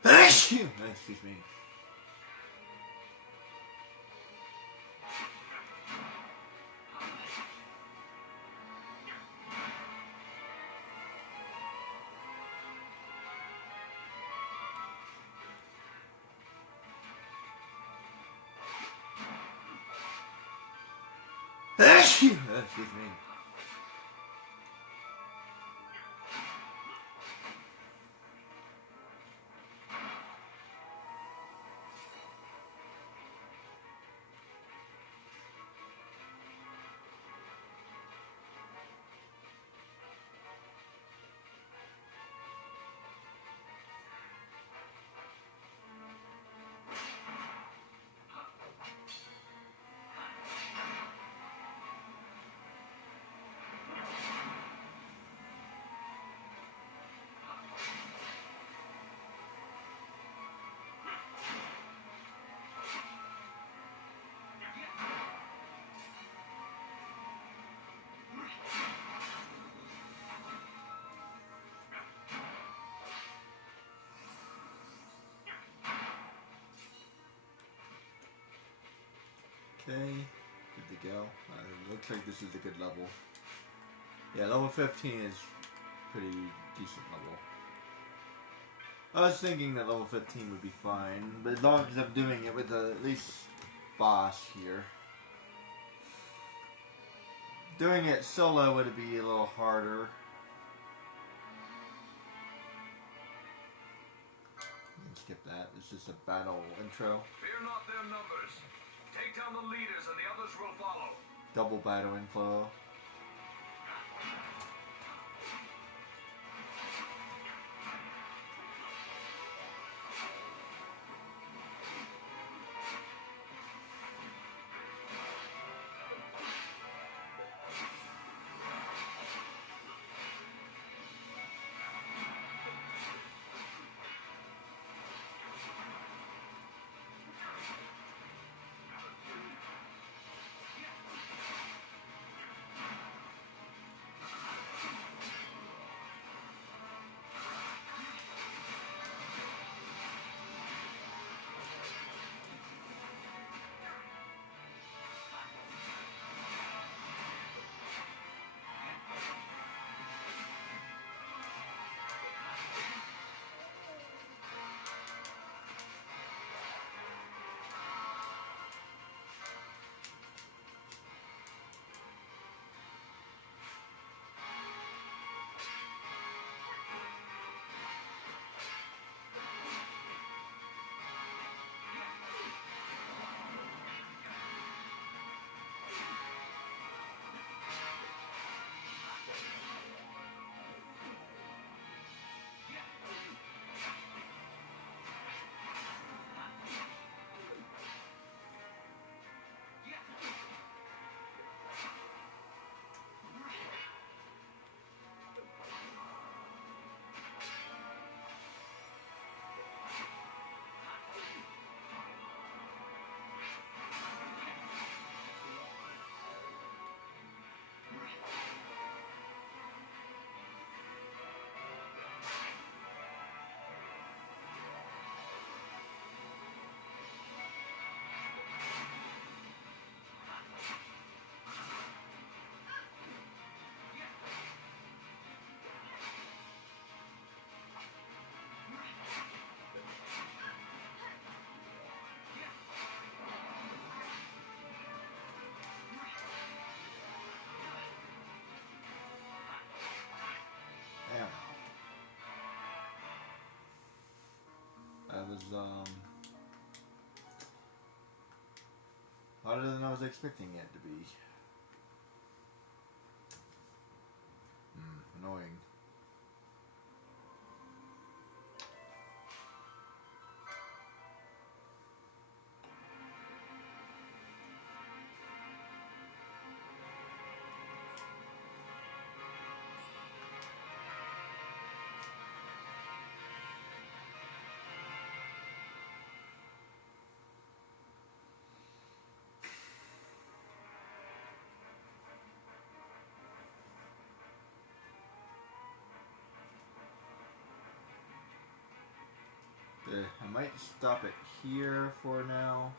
Excuse me. Excuse me. Okay, good to go. Looks like this is a good level. Yeah, level 15 is pretty decent level. I was thinking that level 15 would be fine, but as long as I'm doing it with at least boss here. Doing it solo would be a little harder. Skip that. It's just a battle intro. Fear not their numbers. Take down the leaders and the others will follow. Double battle info. That was harder than I was expecting it to be. Annoying. I might stop it here for now.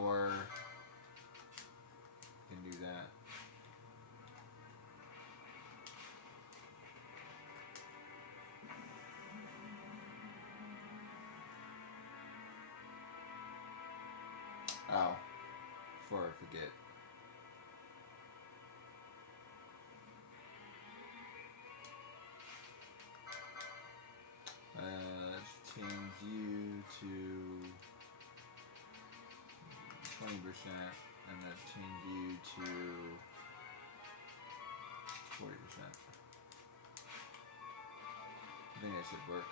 Or you can do that. Ow. Before I forget. Let's change you to 20%, and let's change you to 40%. I think that should work.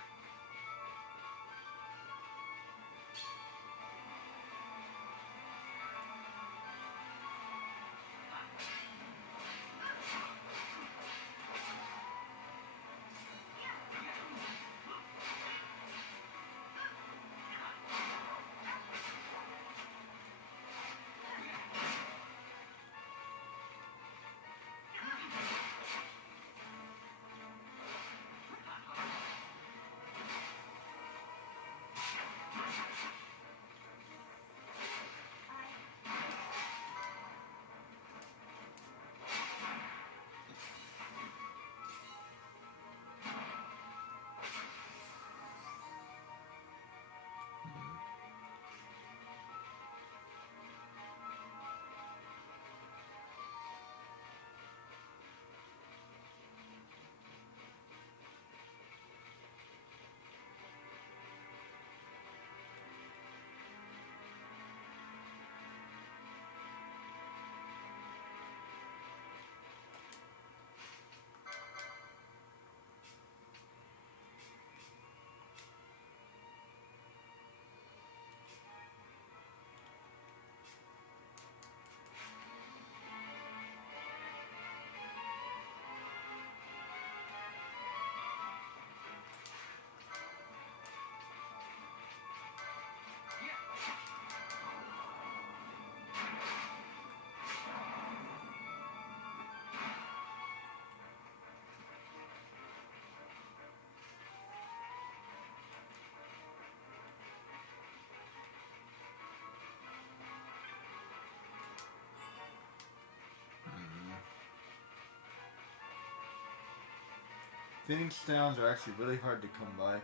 Phoenix Downs are actually really hard to come by.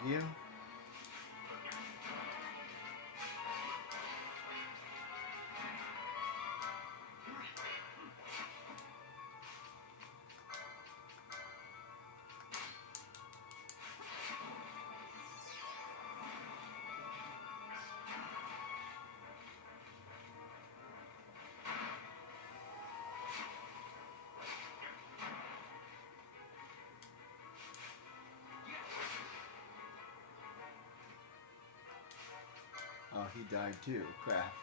Thank you. Oh, he died too. Crap.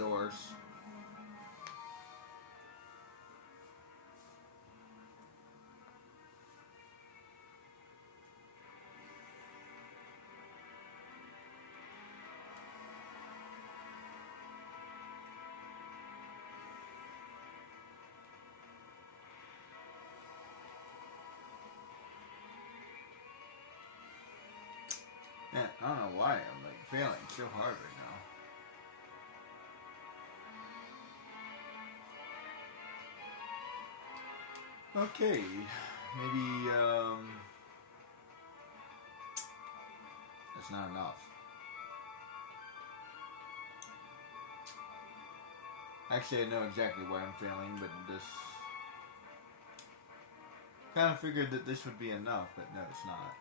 doors. Man, I don't know why I'm like failing so hard right now. Okay, maybe that's not enough. Actually, I know exactly why I'm failing, but this kind of figured that this would be enough, but no, it's not.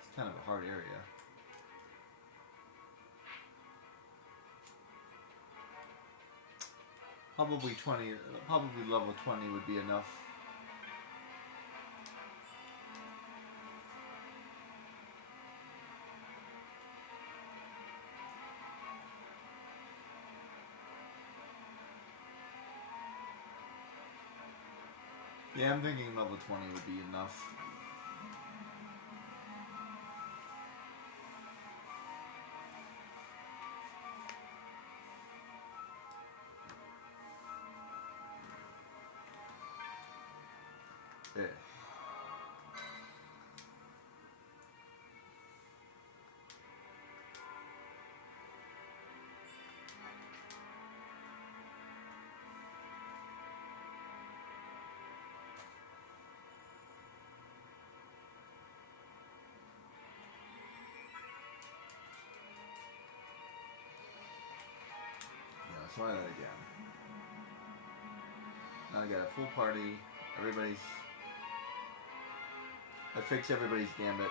It's kind of a hard area. Probably level 20 would be enough. Yeah, I'm thinking level 20 would be enough. Yeah. Let's try that again. Now I got a full party. I fixed everybody's gambits.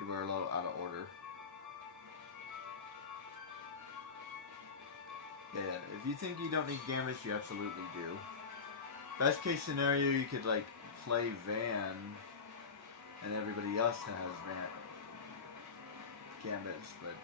We were a little out of order. Yeah, if you think you don't need gambits, you absolutely do. Best case scenario, you could like play Van, and everybody else has gambits, but.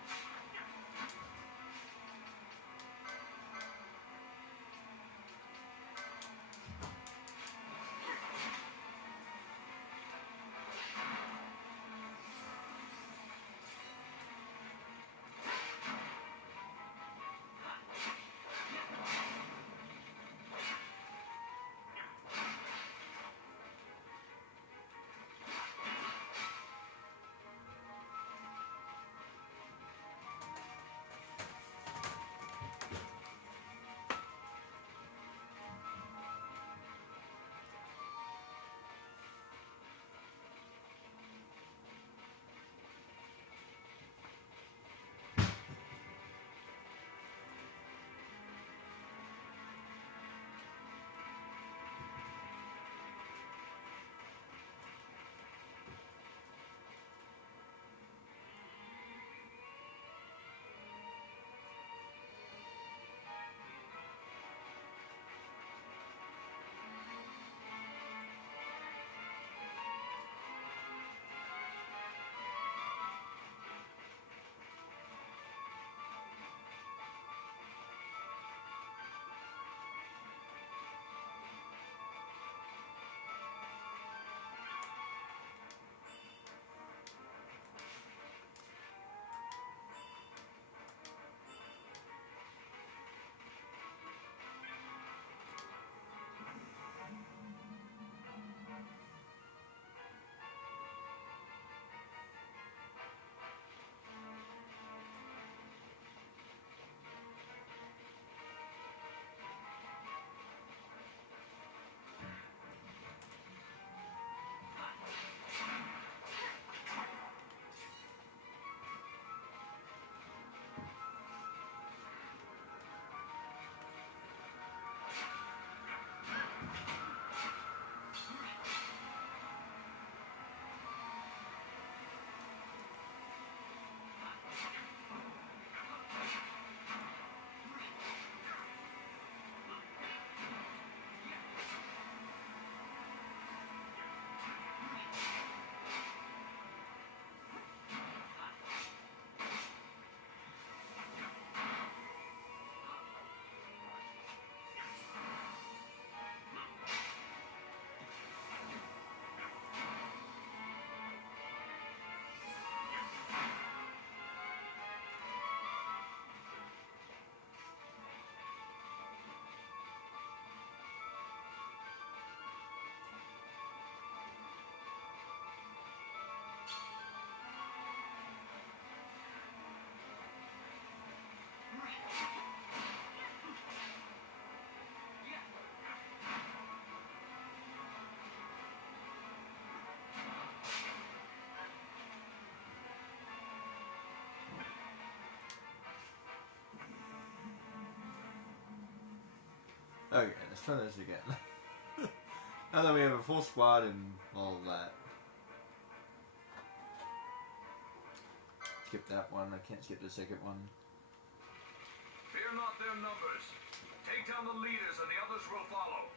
Okay, let's try this again. Now that we have a full squad and all of that. Skip that one. I can't skip the second one. Fear not their numbers. Take down the leaders and the others will follow.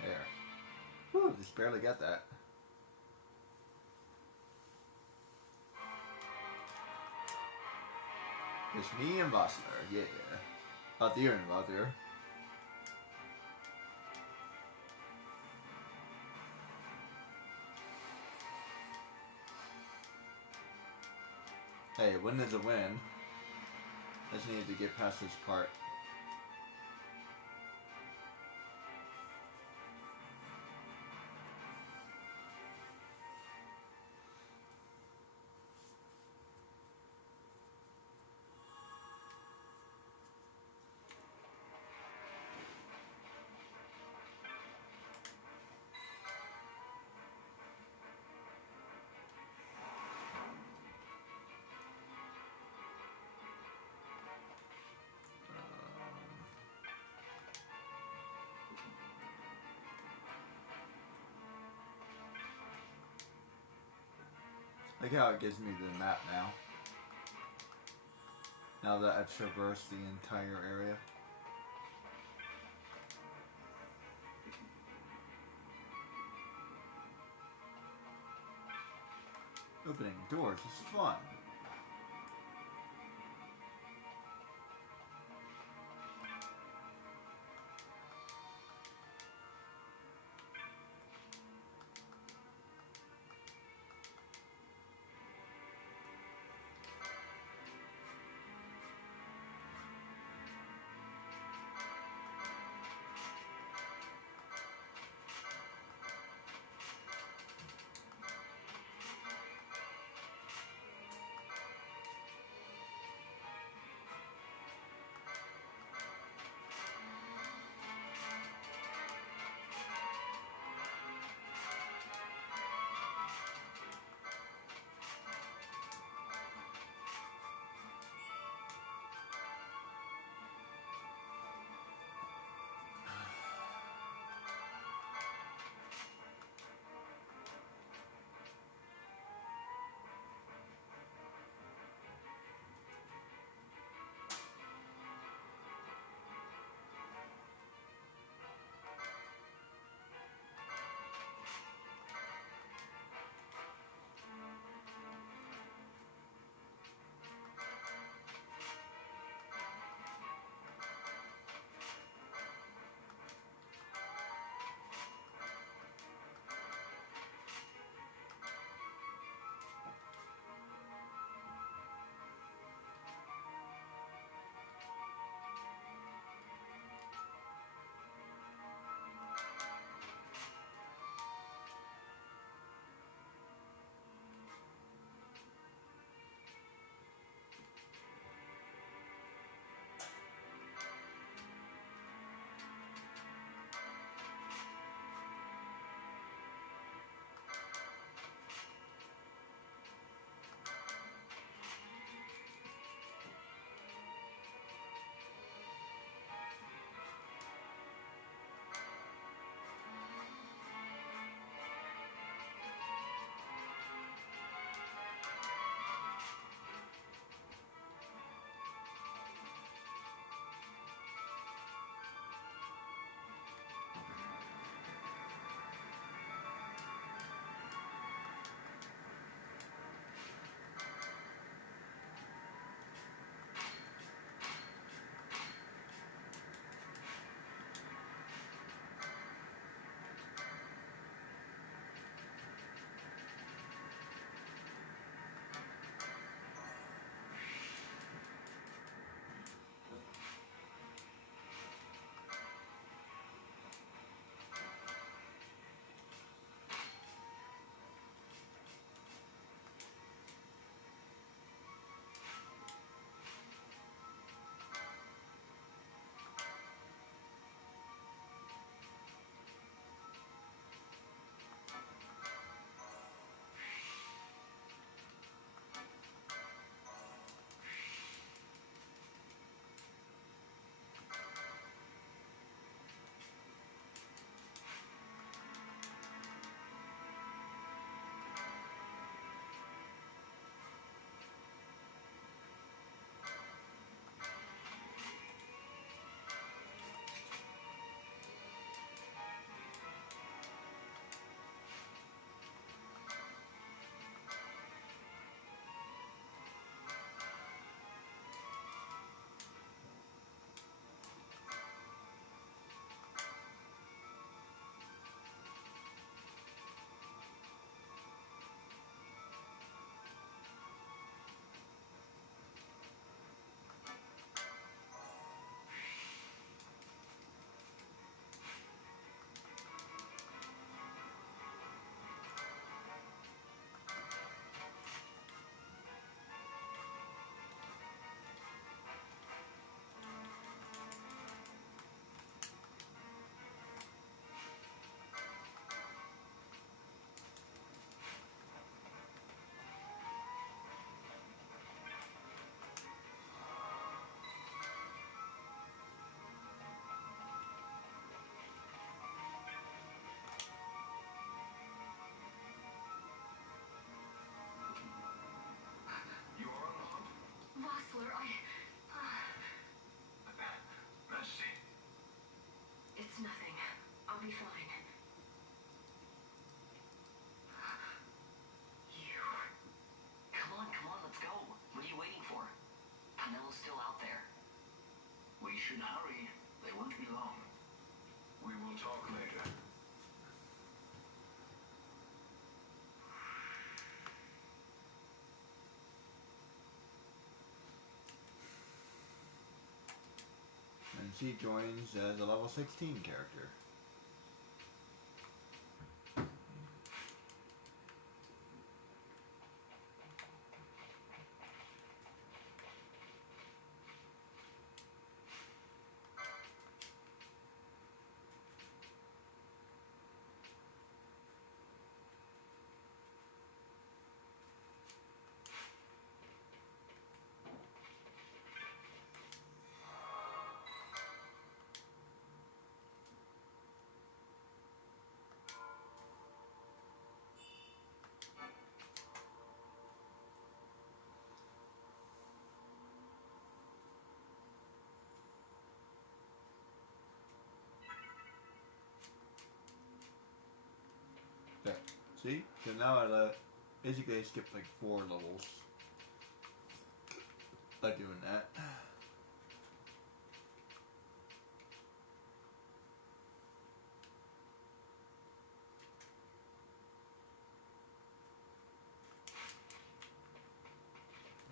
There. Whew, just barely got that. It's me and Vossler, yeah. Vathir and Vathir. Hey, a win is a win. I just needed to get past this part. Look how it gives me the map now. Now that I've traversed the entire area. Opening doors is fun. she joins as a level 16 character. Okay. See? So now basically I skipped like 4 levels by doing that.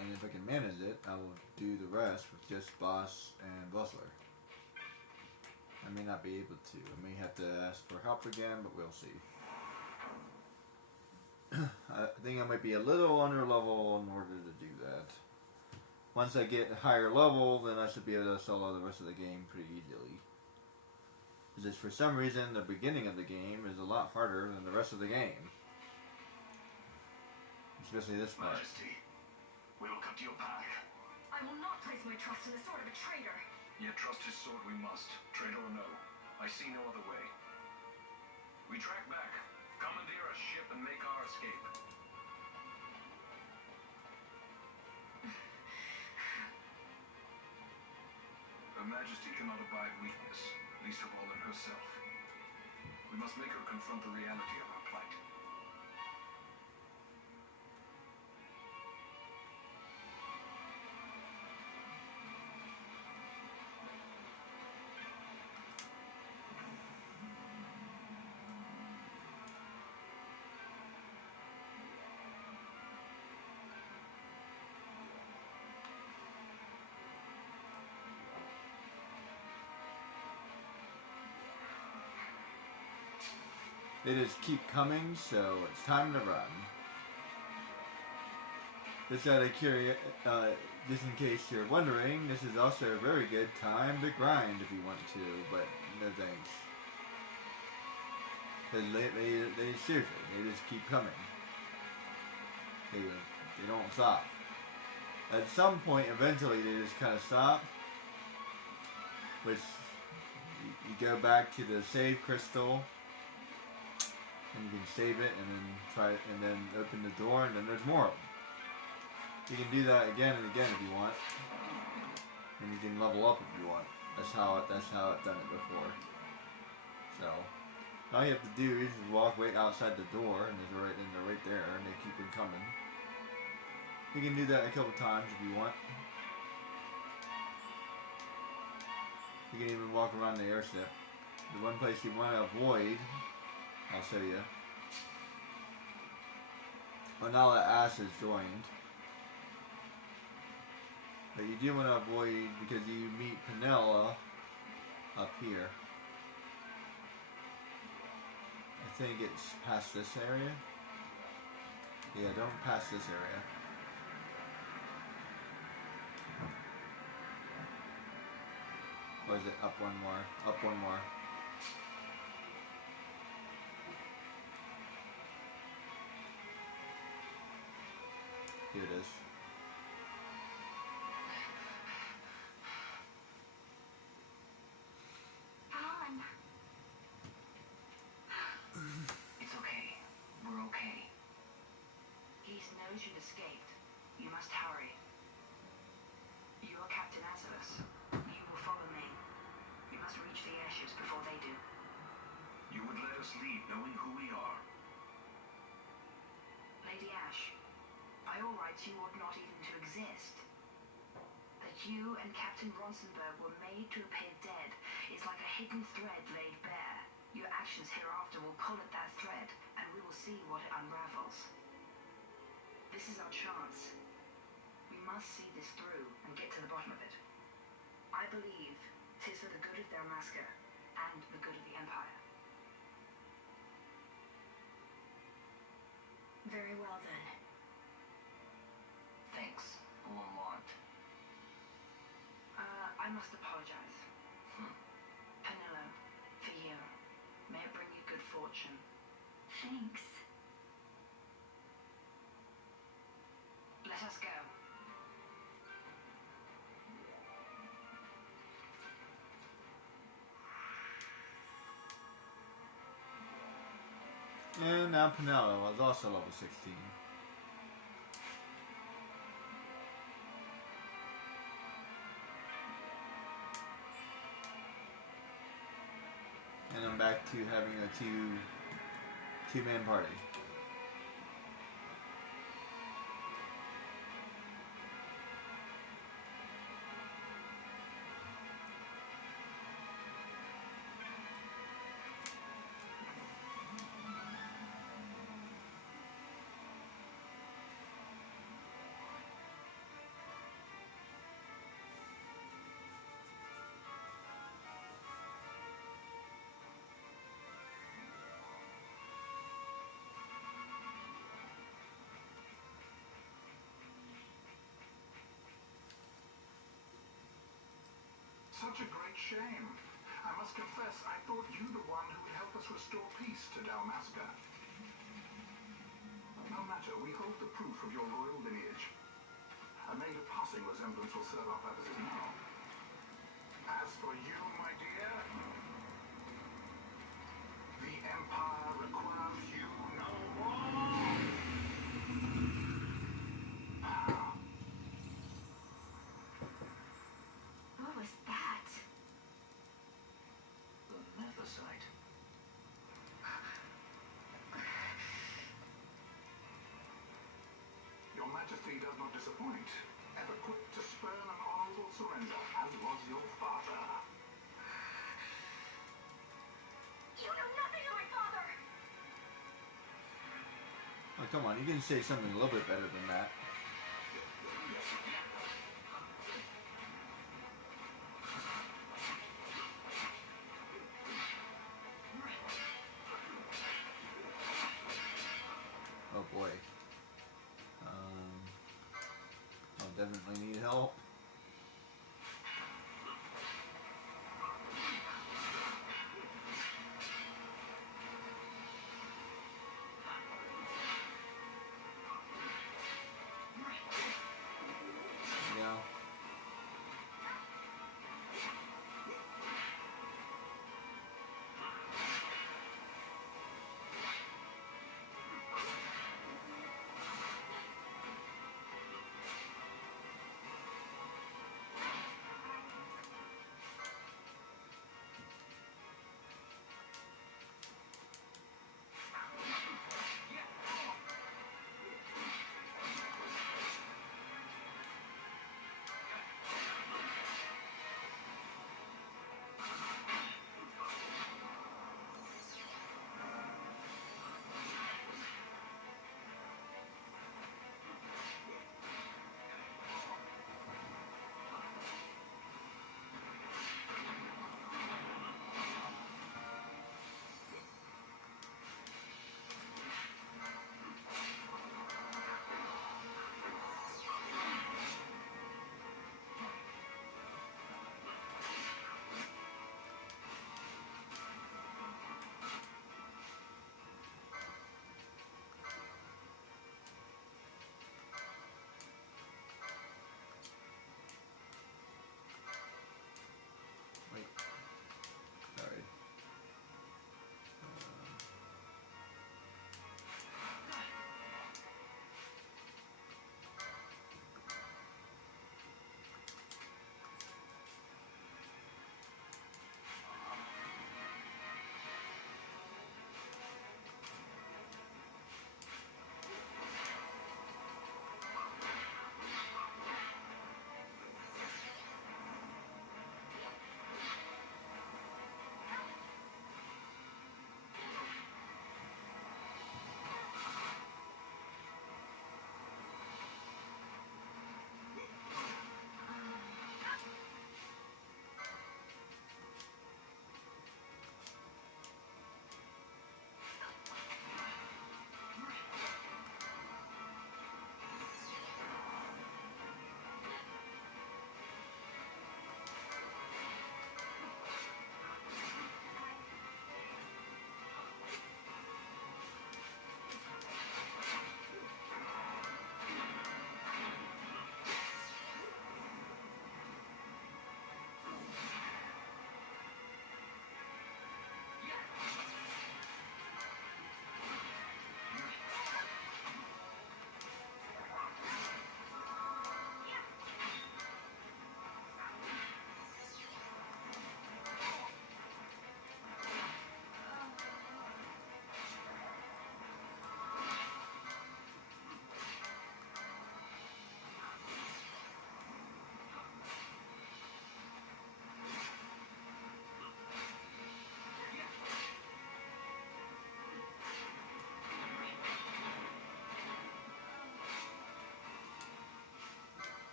And if I can manage it, I will do the rest with just Boss and Bustler. I may not be able to. I may have to ask for help again, but we'll see. I think I might be a little under level in order to do that. Once I get a higher level, then I should be able to solo the rest of the game pretty easily. Because for some reason, the beginning of the game is a lot harder than the rest of the game. Especially this part. Majesty, we will cut your path. I will not place my trust in the sword of a traitor. Yet trust his sword we must, traitor or no. I see no other way. We track back, commandeer a ship and make our escape. Her Majesty cannot abide weakness, least of all in herself. We must make her confront the reality of her plight. They just keep coming, so it's time to run. Just out of just in case you're wondering, this is also a very good time to grind if you want to, but no thanks. Because they seriously, they just keep coming. They don't stop. At some point, eventually, they just kind of stop. Which, you go back to the save crystal. And you can save it and then try it and then open the door and then there's more of them. You can do that again and again if you want. And you can level up if you want. That's how I've done it before. So all you have to do is just walk right outside the door and they're right there and they keep on coming. You can do that a couple times if you want. You can even walk around the airship. The one place you want to avoid, I'll show you. Well, now that Ash is joined. But you do want to avoid, because you meet Penela up here. I think it's past this area. Yeah, don't pass this area. Or is it up one more? Up one more. Here it is. Come on. It's okay. We're okay. He knows you've escaped. You must hurry. You are Captain Azulus. You will follow me. You must reach the airships before they do. You would let us leave knowing who we are. Lady Ash, by all rights you ought not even to exist. That you and Captain Ronsenberg were made to appear dead is like a hidden thread laid bare. Your actions hereafter will pull at that thread, and we will see what it unravels. This is our chance. We must see this through and get to the bottom of it. I believe 'Tis for the good of Dhalmaska and the good of the Empire. Very well then. Thanks, Lamont. I must apologize. Penelo, for you. May it bring you good fortune. Thanks. Let us go. And now Penelo was also level 16. And I'm back to having a two-man party. Such a great shame. I must confess, I thought you the one who would help us restore peace to Dhalmaska. No matter, we hold the proof of your royal lineage. A mere passing resemblance will serve our purposes now. As for you, my dear, the Empire requires you no more. What was that? The Nephesite. Your Majesty does not disappoint. Ever quick to spurn an honorable surrender, as was your father. You know nothing of my father! Oh, come on, you can say something a little bit better than that. Oh boy. I'll definitely need help. Yeah.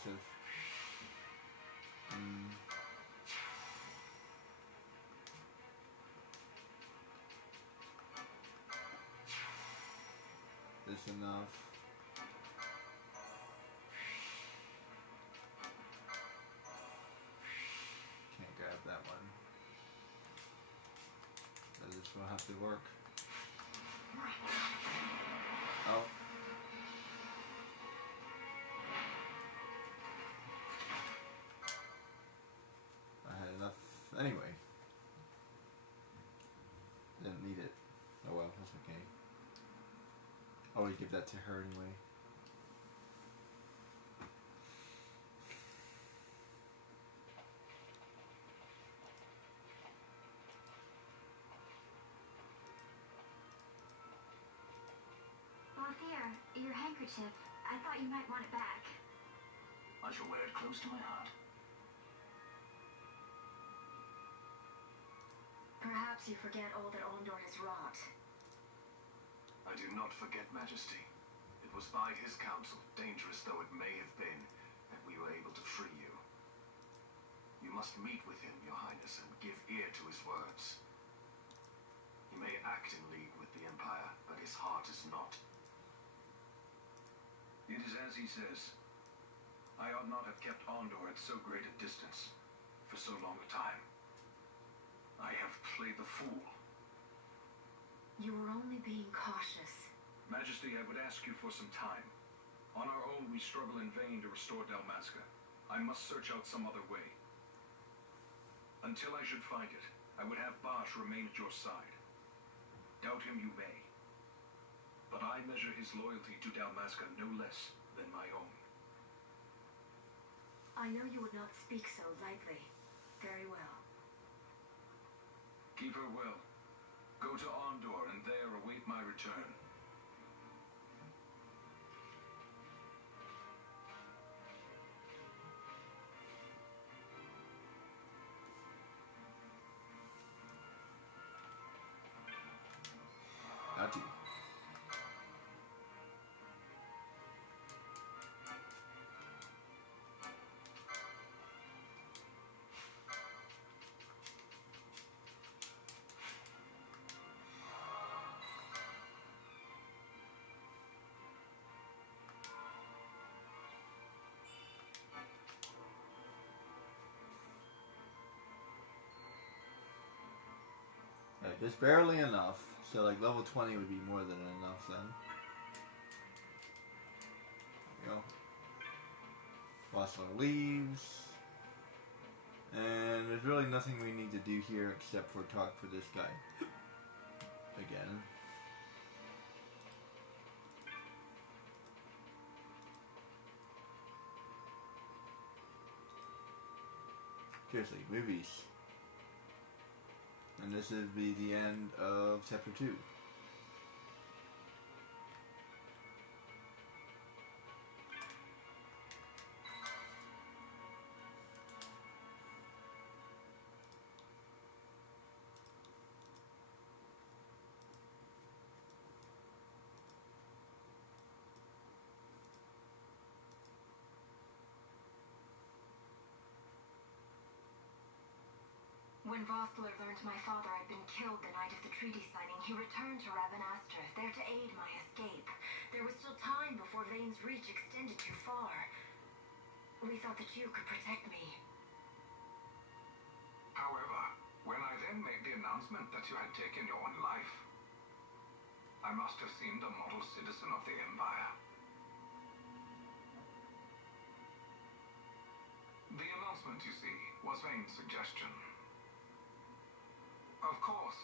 massive. This enough. Can't grab that one. So this will have to work. Oh. I had enough anyway. Didn't need it. Oh well, that's okay. I'll always give that to her anyway. Lothier, your handkerchief. I thought you might want it back. I shall wear it close to my heart. Perhaps you forget all that Ondor has wrought. I do not forget, Majesty. It was by his counsel, dangerous though it may have been, that we were able to free you. You must meet with him, Your Highness, and give ear to his words. He may act in league with the Empire, but his heart is not. It is as he says. I ought not have kept Ondor at so great a distance for so long a time. I have played the fool. You were only being cautious. Majesty, I would ask you for some time. On our own, we struggle in vain to restore Dalmasca. I must search out some other way. Until I should find it, I would have Basch remain at your side. Doubt him you may. But I measure his loyalty to Dalmasca no less than my own. I know you would not speak so lightly. Very well. Keep her well. Go to Ondor and there await my return. Naughty. Right, just barely enough. So like level 20 would be more than enough then. There we go. Wassler leaves. And there's really nothing we need to do here except for talk for this guy. Again. Seriously, movies. And this would be the end of chapter 2. When Vossler learned my father had been killed the night of the treaty signing, he returned to Ravenastre, there to aid my escape. There was still time before Vane's reach extended too far. We thought that you could protect me. However, when I then made the announcement that you had taken your own life, I must have seemed a model citizen of the Empire. The announcement, you see, was Vane's suggestion. Of course,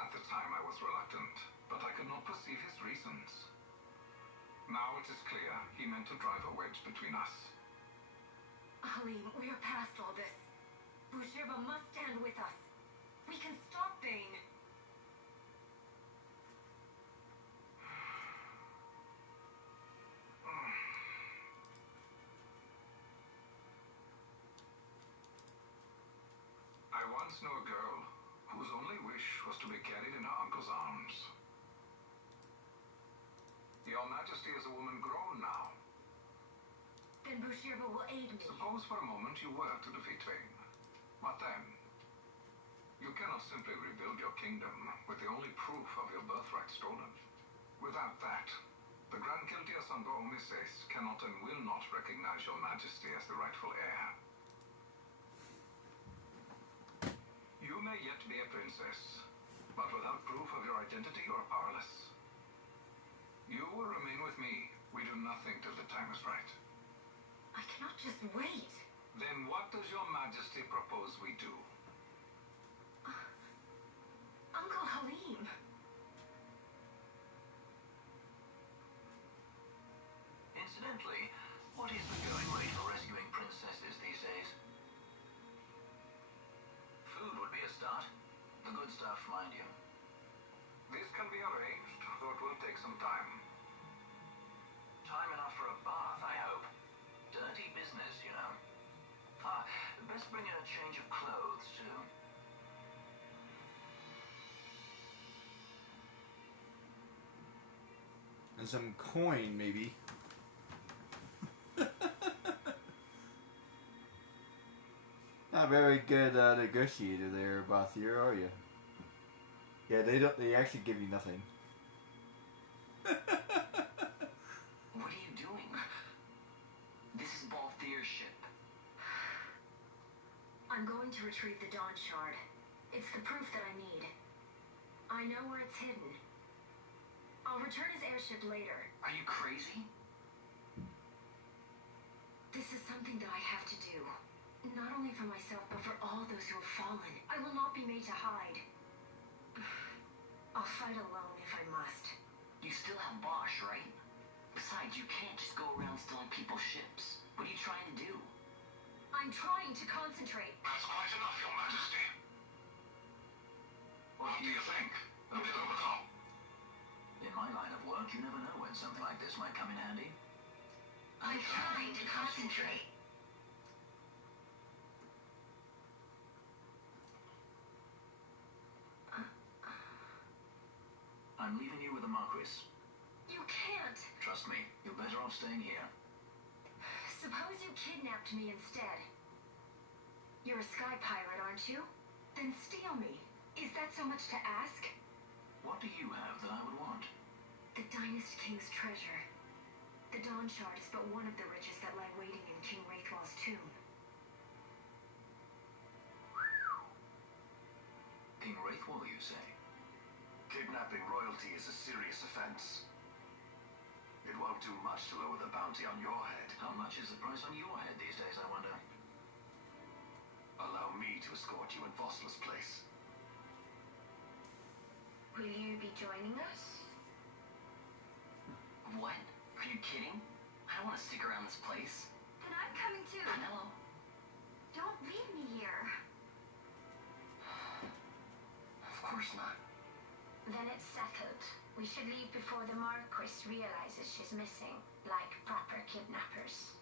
at the time I was reluctant, but I could not perceive his reasons. Now it is clear he meant to drive a wedge between us. Halim, we are past all this. Boucherba must stand with us. We can stop Vane. I once knew a girl whose only wish was to be carried in her uncle's arms. Your Majesty is a woman grown now. Then Boucherba will aid me. Suppose for a moment you were to defeat Vayne. What then? You cannot simply rebuild your kingdom with the only proof of your birthright stolen. Without that, the Grand Kiltia Sangha Omises cannot and will not recognize your majesty as the rightful heir. You may yet be a princess, but without proof of your identity, you are powerless. You will remain with me. We do nothing till the time is right. I cannot just wait. Then what does your majesty propose we do? Uncle Halim. Incidentally, what is the going rate for rescuing princesses these days? Food would be a start. The good stuff, mind you. This can be arranged, though it will take some time. Time enough for a bath, I hope. Dirty business, you know. Ah, best bring a change of clothes, too. And some coin, maybe. Not very good negotiator there, Bathier, are you? Yeah, they actually give you nothing. What are you doing? This is Balthier's ship. I'm going to retrieve the Dawn Shard. It's the proof that I need. I know where it's hidden. I'll return his airship later. Are you crazy? This is something that I have to do. Not only for myself, but for all those who have fallen. I will not be made to hide. I'll fight alone if I must. You still have Bosch, right? Besides, you can't just go around stealing people's ships. What are you trying to do? I'm trying to concentrate. That's quite enough, your majesty. What do you think? A bit overcome? In my line of work, you never know when something like this might come in handy. I'm trying to concentrate. I'm leaving you with the Marquis. You can't. Trust me, you're better off staying here. Suppose you kidnapped me instead. You're a sky pirate, aren't you? Then steal me. Is that so much to ask? What do you have that I would want? The Dynast King's treasure. The Dawn Shard is but one of the riches that lie waiting in King Wraithwall's tomb. King Wraithwall, you say? Kidnapping royalty is a serious offense. It won't do much to lower the bounty on your head. How much is the price on your head these days, I wonder? Allow me to escort you in Vossla's place. Will you be joining us? What? Are you kidding? I don't want to stick around this place. Then I'm coming too. Hello? Don't leave me here. Of course not. Then it's settled. We should leave before the Marquis realizes she's missing, like proper kidnappers.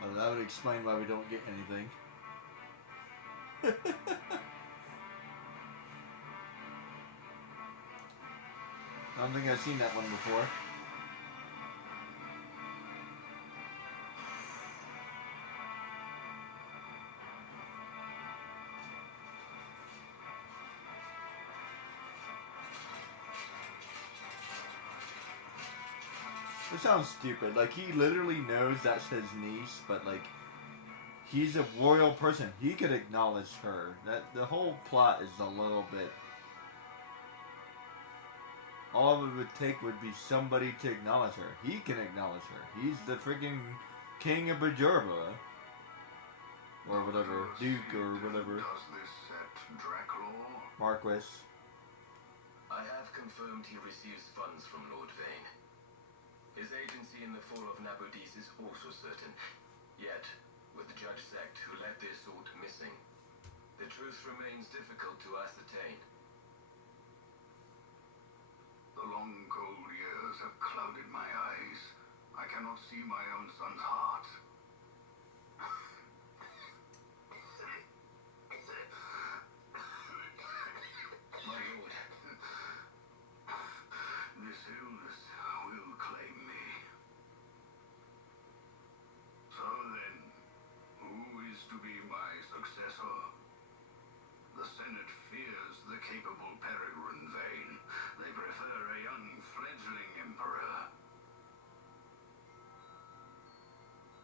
Well, that would explain why we don't get anything. I don't think I've seen that one before. This sounds stupid. Like, he literally knows that's his niece, but like, he's a royal person. He could acknowledge her. That the whole plot is a little bit. All it would take would be somebody to acknowledge her. He can acknowledge her. He's the freaking king of Bajorba. Or whatever. Duke or whatever. Does this set Draculaur? Marquis. I have confirmed he receives funds from Lord Vayne. His agency in the fall of Nabudis is also certain. Yet, with Judge Sect, who led their sword missing, the truth remains difficult to ascertain. The long, cold years have clouded my eyes. I cannot see my own son's heart. My lord, This illness will claim me. So then, who is to be my successor? The Senate fears the capable Peregrine Vane. They prefer a young, fledgling emperor.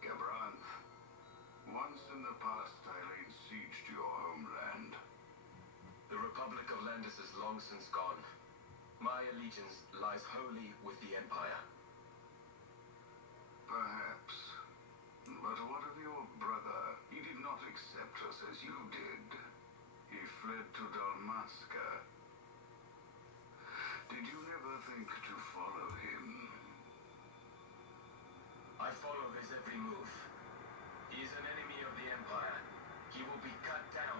Gabranth, once in the past I laid siege to your homeland. the Republic of Landis is long since gone. My allegiance lies wholly with the Empire. Perhaps. But what of your brother? He did not accept us as you did. He fled to Dalmasca. Did you never think to follow him? I follow his every move. He is an enemy of the Empire. He will be cut down.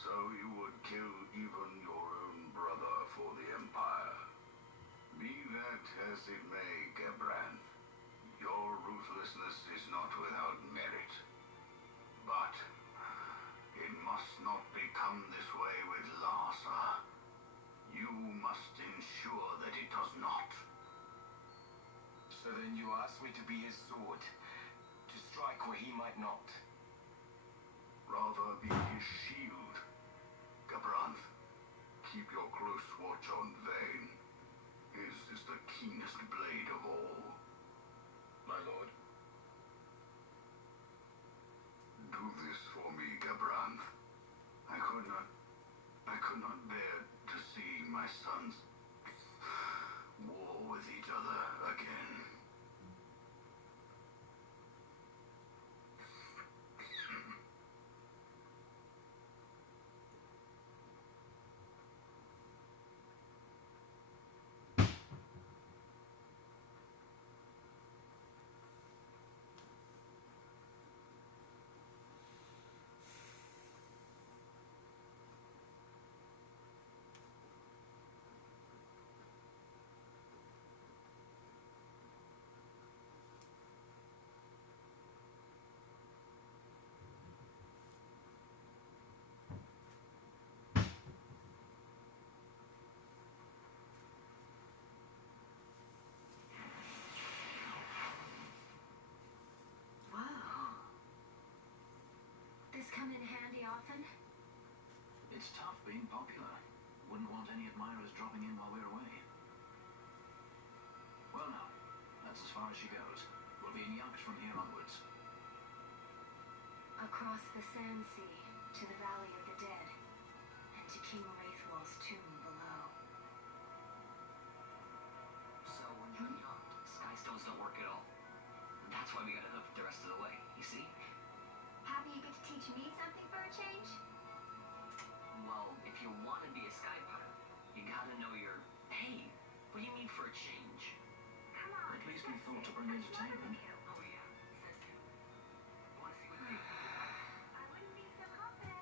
So you would kill even your own brother for the Empire. Be that as it may, Gabranth, your ruthlessness is not without merit. But it must not become this way with Larsa. You must ensure that it does not. So then you ask me to be his sword, to strike where he might not. Rather be his shield. Gabranth, keep your close watch on Vane. His is the keenest blade of all. My lord, Do this for me, Gabranth. I could not bear to see my sons war with each other again. Whoa. This come in handy often? It's tough being popular. Wouldn't want any admirers dropping in while we're away. Well now, that's as far as she goes. We'll be in Yunks from here onwards. Across the Sand Sea, to the Valley of the Dead, and to King Wraithwall's tomb below. So when you're young, sky stones don't work at all. That's why we gotta hook the rest of the way, you see? Happy you get to teach me something for a change? Well, if you want to be a sky pirate, you gotta know your... Hey, what do you need for a change? Come on. At least we thought to bring entertainment. Oh yeah, says who? Wanna see what they... I wouldn't be so confident.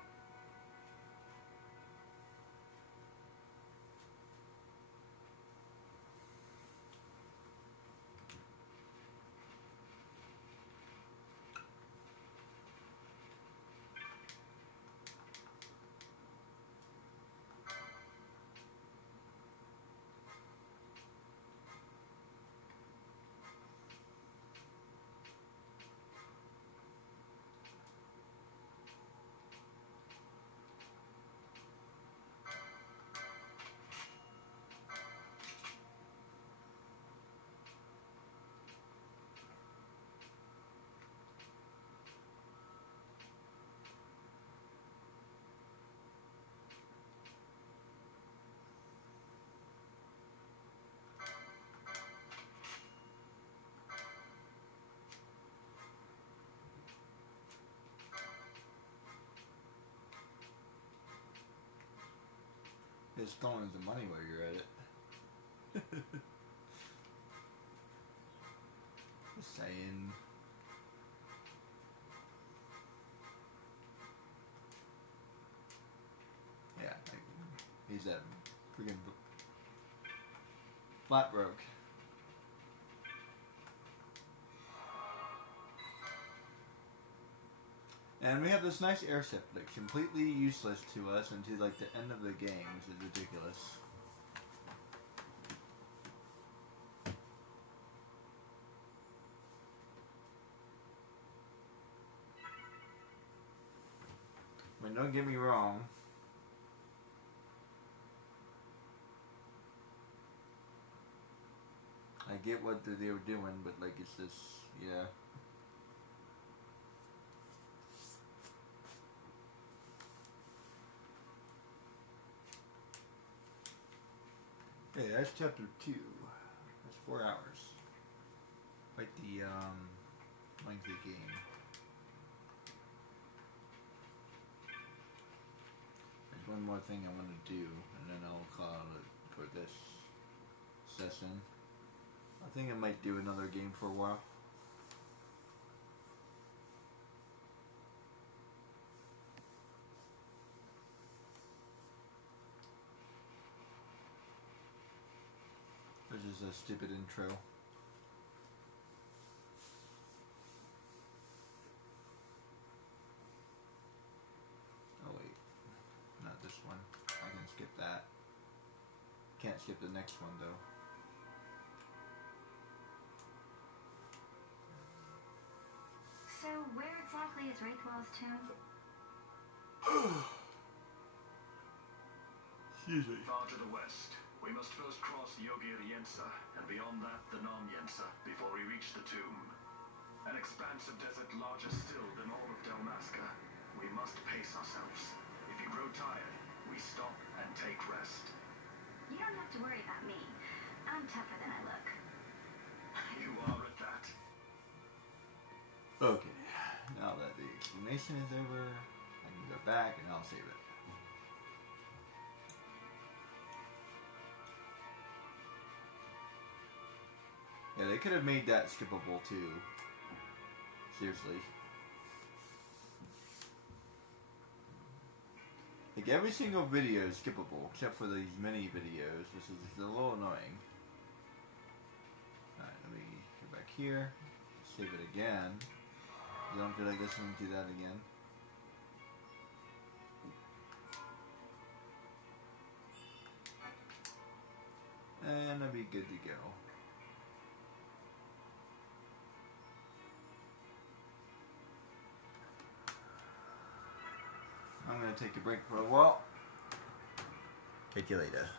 It's throwing the money while you're at it. Just saying. Yeah, like, he's that freaking Flat broke. And we have this nice airship that's completely useless to us until like the end of the game, which is ridiculous. I mean, don't get me wrong. I get what they were doing, but like it's just, yeah. Okay, that's chapter 2. That's 4 hours. Quite the lengthy game. There's one more thing I want to do, and then I'll call it for this session. I think I might do another game for a while. This is a stupid intro. Oh wait, not this one. I can skip that. Can't skip the next one though. So, where exactly is Wraithwell's tomb? Excuse me. Far to the west. We must first cross Yogir Yensa, and beyond that the Nam Yensa, before we reach the tomb. An expanse of desert larger still than all of Dalmasca. We must pace ourselves. If you grow tired, we stop and take rest. You don't have to worry about me. I'm tougher than I look. You are at that. Okay, now that the explanation is over, I can go back and I'll save it. Yeah, they could have made that skippable too. Seriously. Like every single video is skippable, except for these mini videos, which is a little annoying. Alright, let me go back here, save it again. I don't feel like listening to that again. And I'll be good to go. I'm going to take a break for a while. Catch you later.